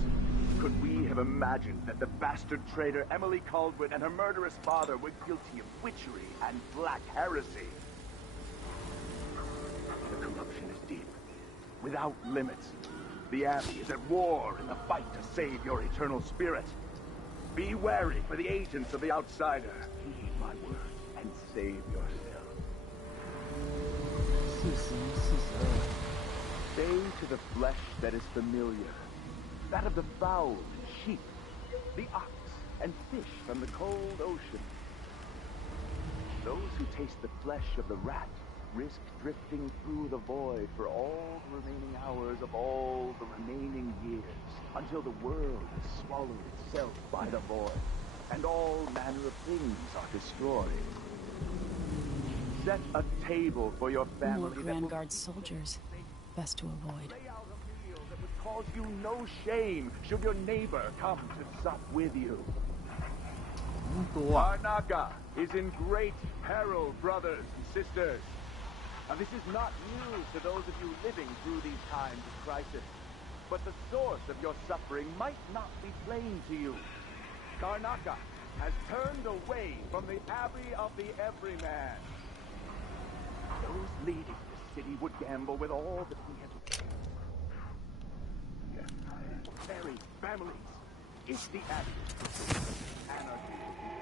could we have imagined that the bastard traitor Emily Caldwin and her murderous father were guilty of witchery and black heresy? The corruption is deep, without limits. The Abbey is at war in the fight to save your eternal spirit. Be wary for the agents of the Outsider. Heed my word and save yourself. Stay to the flesh that is familiar. That of the fowl and sheep, the ox and fish from the cold ocean. Those who taste the flesh of the rat risk drifting through the void for all the remaining hours of all the remaining years, until the world has swallowed itself by the void, and all manner of things are destroyed. Set a table for your family. More Grand Guard soldiers. Best to avoid. Lay out a meal that would cause you no shame should your neighbor come to sup with you. Karnaca is in great peril, brothers and sisters. Now, this is not news to those of you living through these times of crisis, but the source of your suffering might not be plain to you. Karnaca has turned away from the Abbey of the Everyman. Those leading the city would gamble with all that we have. Married families. If the Abbey anarchy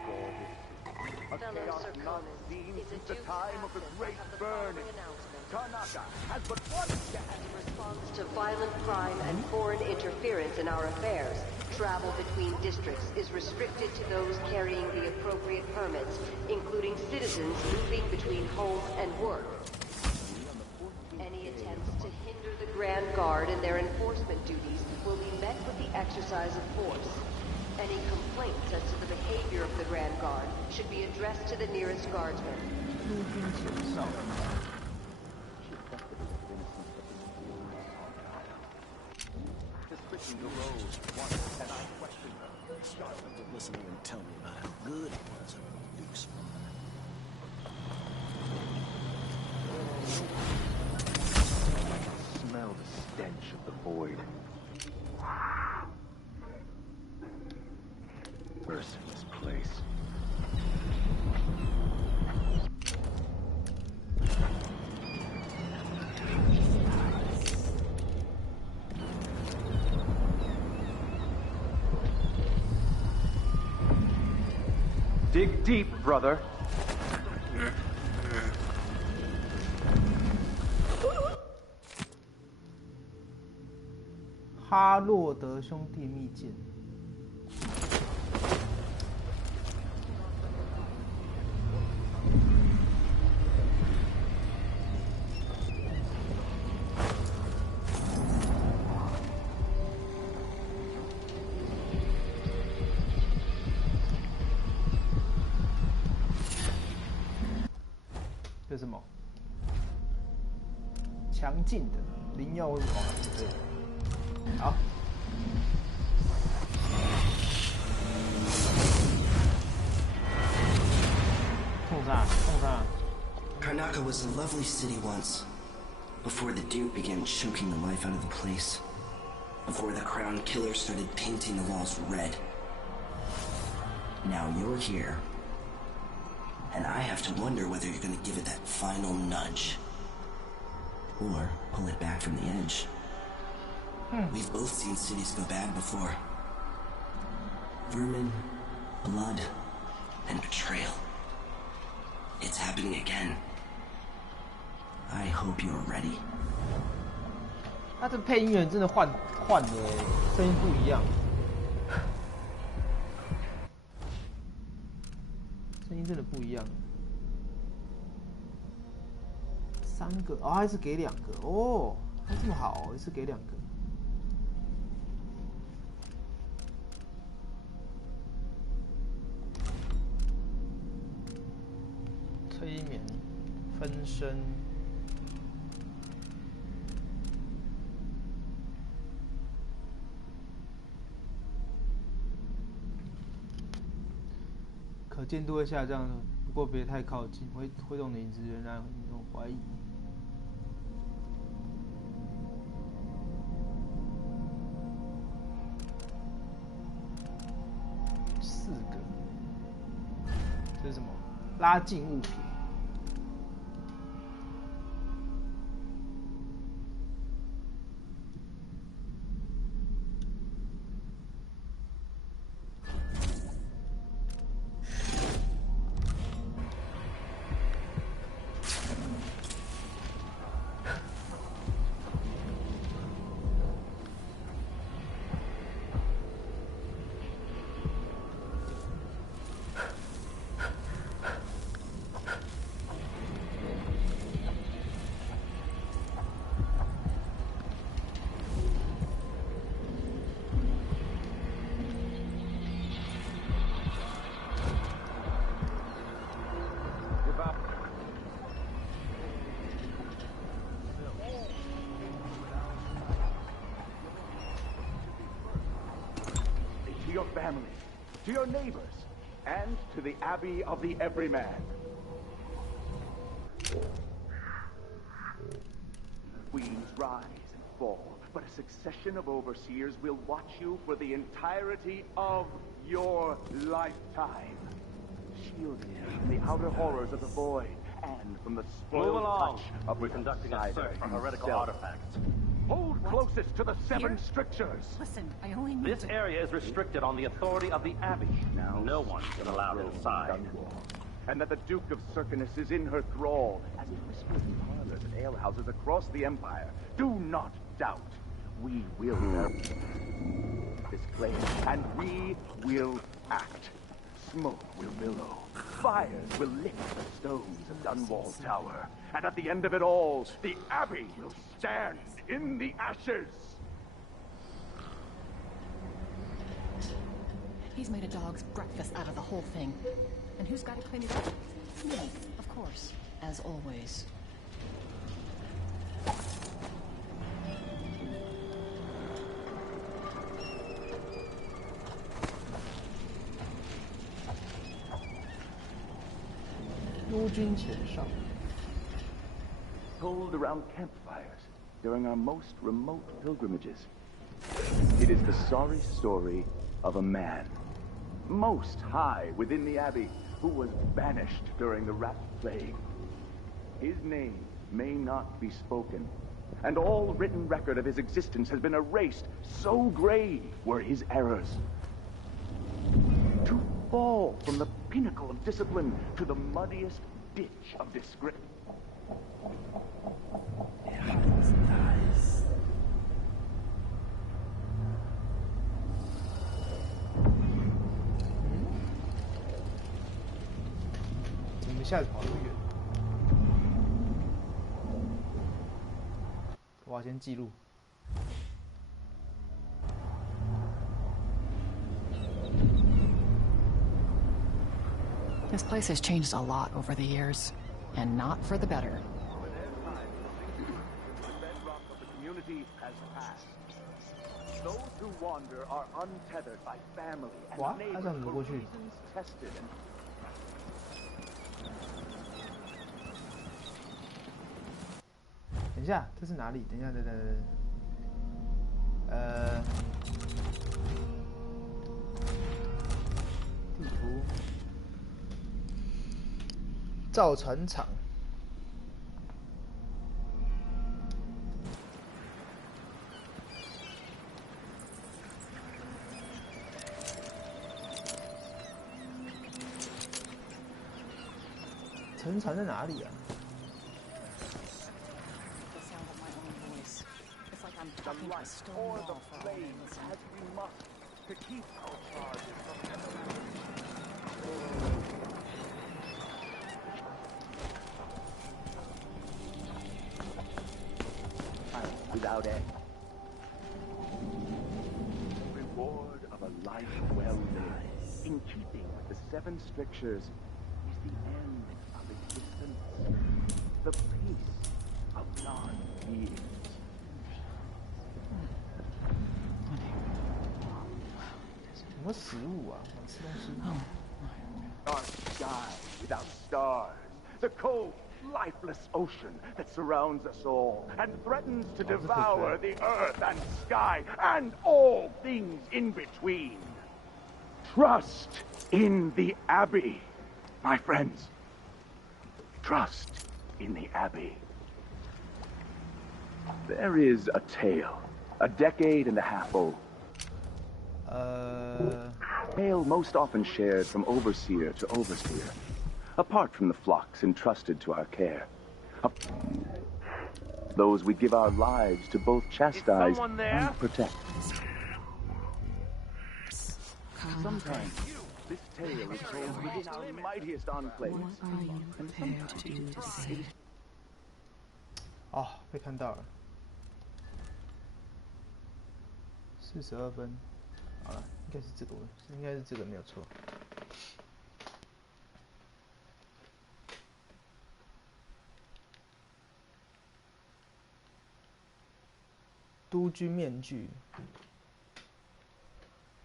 will be a chaos not seen since the time of the Great Burning. Karnaca has but one chance. In response to violent crime and foreign interference in our affairs, travel between districts is restricted to those carrying the appropriate permits, including citizens moving between home and work. Any attempts to hinder the Grand Guard in their enforcement duties will be met with the exercise of force. Any complaints as to the behavior of the Grand Guard should be addressed to the nearest guardsman. Suspicion arose once, and I questioned her. Started to listen to him tell me about how good it was at Duke's Smell the stench of the void. Merciless place. Dig deep, brother. 哈洛德兄弟密件。这是什么？强劲的灵药王，对。好。冲上，冲上。 Karnaca was a lovely city once, before the Duke began choking the life out of the place. Before the Crown Killer started painting the walls red. Now you're here, and I have to wonder whether you're gonna give it that final nudge. Or pull it back from the edge. We've both seen cities go bad before. Vermin, blood, and betrayal. It's happening again. I hope you're ready. 他这配音员真的换了，声音不一样，声音真的不一样。3个哦，还是给2个哦，还这么好，也是给2个。催眠、分身。 可见度会下降的，不过别太靠近，会动的影子仍然引动怀疑。4个，这是什么？拉近物品。family, to your neighbors, and to the Abbey of the Everyman. Queens rise and fall, but a succession of overseers will watch you for the entirety of your lifetime. Shielding you from the outer horrors of the void and from the spoiled touch of We're conducting a search for heretical artifacts. Hold closest to the seven strictures. Listen, I only need This area is restricted on the authority of the Abbey. Now no one is allowed inside. And that the Duke of Circinus is in her thrall, as it whispers in parlors and alehouses across the Empire. Do not doubt. We will this claim, and we will act. Smoke will billow. Fires will lick the stones of Dunwall Tower. And at the end of it all, the Abbey will stand in the ashes. He's made a dog's breakfast out of the whole thing. And who's got to clean it up? Me, of course, as always. Told around campfires during our most remote pilgrimages. It is the sorry story of a man, most high within the Abbey, who was banished during the Rat Plague. His name may not be spoken, and all written record of his existence has been erased, so grave were his errors. To fall from the pinnacle of discipline to the muddiest ditch of disgrace.一下子跑那么远，我要先记录。This place has changed a lot over the years, and not for the better. The bedrock of the community has passed. Those who wander are untethered by family and neighbors for reasons tested and等一下，这是哪里？等一下，等。地图，造船厂。沉船在哪里啊？ the light or the flame as we must to keep our charges from without end. The reward of a life well lived, in keeping with the seven strictures, is the end of existence, the peace of non-being. Dark sky without stars, the cold, lifeless ocean that surrounds us all and threatens to devour the earth and sky and all things in between. Trust in the Abbey, my friends. Trust in the Abbey. There is a tale, a decade and a half old. Tale most often shared from overseer to overseer, apart from the flocks entrusted to our care. Those we give our lives to both chastise and protect. Sometimes this tale is told within our mightiest enclaves. What are you prepared to do to save? 哦，被看到了。42分，好了，应该是这个，应该是这个没有错。督军面具，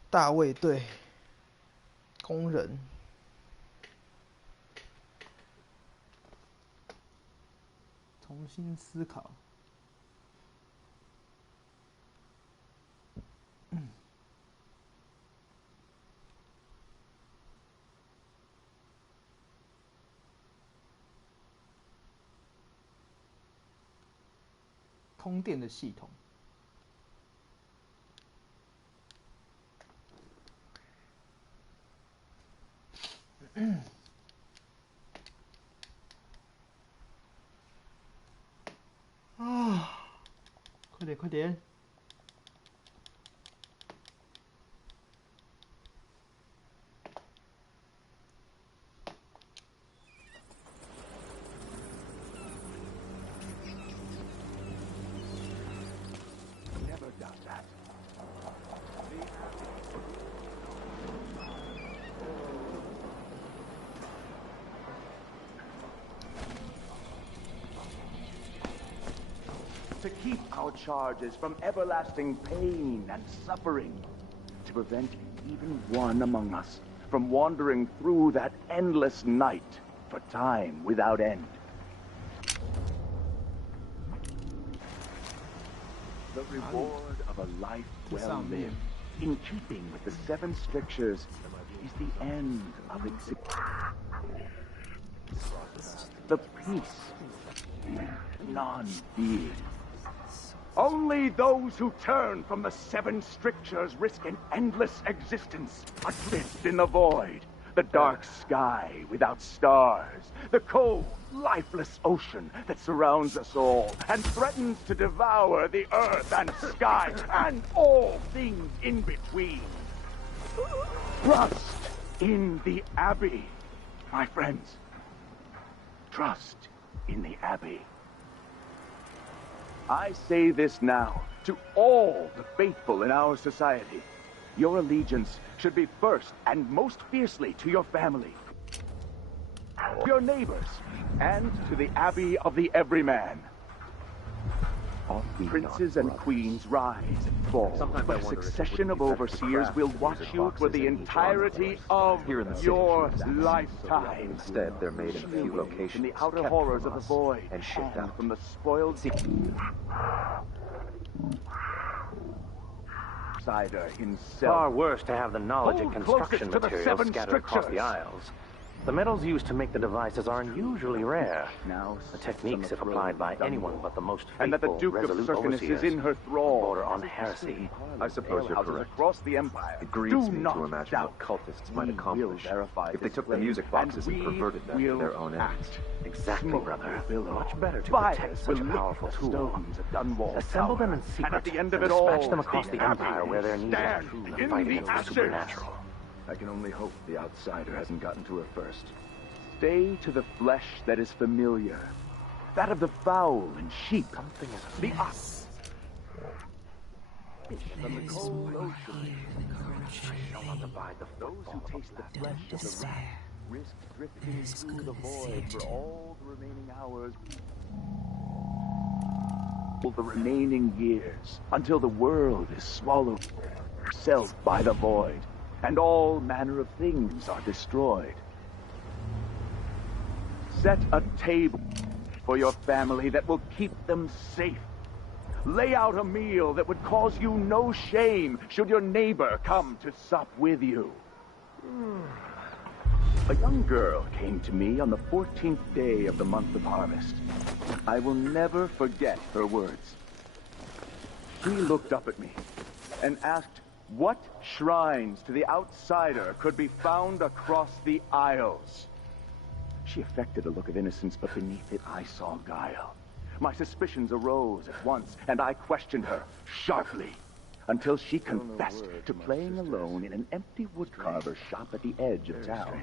大卫队工人。重新思考。通电的系统。啊！快点，快点！ To keep our charges from everlasting pain and suffering, to prevent even one among us from wandering through that endless night for time without end. The reward of a life well lived, in keeping with the 7 strictures, is the end of existence. The peace, non-being. Only those who turn from the 7 strictures risk an endless existence, adrift in the void, the dark sky without stars, the cold, lifeless ocean that surrounds us all and threatens to devour the earth and sky and all things in between. Trust in the Abbey, my friends. Trust in the Abbey. I say this now to all the faithful in our society. Your allegiance should be first and most fiercely to your family, your neighbors, and to the Abbey of the Everyman. Princes and queens rise and fall, but a succession of overseers will watch you for the entirety of your lifetime. Instead, they're made in a few locations, in the outer horrors of the void, and shipped out from the spoiled outsider himself. Far worse to have the knowledge and construction materials scattered across the Isles. The metals used to make the devices are unusually rare. Now, the techniques, if applied by anyone but the most faithful, and that the Duke of Circinus is in her thrall, border on heresy. I suppose you're correct. Across the Empire. It grieves me to imagine what cultists might accomplish if they took the music boxes and perverted them to their own ends. Exactly, brother. Much better to protect such a powerful tool. Assemble them in secret, and at the end of it dispatch all, them across the Empire where their needs are the fight against the supernatural. I can only hope the outsider hasn't gotten to her first. Stay to the flesh that is familiar. That of the fowl and sheep. Something is the ox. From the cold ocean. Those who taste the flesh of the rat risk drifting through the void for all the remaining hours. All the remaining years, until the world is swallowed itself by the void, and all manner of things are destroyed. Set a table for your family that will keep them safe. Lay out a meal that would cause you no shame should your neighbor come to sup with you. A young girl came to me on the 14th day of the month of harvest. I will never forget her words. She looked up at me and asked what shrines to the outsider could be found across the Isles. She affected a look of innocence, but beneath it I saw guile. My suspicions arose at once, and I questioned her sharply, until she confessed to playing alone in an empty woodcarver shop at the edge of town.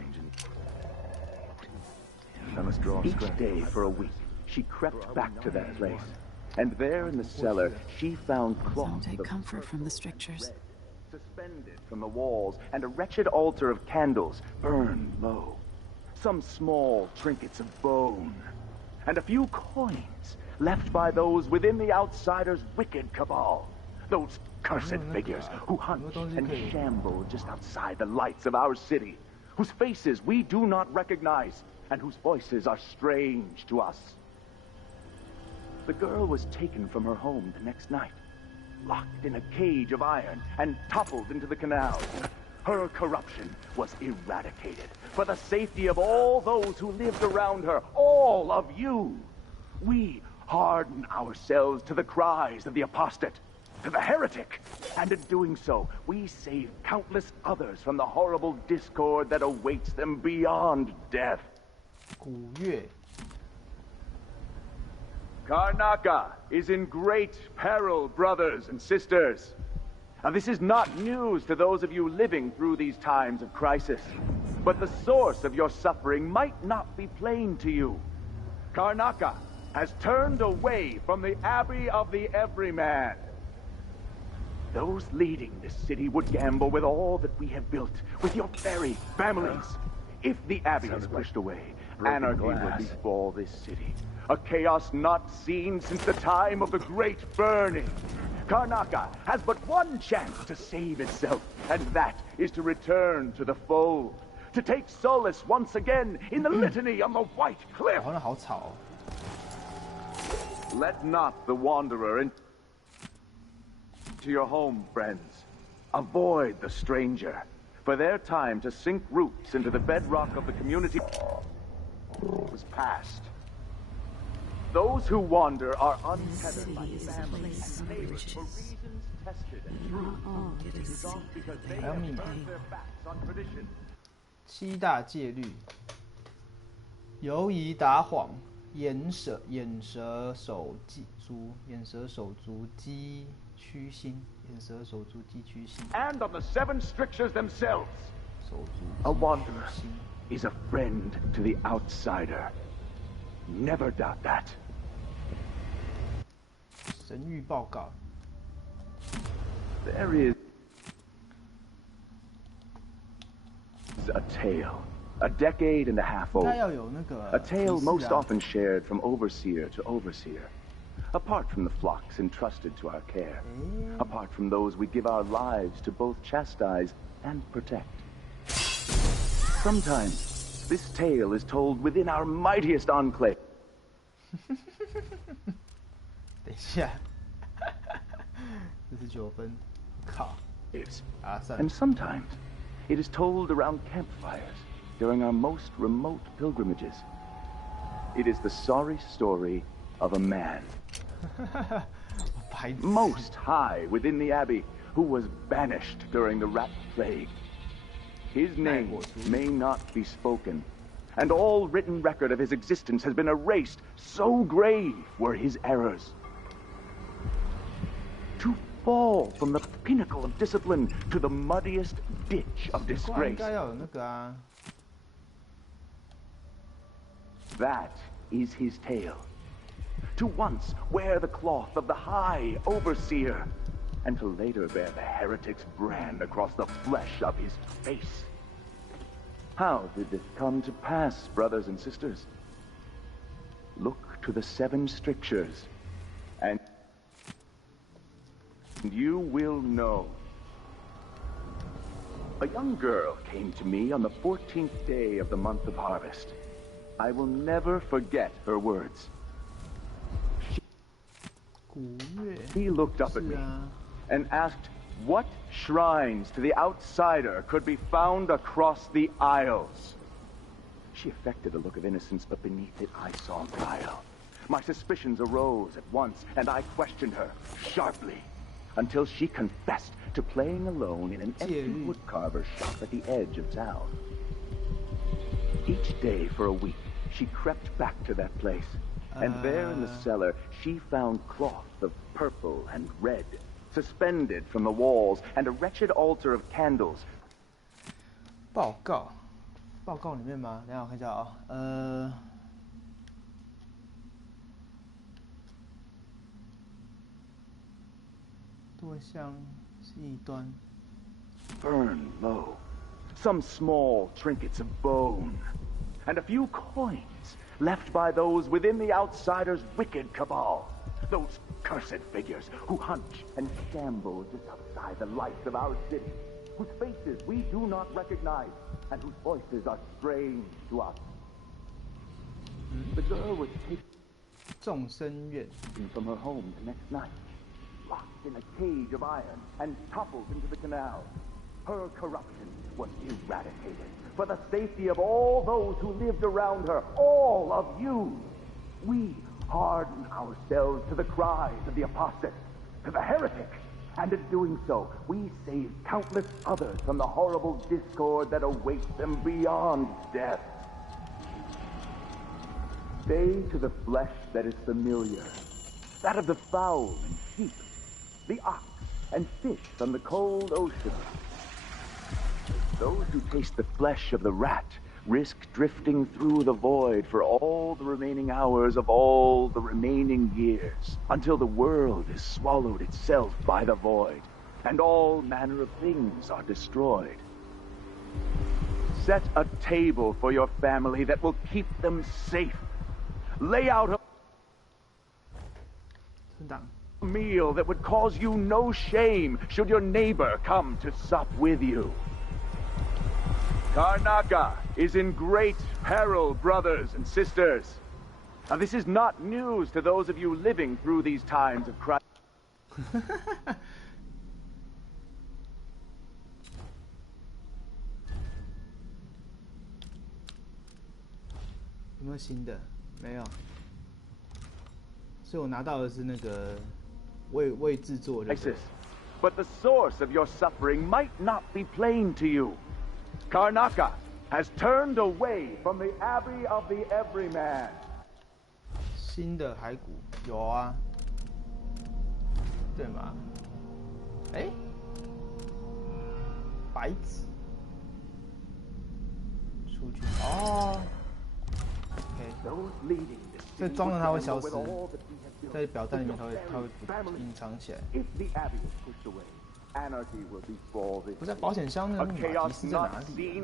Each day for a week, she crept back to that place, and there in the cellar, she found cloth. Some take comfort from the strictures. Suspended from the walls, and a wretched altar of candles burned low. Some small trinkets of bone, and a few coins left by those within the outsider's wicked cabal. Those cursed figures who hunt and shamble just outside the lights of our city. whose faces we do not recognize, and whose voices are strange to us. The girl was taken from her home the next night, locked in a cage of iron, and toppled into the canal. Her corruption was eradicated for the safety of all those who lived around her, all of you. We harden ourselves to the cries of the apostate, to the heretic, and in doing so, we save countless others from the horrible discord that awaits them beyond death. 古月 Karnaca is in great peril, brothers and sisters. Now, this is not news to those of you living through these times of crisis, but the source of your suffering might not be plain to you. Karnaca has turned away from the Abbey of the Everyman. Those leading this city would gamble with all that we have built, with your very families. If the Abbey is pushed away, anarchy will befall this city. A chaos not seen since the time of the Great Burning. Karnaca has but one chance to save itself, and that is to return to the fold. To take solace once again in the litany on the White Cliff. 好像好吵哦。 Let not the wanderer into your home, friends. Avoid the stranger, for their time to sink roots into the bedrock of the community was past. Those who wander are untethered by family and neighbors for reasons tested and true. It is all because they have turned their backs on tradition. 七大戒律：犹疑答谎、眼舌手足、眼舌手足鸡屈心、眼舌手足鸡屈心。 And on the 7 strictures themselves. 手足 A wanderer is a friend to the outsider. Never doubt that. 神谕报告。 There is a tale, a decade and a half old. 应该要有那个 A tale 仪式啊 most often shared from overseer to overseer. Apart from the flocks entrusted to our care. Apart from those we give our lives to both chastise and protect. Sometimes, this tale is told within our mightiest enclave. 等一下，这是9分，靠！ And sometimes, it is told around campfires during our most remote pilgrimages. It is the sorry story of a man, most high within the abbey, who was banished during the rat plague. His name may not be spoken, and all written record of his existence has been erased, so grave were his errors. To fall from the pinnacle of discipline to the muddiest ditch of 应 disgrace. 该要有那个啊。 That is his tale. To once wear the cloth of the high overseer, and to later bear the heretic's brand across the flesh of his face. How did this come to pass, brothers and sisters? Look to the 7 strictures, and you will know. A young girl came to me on the 14th day of the month of harvest. I will never forget her words. She looked up at me and asked what shrines to the outsider could be found across the Isles. She affected a look of innocence, but beneath it I saw guile. My suspicions arose at once, and I questioned her sharply, until she confessed to playing alone in an empty woodcarver shop at the edge of town. Each day for a week, she crept back to that place, and there in the cellar, she found cloth of purple and red, suspended from the walls, and a wretched altar of candles. 报告里面吗？等一下我看一下啊，多项是一端。 Burn low, some small trinkets of bone, and a few coins left by those within the outsider's wicked cabal. Those cursed figures who hunch and shamble just outside the lights of our city. whose faces we do not recognize, and whose voices are strange to us. The girl was taken 众生院 from her home the next night, locked in a cage of iron, and toppled into the canal. Her corruption was eradicated for the safety of all those who lived around her, all of you. We harden ourselves to the cries of the apostate, to the heretic, and in doing so, we save countless others from the horrible discord that awaits them beyond death. Stay to the flesh that is familiar, that of the fowl and sheep, the ox and fish from the cold ocean. Those who taste the flesh of the rat risk drifting through the void for all the remaining hours of all the remaining years, until the world is swallowed itself by the void, and all manner of things are destroyed. Set a table for your family that will keep them safe. Lay out a meal that would cause you no shame should your neighbor come to sup with you. Karnaca is in great peril, brothers and sisters. Now, this is not news to those of you living through these times of crisis. 有没有新的？没有。所以我拿到的是那个未制作的。But the source of your suffering might not be plain to you. Karnaca has turned away from the Abbey of the Everyman. 新的骸骨有啊，对吗？哎，白纸出去哦。OK， 这装了它会消失，在表单里面它会隐藏起来。不在保险箱那个密码提示在哪里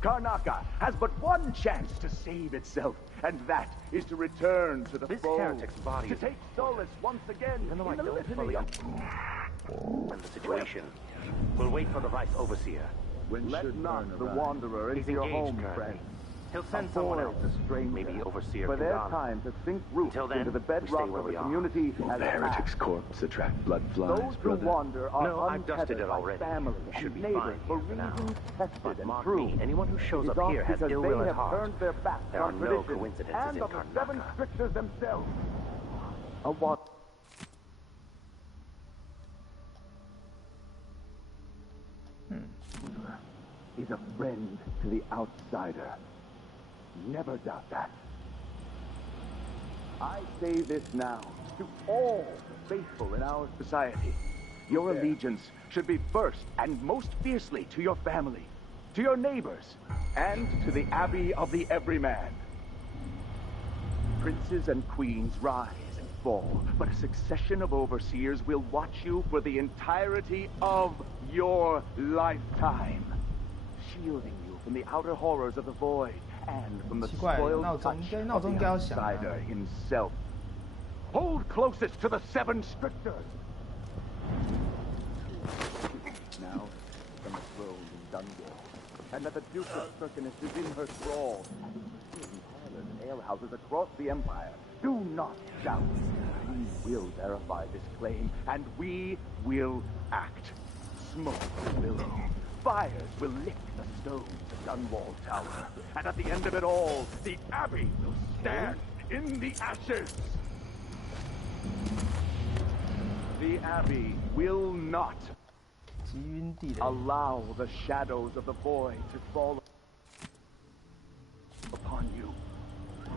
？Karnaca has but one chance to save itself, and that is to return to the fold, to take solace once again in the litany of the situation. We'll wait for the Vice Overseer. Let not the Wanderer into your home, friend. He'll send someone else, maybe Overseer for their time to sink roots into the bedrock of the community. Will the heretic's corpse attract blood flies, those who wander are I've dusted it already. Family should be neighbors fine for here for reasons tested and mark true. Me, anyone who shows up here has ill will at heart. There are no coincidences in Karnaca. 7 strictures themselves. A what? Is a friend to the outsider. Never doubt that. I say this now to all the faithful in our society. Your allegiance should be first and most fiercely to your family, to your neighbors, and to the Abbey of the Everyman. Princes and queens rise and fall, but a succession of overseers will watch you for the entirety of your lifetime, shielding you from the outer horrors of the void and from the spoiled touch of the outsider himself. Hold closest to the 7 strictures. Now, from the throne in Dunwall, and that the Duke of Circinus is in her thrall, and in parlors and alehouses across the Empire. Do not doubt. We will verify this claim, and we will act. Smoke will billow. Fires will lick the stones of Dunwall Tower, and at the end of it all, the Abbey will stand in the ashes. The Abbey will not allow the shadows of the void to fall upon you.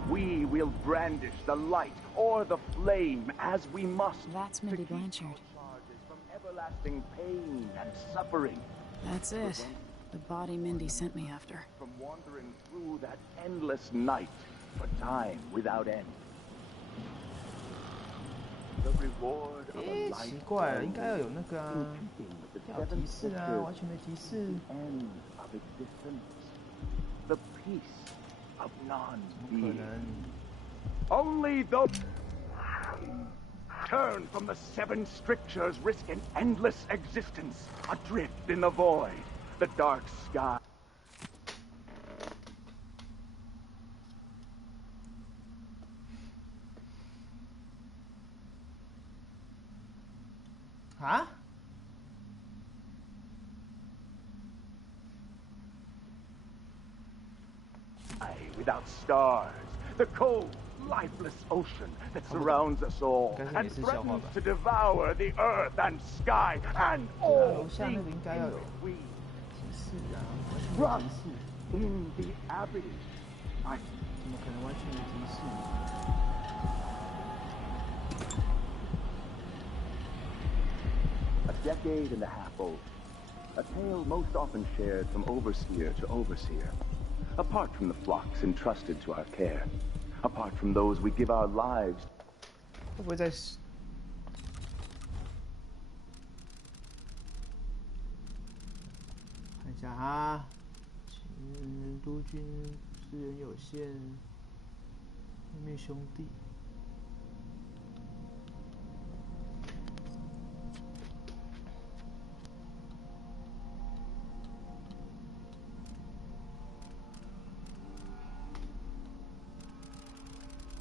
We will brandish the light or the flame as we must. That's Mindy Blanchard. From everlasting pain and suffering. That's it. The body Mindy sent me after. From wandering through that endless night for time without end. The reward of a life. 奇怪了，应该要有那个啊，要有提示啊，完全没提示。 End of existence. The peace of non-being. Only those. Turn from the 7 strictures, risk an endless existence, adrift in the void, the dark sky. 啊？ Without stars, the cold, lifeless ocean that surrounds us all and threatens to devour the earth and sky and all things in between. Trust in the Abbey. A decade and a half old. A tale most often shared from overseer to overseer. Apart from the flocks entrusted to our care, apart from those we give our lives. 会不会在？看一下哈，督军资源有限，对面兄弟。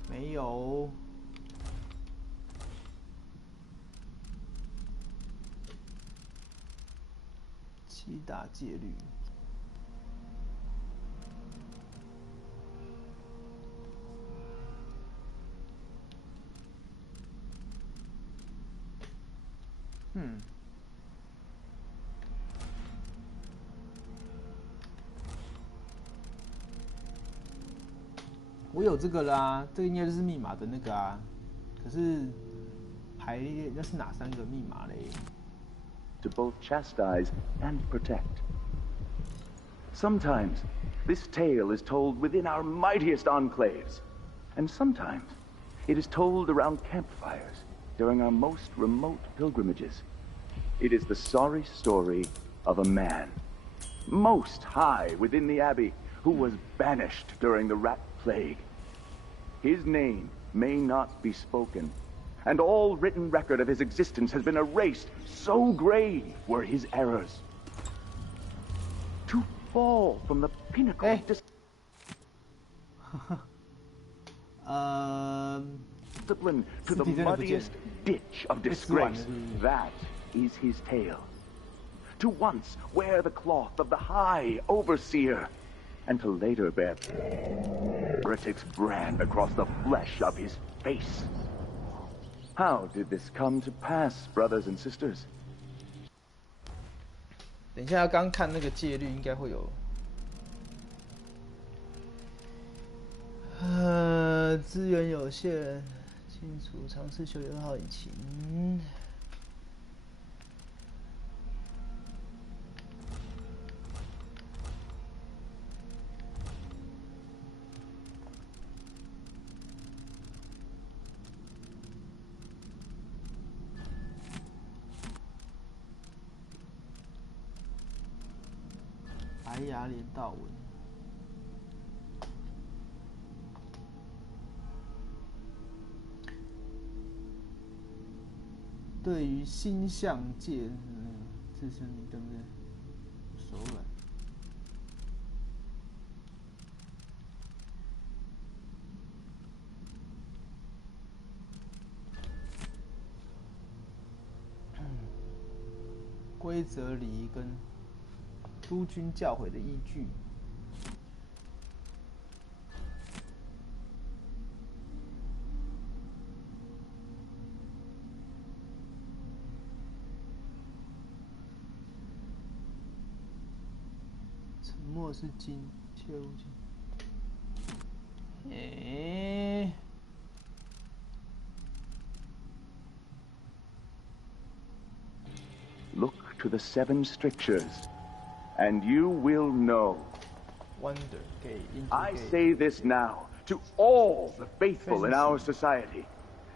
没有。7大戒律。我有这个啦，这个应该就是密码的那个啊，可是排那是哪3个密码嘞 ？To both chastise and protect. Sometimes this tale is told within our mightiest enclaves, and sometimes it is told around campfires during our most remote pilgrimages. It is the sorry story of a man, most high within the Abbey, who was banished during the rat plague. His name may not be spoken, and all written record of his existence has been erased, so grave were his errors. To fall from the pinnacle of discipline to the muddiest ditch of disgrace, that is his tale. To once wear the cloth of the high overseer, and to later bear heretic's brand across the flesh of his face. How did this come to pass, brothers and sisters? 等一下，刚看那个戒律应该会有，资源有限，清楚尝试修炼好引擎。白牙连道文，对于星象界，自身你对不对？手软。规则礼仪跟督军教诲的依据。沉默是金，切勿金。Look to the 7 strictures, and you will know. I say this now to all the faithful in our society.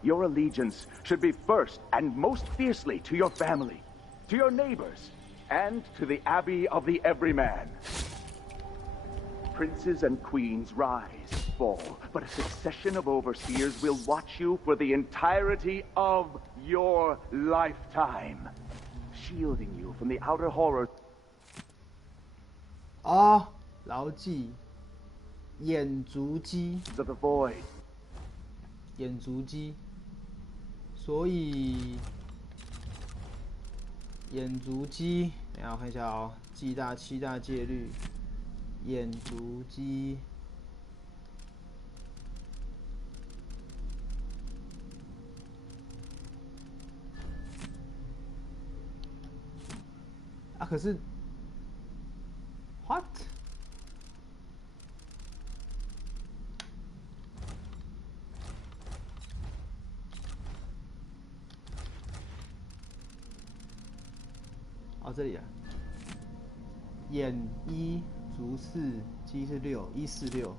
Your allegiance should be first and most fiercely to your family, to your neighbors, and to the Abbey of the Everyman. Princes and queens rise, fall, but a succession of overseers will watch you for the entirety of your lifetime, shielding you from the outer horrors. 哦，牢记眼足迹 of the void. 眼足迹，所以眼足迹，等一下我看一下哦，七大戒律，眼足迹。啊，可是 ，what？ 哦，这里啊，眼一足四，鸡是6， 146。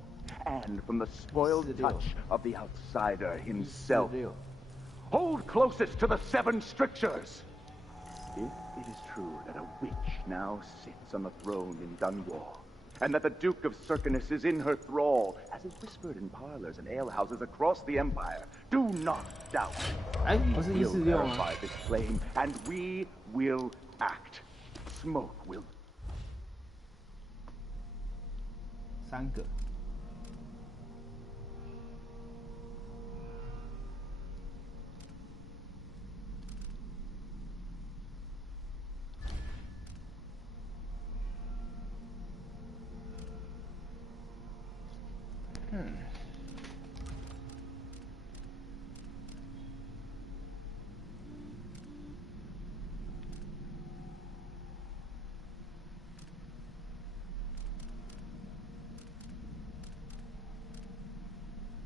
And from the spoiled touch of the outsider himself. Hold closest to the 7 strictures. If it is true that a witch now sits on the throne in Dunwall, and that the Duke of Circinus is in her thrall, as is whispered in parlors and alehouses across the Empire, do not doubt. We will verify this claim, and we will act. Smoke will. 3个。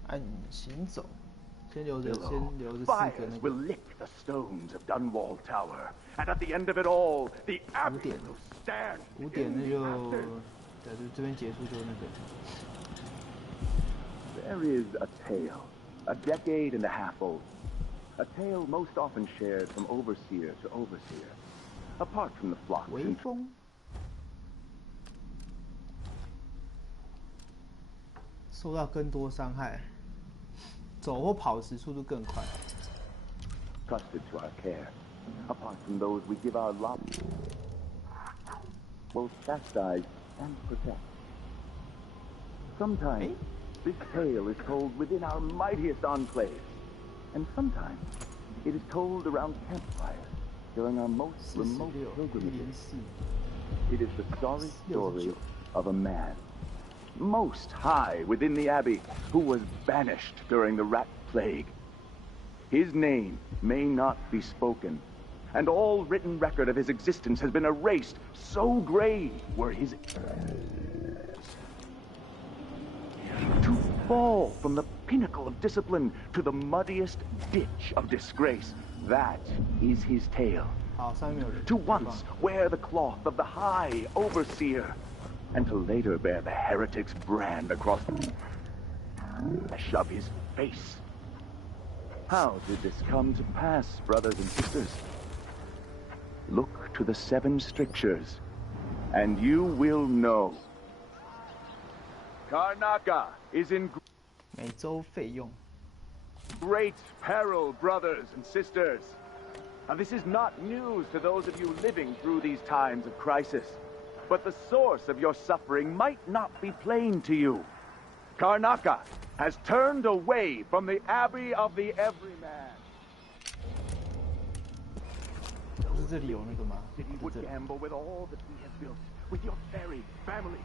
按行走，先留着4个那个。 will lick the stones of Dunwall Tower, and at the end of it all, the Abbey will stand. 5点那就，对，就这边结束就那个。There is a tale, a decade and a half old, a tale most often shared from overseer to overseer, apart from the flock. 微风。受到更多伤害。 走或跑时速度更快。Trusted to our care, apart from those we give our love, both chastise and protect. Sometimes this tale is told within our mightiest enclaves, and sometimes it is told around campfires during our most remote pilgrimages. It is the sorry story of a man most high within the Abbey, who was banished during the Rat Plague. His name may not be spoken, and all written record of his existence has been erased, so grave were his to fall from the pinnacle of discipline to the muddiest ditch of disgrace. That is his tale. To once wear the cloth of the High Overseer, and to later bear the heretic's brand across the flesh of his face. How did this come to pass, brothers and sisters? Look to the 7 strictures, and you will know. Karnaca is in 每周费用 great peril, brothers and sisters. Now, this is not news to those of you living through these times of crisis. But the source of your suffering might not be plain to you. Karnaca has turned away from the Abbey of the Everyman. City would gamble with all that we have built, with your very families.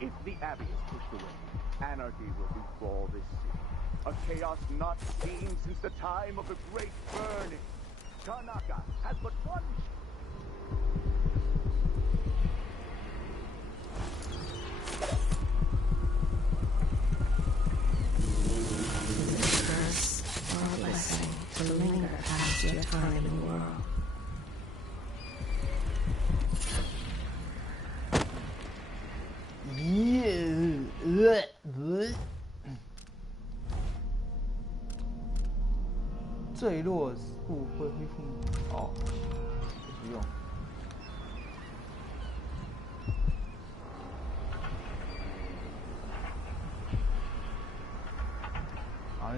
If the Abbey is pushed away, anarchy will befall this city. A chaos not seen since the time of the Great Burning. Karnaca has but one. To linger past your time in the world. 坠落物会恢复哦，不用。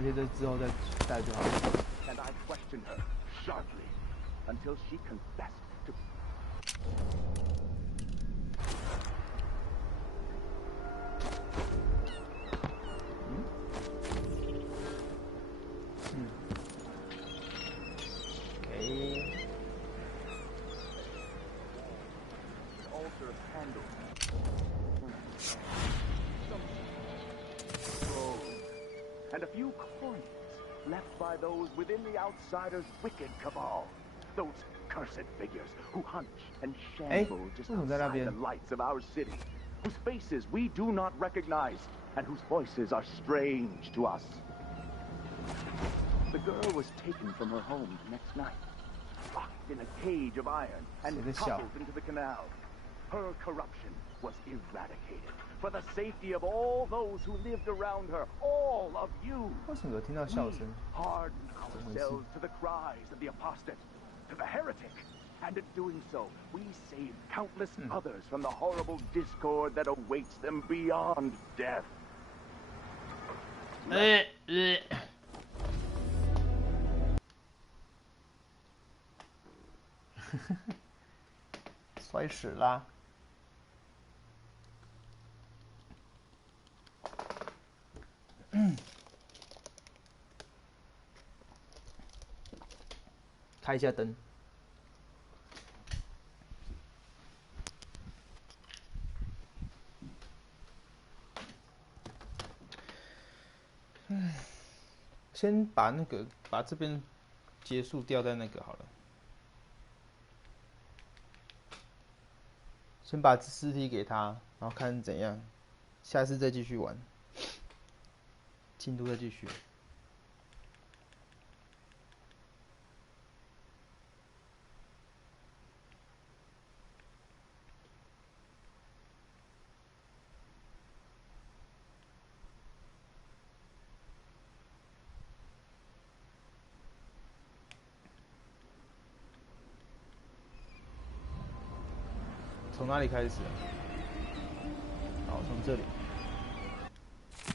那些都之后再带就好了。 And I questioned her sharply until she confessed to. Altar of candles. And a few coins left by those within the Outsiders' wicked cabal. Those cursed figures who hunch and shamble just outside the lights of our city, whose faces we do not recognize, and whose voices are strange to us. The girl was taken from her home the next night, locked in a cage of iron, and toppled into the canal. Her corruption was eradicated for the safety of all those who lived around her, all of you. We hardened ourselves to the cries of the apostate, to the heretic, and in doing so, we saved countless others from the horrible discord that awaits them beyond death. 摔死啦！开一下灯。先把那个把这边结束掉在那个好了。先把尸体给他，然后看怎样，下次再继续玩，进度再继续。从哪里开始？好，从这里。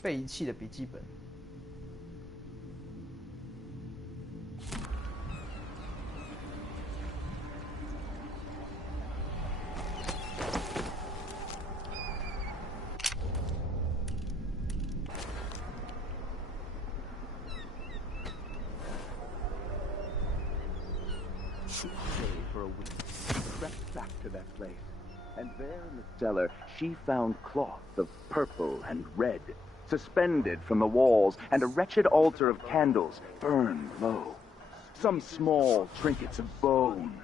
被遗弃的笔记本。For a week, she crept back to that place. And there in the cellar, she found cloth of purple and red, suspended from the walls, and a wretched altar of candles burned low. Some small trinkets of bone,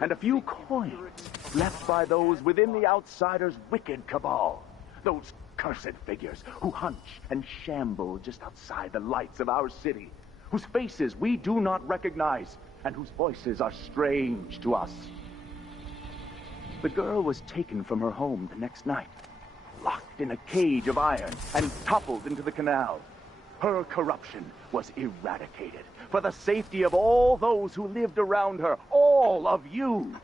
and a few coins left by those within the Outsiders' wicked cabal. Those cursed figures who hunch and shamble just outside the lights of our city, whose faces we do not recognize, and whose voices are strange to us. The girl was taken from her home the next night, locked in a cage of iron, and toppled into the canal. Her corruption was eradicated for the safety of all those who lived around her, all of you.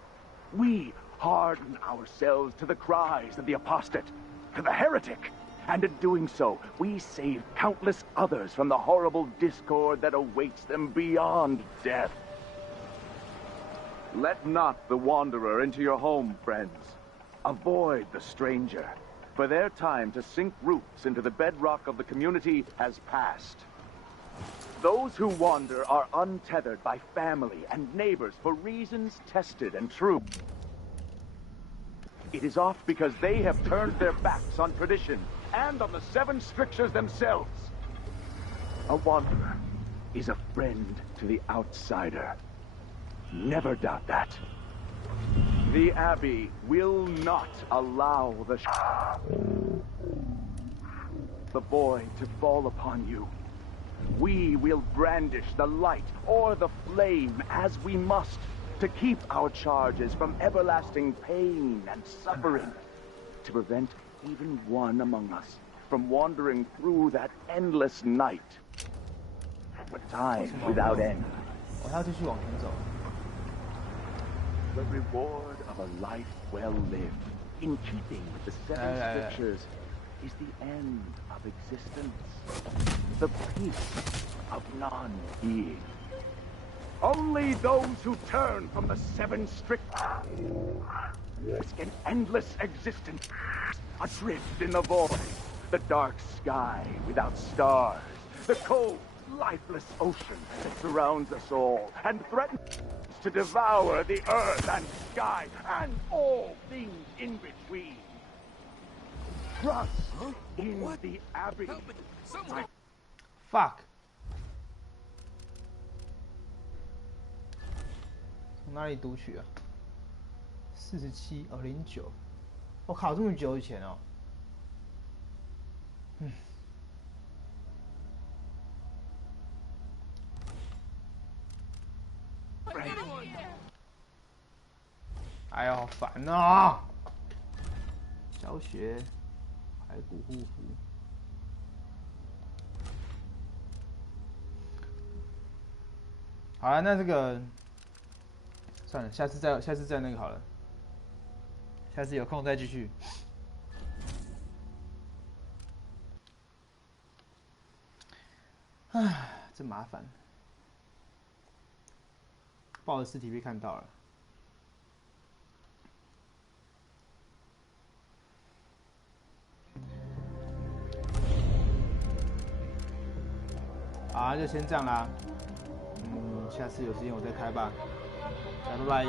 We hardened ourselves to the cries of the apostate, to the heretic, and in doing so, we saved countless others from the horrible discord that awaits them beyond death. Let not the wanderer into your home, friends. Avoid the stranger, for their time to sink roots into the bedrock of the community has passed. Those who wander are untethered by family and neighbors for reasons tested and true. It is oft because they have turned their backs on tradition and on the seven strictures themselves. A wanderer is a friend to the outsider. Never doubt that. The Abbey will not allow the void to fall upon you. We will brandish the light or the flame as we must to keep our charges from everlasting pain and suffering, to prevent even one among us from wandering through that endless night. For time without end. The reward of a life well lived, in keeping with the seven strictures, is the end of existence, the peace of non-being. Only those who turn from the seven strict risk an endless existence, adrift in the void, the dark sky without stars, the cold, lifeless ocean that surrounds us all and threatens to devour the earth and sky and all things in between. Trust in the abyss. Fuck！ 从哪里读取啊？47哦，09，我靠，这么久以前哦。嗯。哎呦，好烦哦！教学，排骨护肤。好了，那这个算了，下次再那个好了，下次有空再继续。唉，真麻烦。抱着尸体被看到了。好，就先这样啦。下次有时间我再开吧。拜拜。